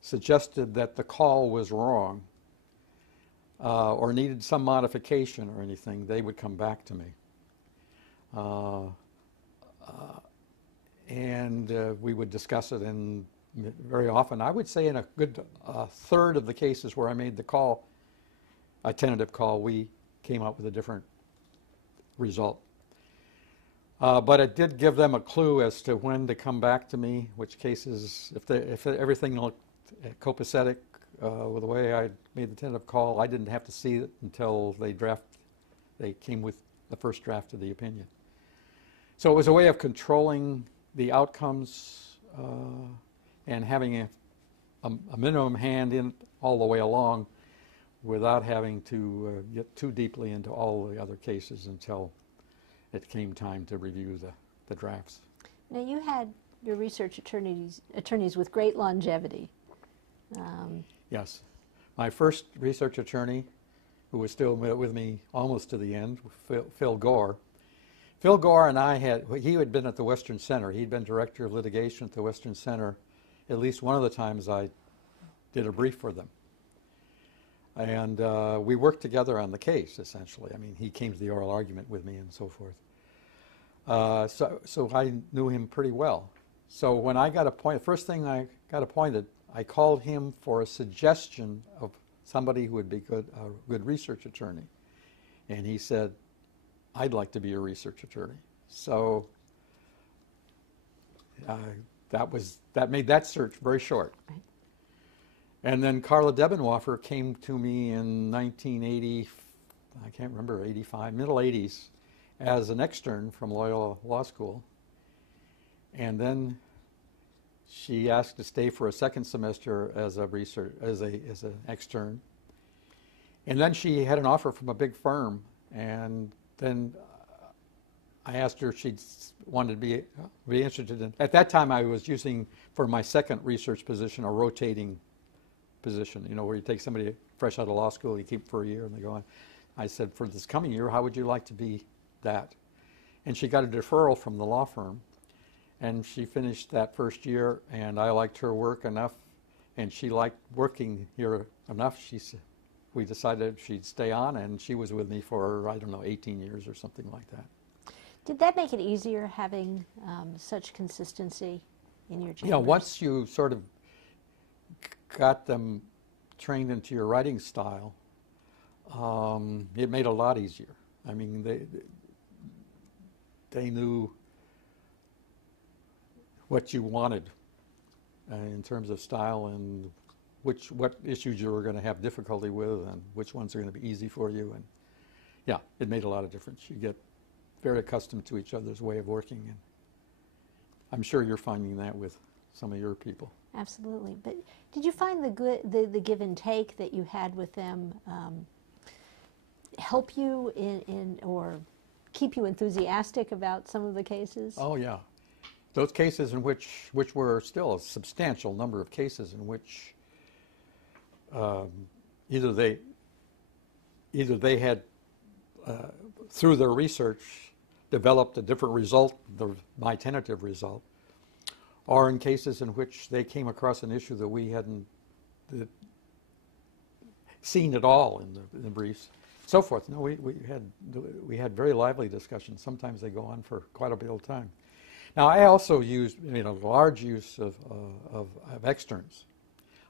suggested that the call was wrong or needed some modification or anything, they would come back to me. And we would discuss it, and very often, I would say in a good third of the cases where I made the call, a tentative call, we came up with a different result. But it did give them a clue as to when to come back to me, which cases, if everything looked copacetic with the way I made the tentative call, I didn't have to see it until they came with the first draft of the opinion. So it was a way of controlling the outcomes and having a minimum hand in all the way along without having to get too deeply into all the other cases until it came time to review the drafts. Now, you had your research attorneys with great longevity. Yes. My first research attorney, who was still with me almost to the end, Phil Gore. Phil Gore and he had been at the Western Center. He'd been director of litigation at the Western Center at least one of the times I did a brief for them. And we worked together on the case, essentially. I mean, he came to the oral argument with me and so forth. So I knew him pretty well. So when I got appointed, first thing I got appointed, I called him for a suggestion of somebody who would be a good research attorney. And he said, I'd like to be a research attorney. So that made that search very short. Right. And then Carla Debenhofer came to me in 1980, I can't remember, 85, middle 80s, as an extern from Loyola Law School. And then she asked to stay for a second semester as an extern. And then she had an offer from a big firm, and then I asked her if she wanted to be interested in. At that time, I was using for my second research position a rotating position, where you take somebody fresh out of law school, you keep them for a year, and they go on. I said, for this coming year, how would you like to be that? And she got a deferral from the law firm, and she finished that first year, and I liked her work enough, and she liked working here enough. We decided she'd stay on, and she was with me for, 18 years or something like that. Did that make it easier having such consistency in your chambers? Yeah, once you sort of got them trained into your writing style, it made it a lot easier. I mean, they knew what you wanted in terms of style and what issues you were going to have difficulty with and which ones are going to be easy for you. And yeah, it made a lot of difference. You get very accustomed to each other's way of working, and I'm sure you're finding that with some of your people. Absolutely. But did you find the give and take that you had with them help you in or keep you enthusiastic about some of the cases? Oh yeah, those cases in which were still a substantial number of cases in which either they had through their research developed a different result, my tentative result, or in cases in which they came across an issue that we hadn't seen at all in the briefs, so forth. No, we had very lively discussions. Sometimes they go on for quite a bit of time. Now, I also used a large use of externs.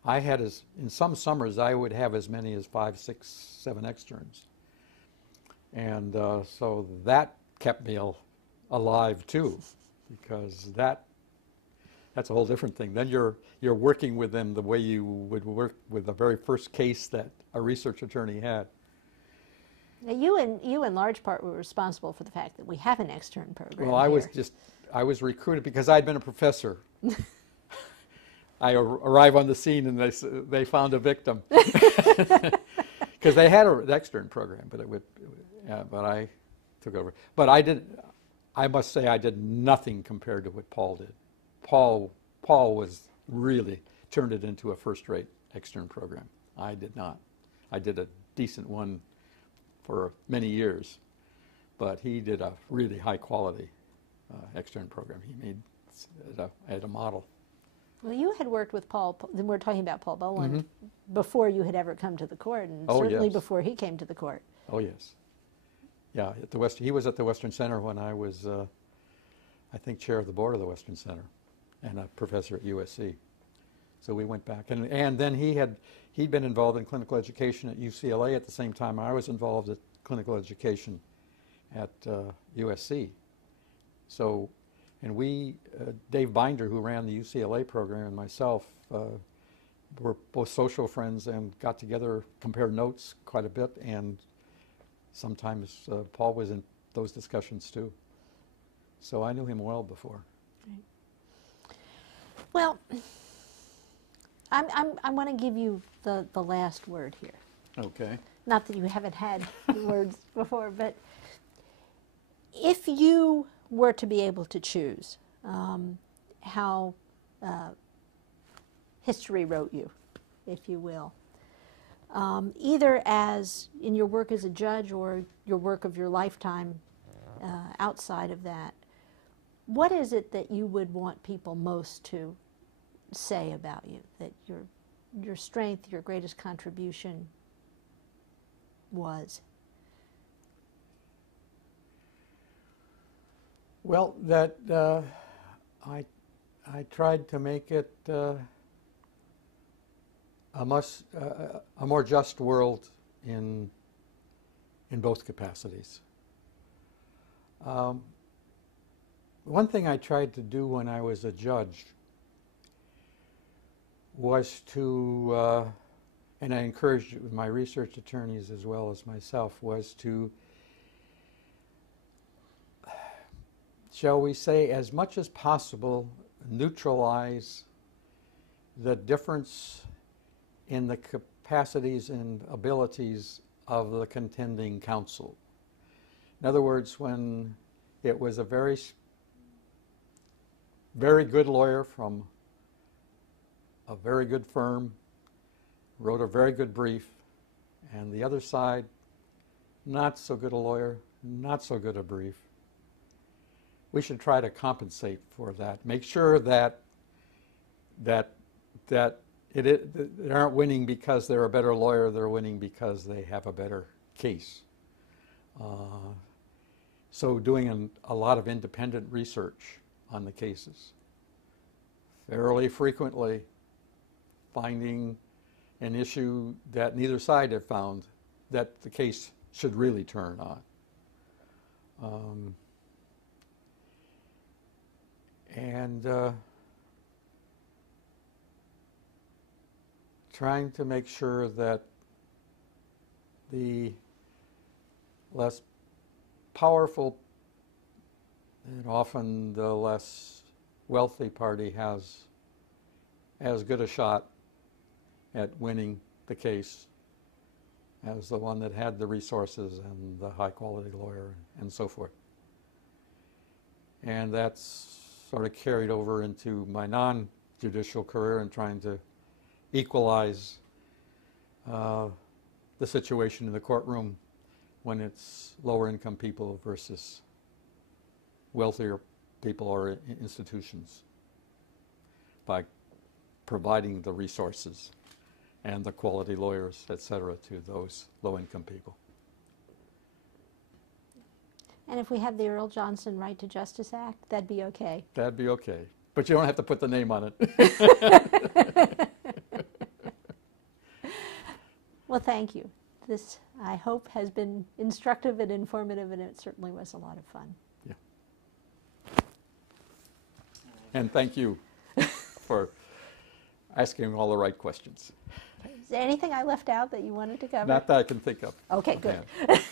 I had in some summers I would have as many as 5, 6, 7 externs, and so that kept me alive too. because that's a whole different thing. Then you're working with them the way you would work with the very first case that a research attorney had. Now, you in large part were responsible for the fact that we have an extern program. Well, here. I was recruited because I'd been a professor. I arrive on the scene and they found a victim because they had an extern program, but I took over. But I must say I did nothing compared to what Paul did. Paul was really turned it into a first-rate extern program. I did not. I did a decent one for many years, but he did a really high-quality extern program. He made it a model. Well, you had worked with Paul, we're talking about Paul Boland, Mm-hmm. before you had ever come to the court, and Oh, certainly yes. before he came to the court. Oh, yes. Yeah, he was at the Western Center when I was, I think, chair of the board of the Western Center and a professor at USC. So we went back. And then he'd been involved in clinical education at UCLA at the same time I was involved at clinical education at USC. So, and Dave Binder, who ran the UCLA program, and myself were both social friends and got together, compared notes quite a bit, and sometimes Paul was in those discussions too. So I knew him well before. Right. Well, I want to give you the last word here. Okay. Not that you haven't had the words before, but if you were to be able to choose how history wrote you, if you will, either as in your work as a judge or your work of your lifetime outside of that, what is it that you would want people most to say about you, that your strength, your greatest contribution was? Well, that I tried to make it a more just world in both capacities. One thing I tried to do when I was a judge was to, and I encouraged it with my research attorneys as well as myself, was to, shall we say, as much as possible, neutralize the difference in the capacities and abilities of the contending counsel. In other words, when it was a very good lawyer from a very good firm, wrote a very good brief, and the other side, not so good a lawyer, not so good a brief, we should try to compensate for that. Make sure that they aren't winning because they're a better lawyer, they're winning because they have a better case. So doing a lot of independent research on the cases. Fairly frequently finding an issue that neither side have found that the case should really turn on. Trying to make sure that the less powerful and often the less wealthy party has as good a shot at winning the case as the one that had the resources and the high quality lawyer and so forth. And that's sort of carried over into my non-judicial career and trying to equalize the situation in the courtroom when it's lower income people versus wealthier people or institutions by providing the resources and the quality lawyers, et cetera, to those low income people. And if we have the Earl Johnson Right to Justice Act, that'd be okay. That'd be okay. But you don't have to put the name on it. Well, thank you. This, I hope, has been instructive and informative, and it certainly was a lot of fun. And thank you for asking all the right questions. Is there anything I left out that you wanted to cover? Not that I can think of. Okay, good. offhand.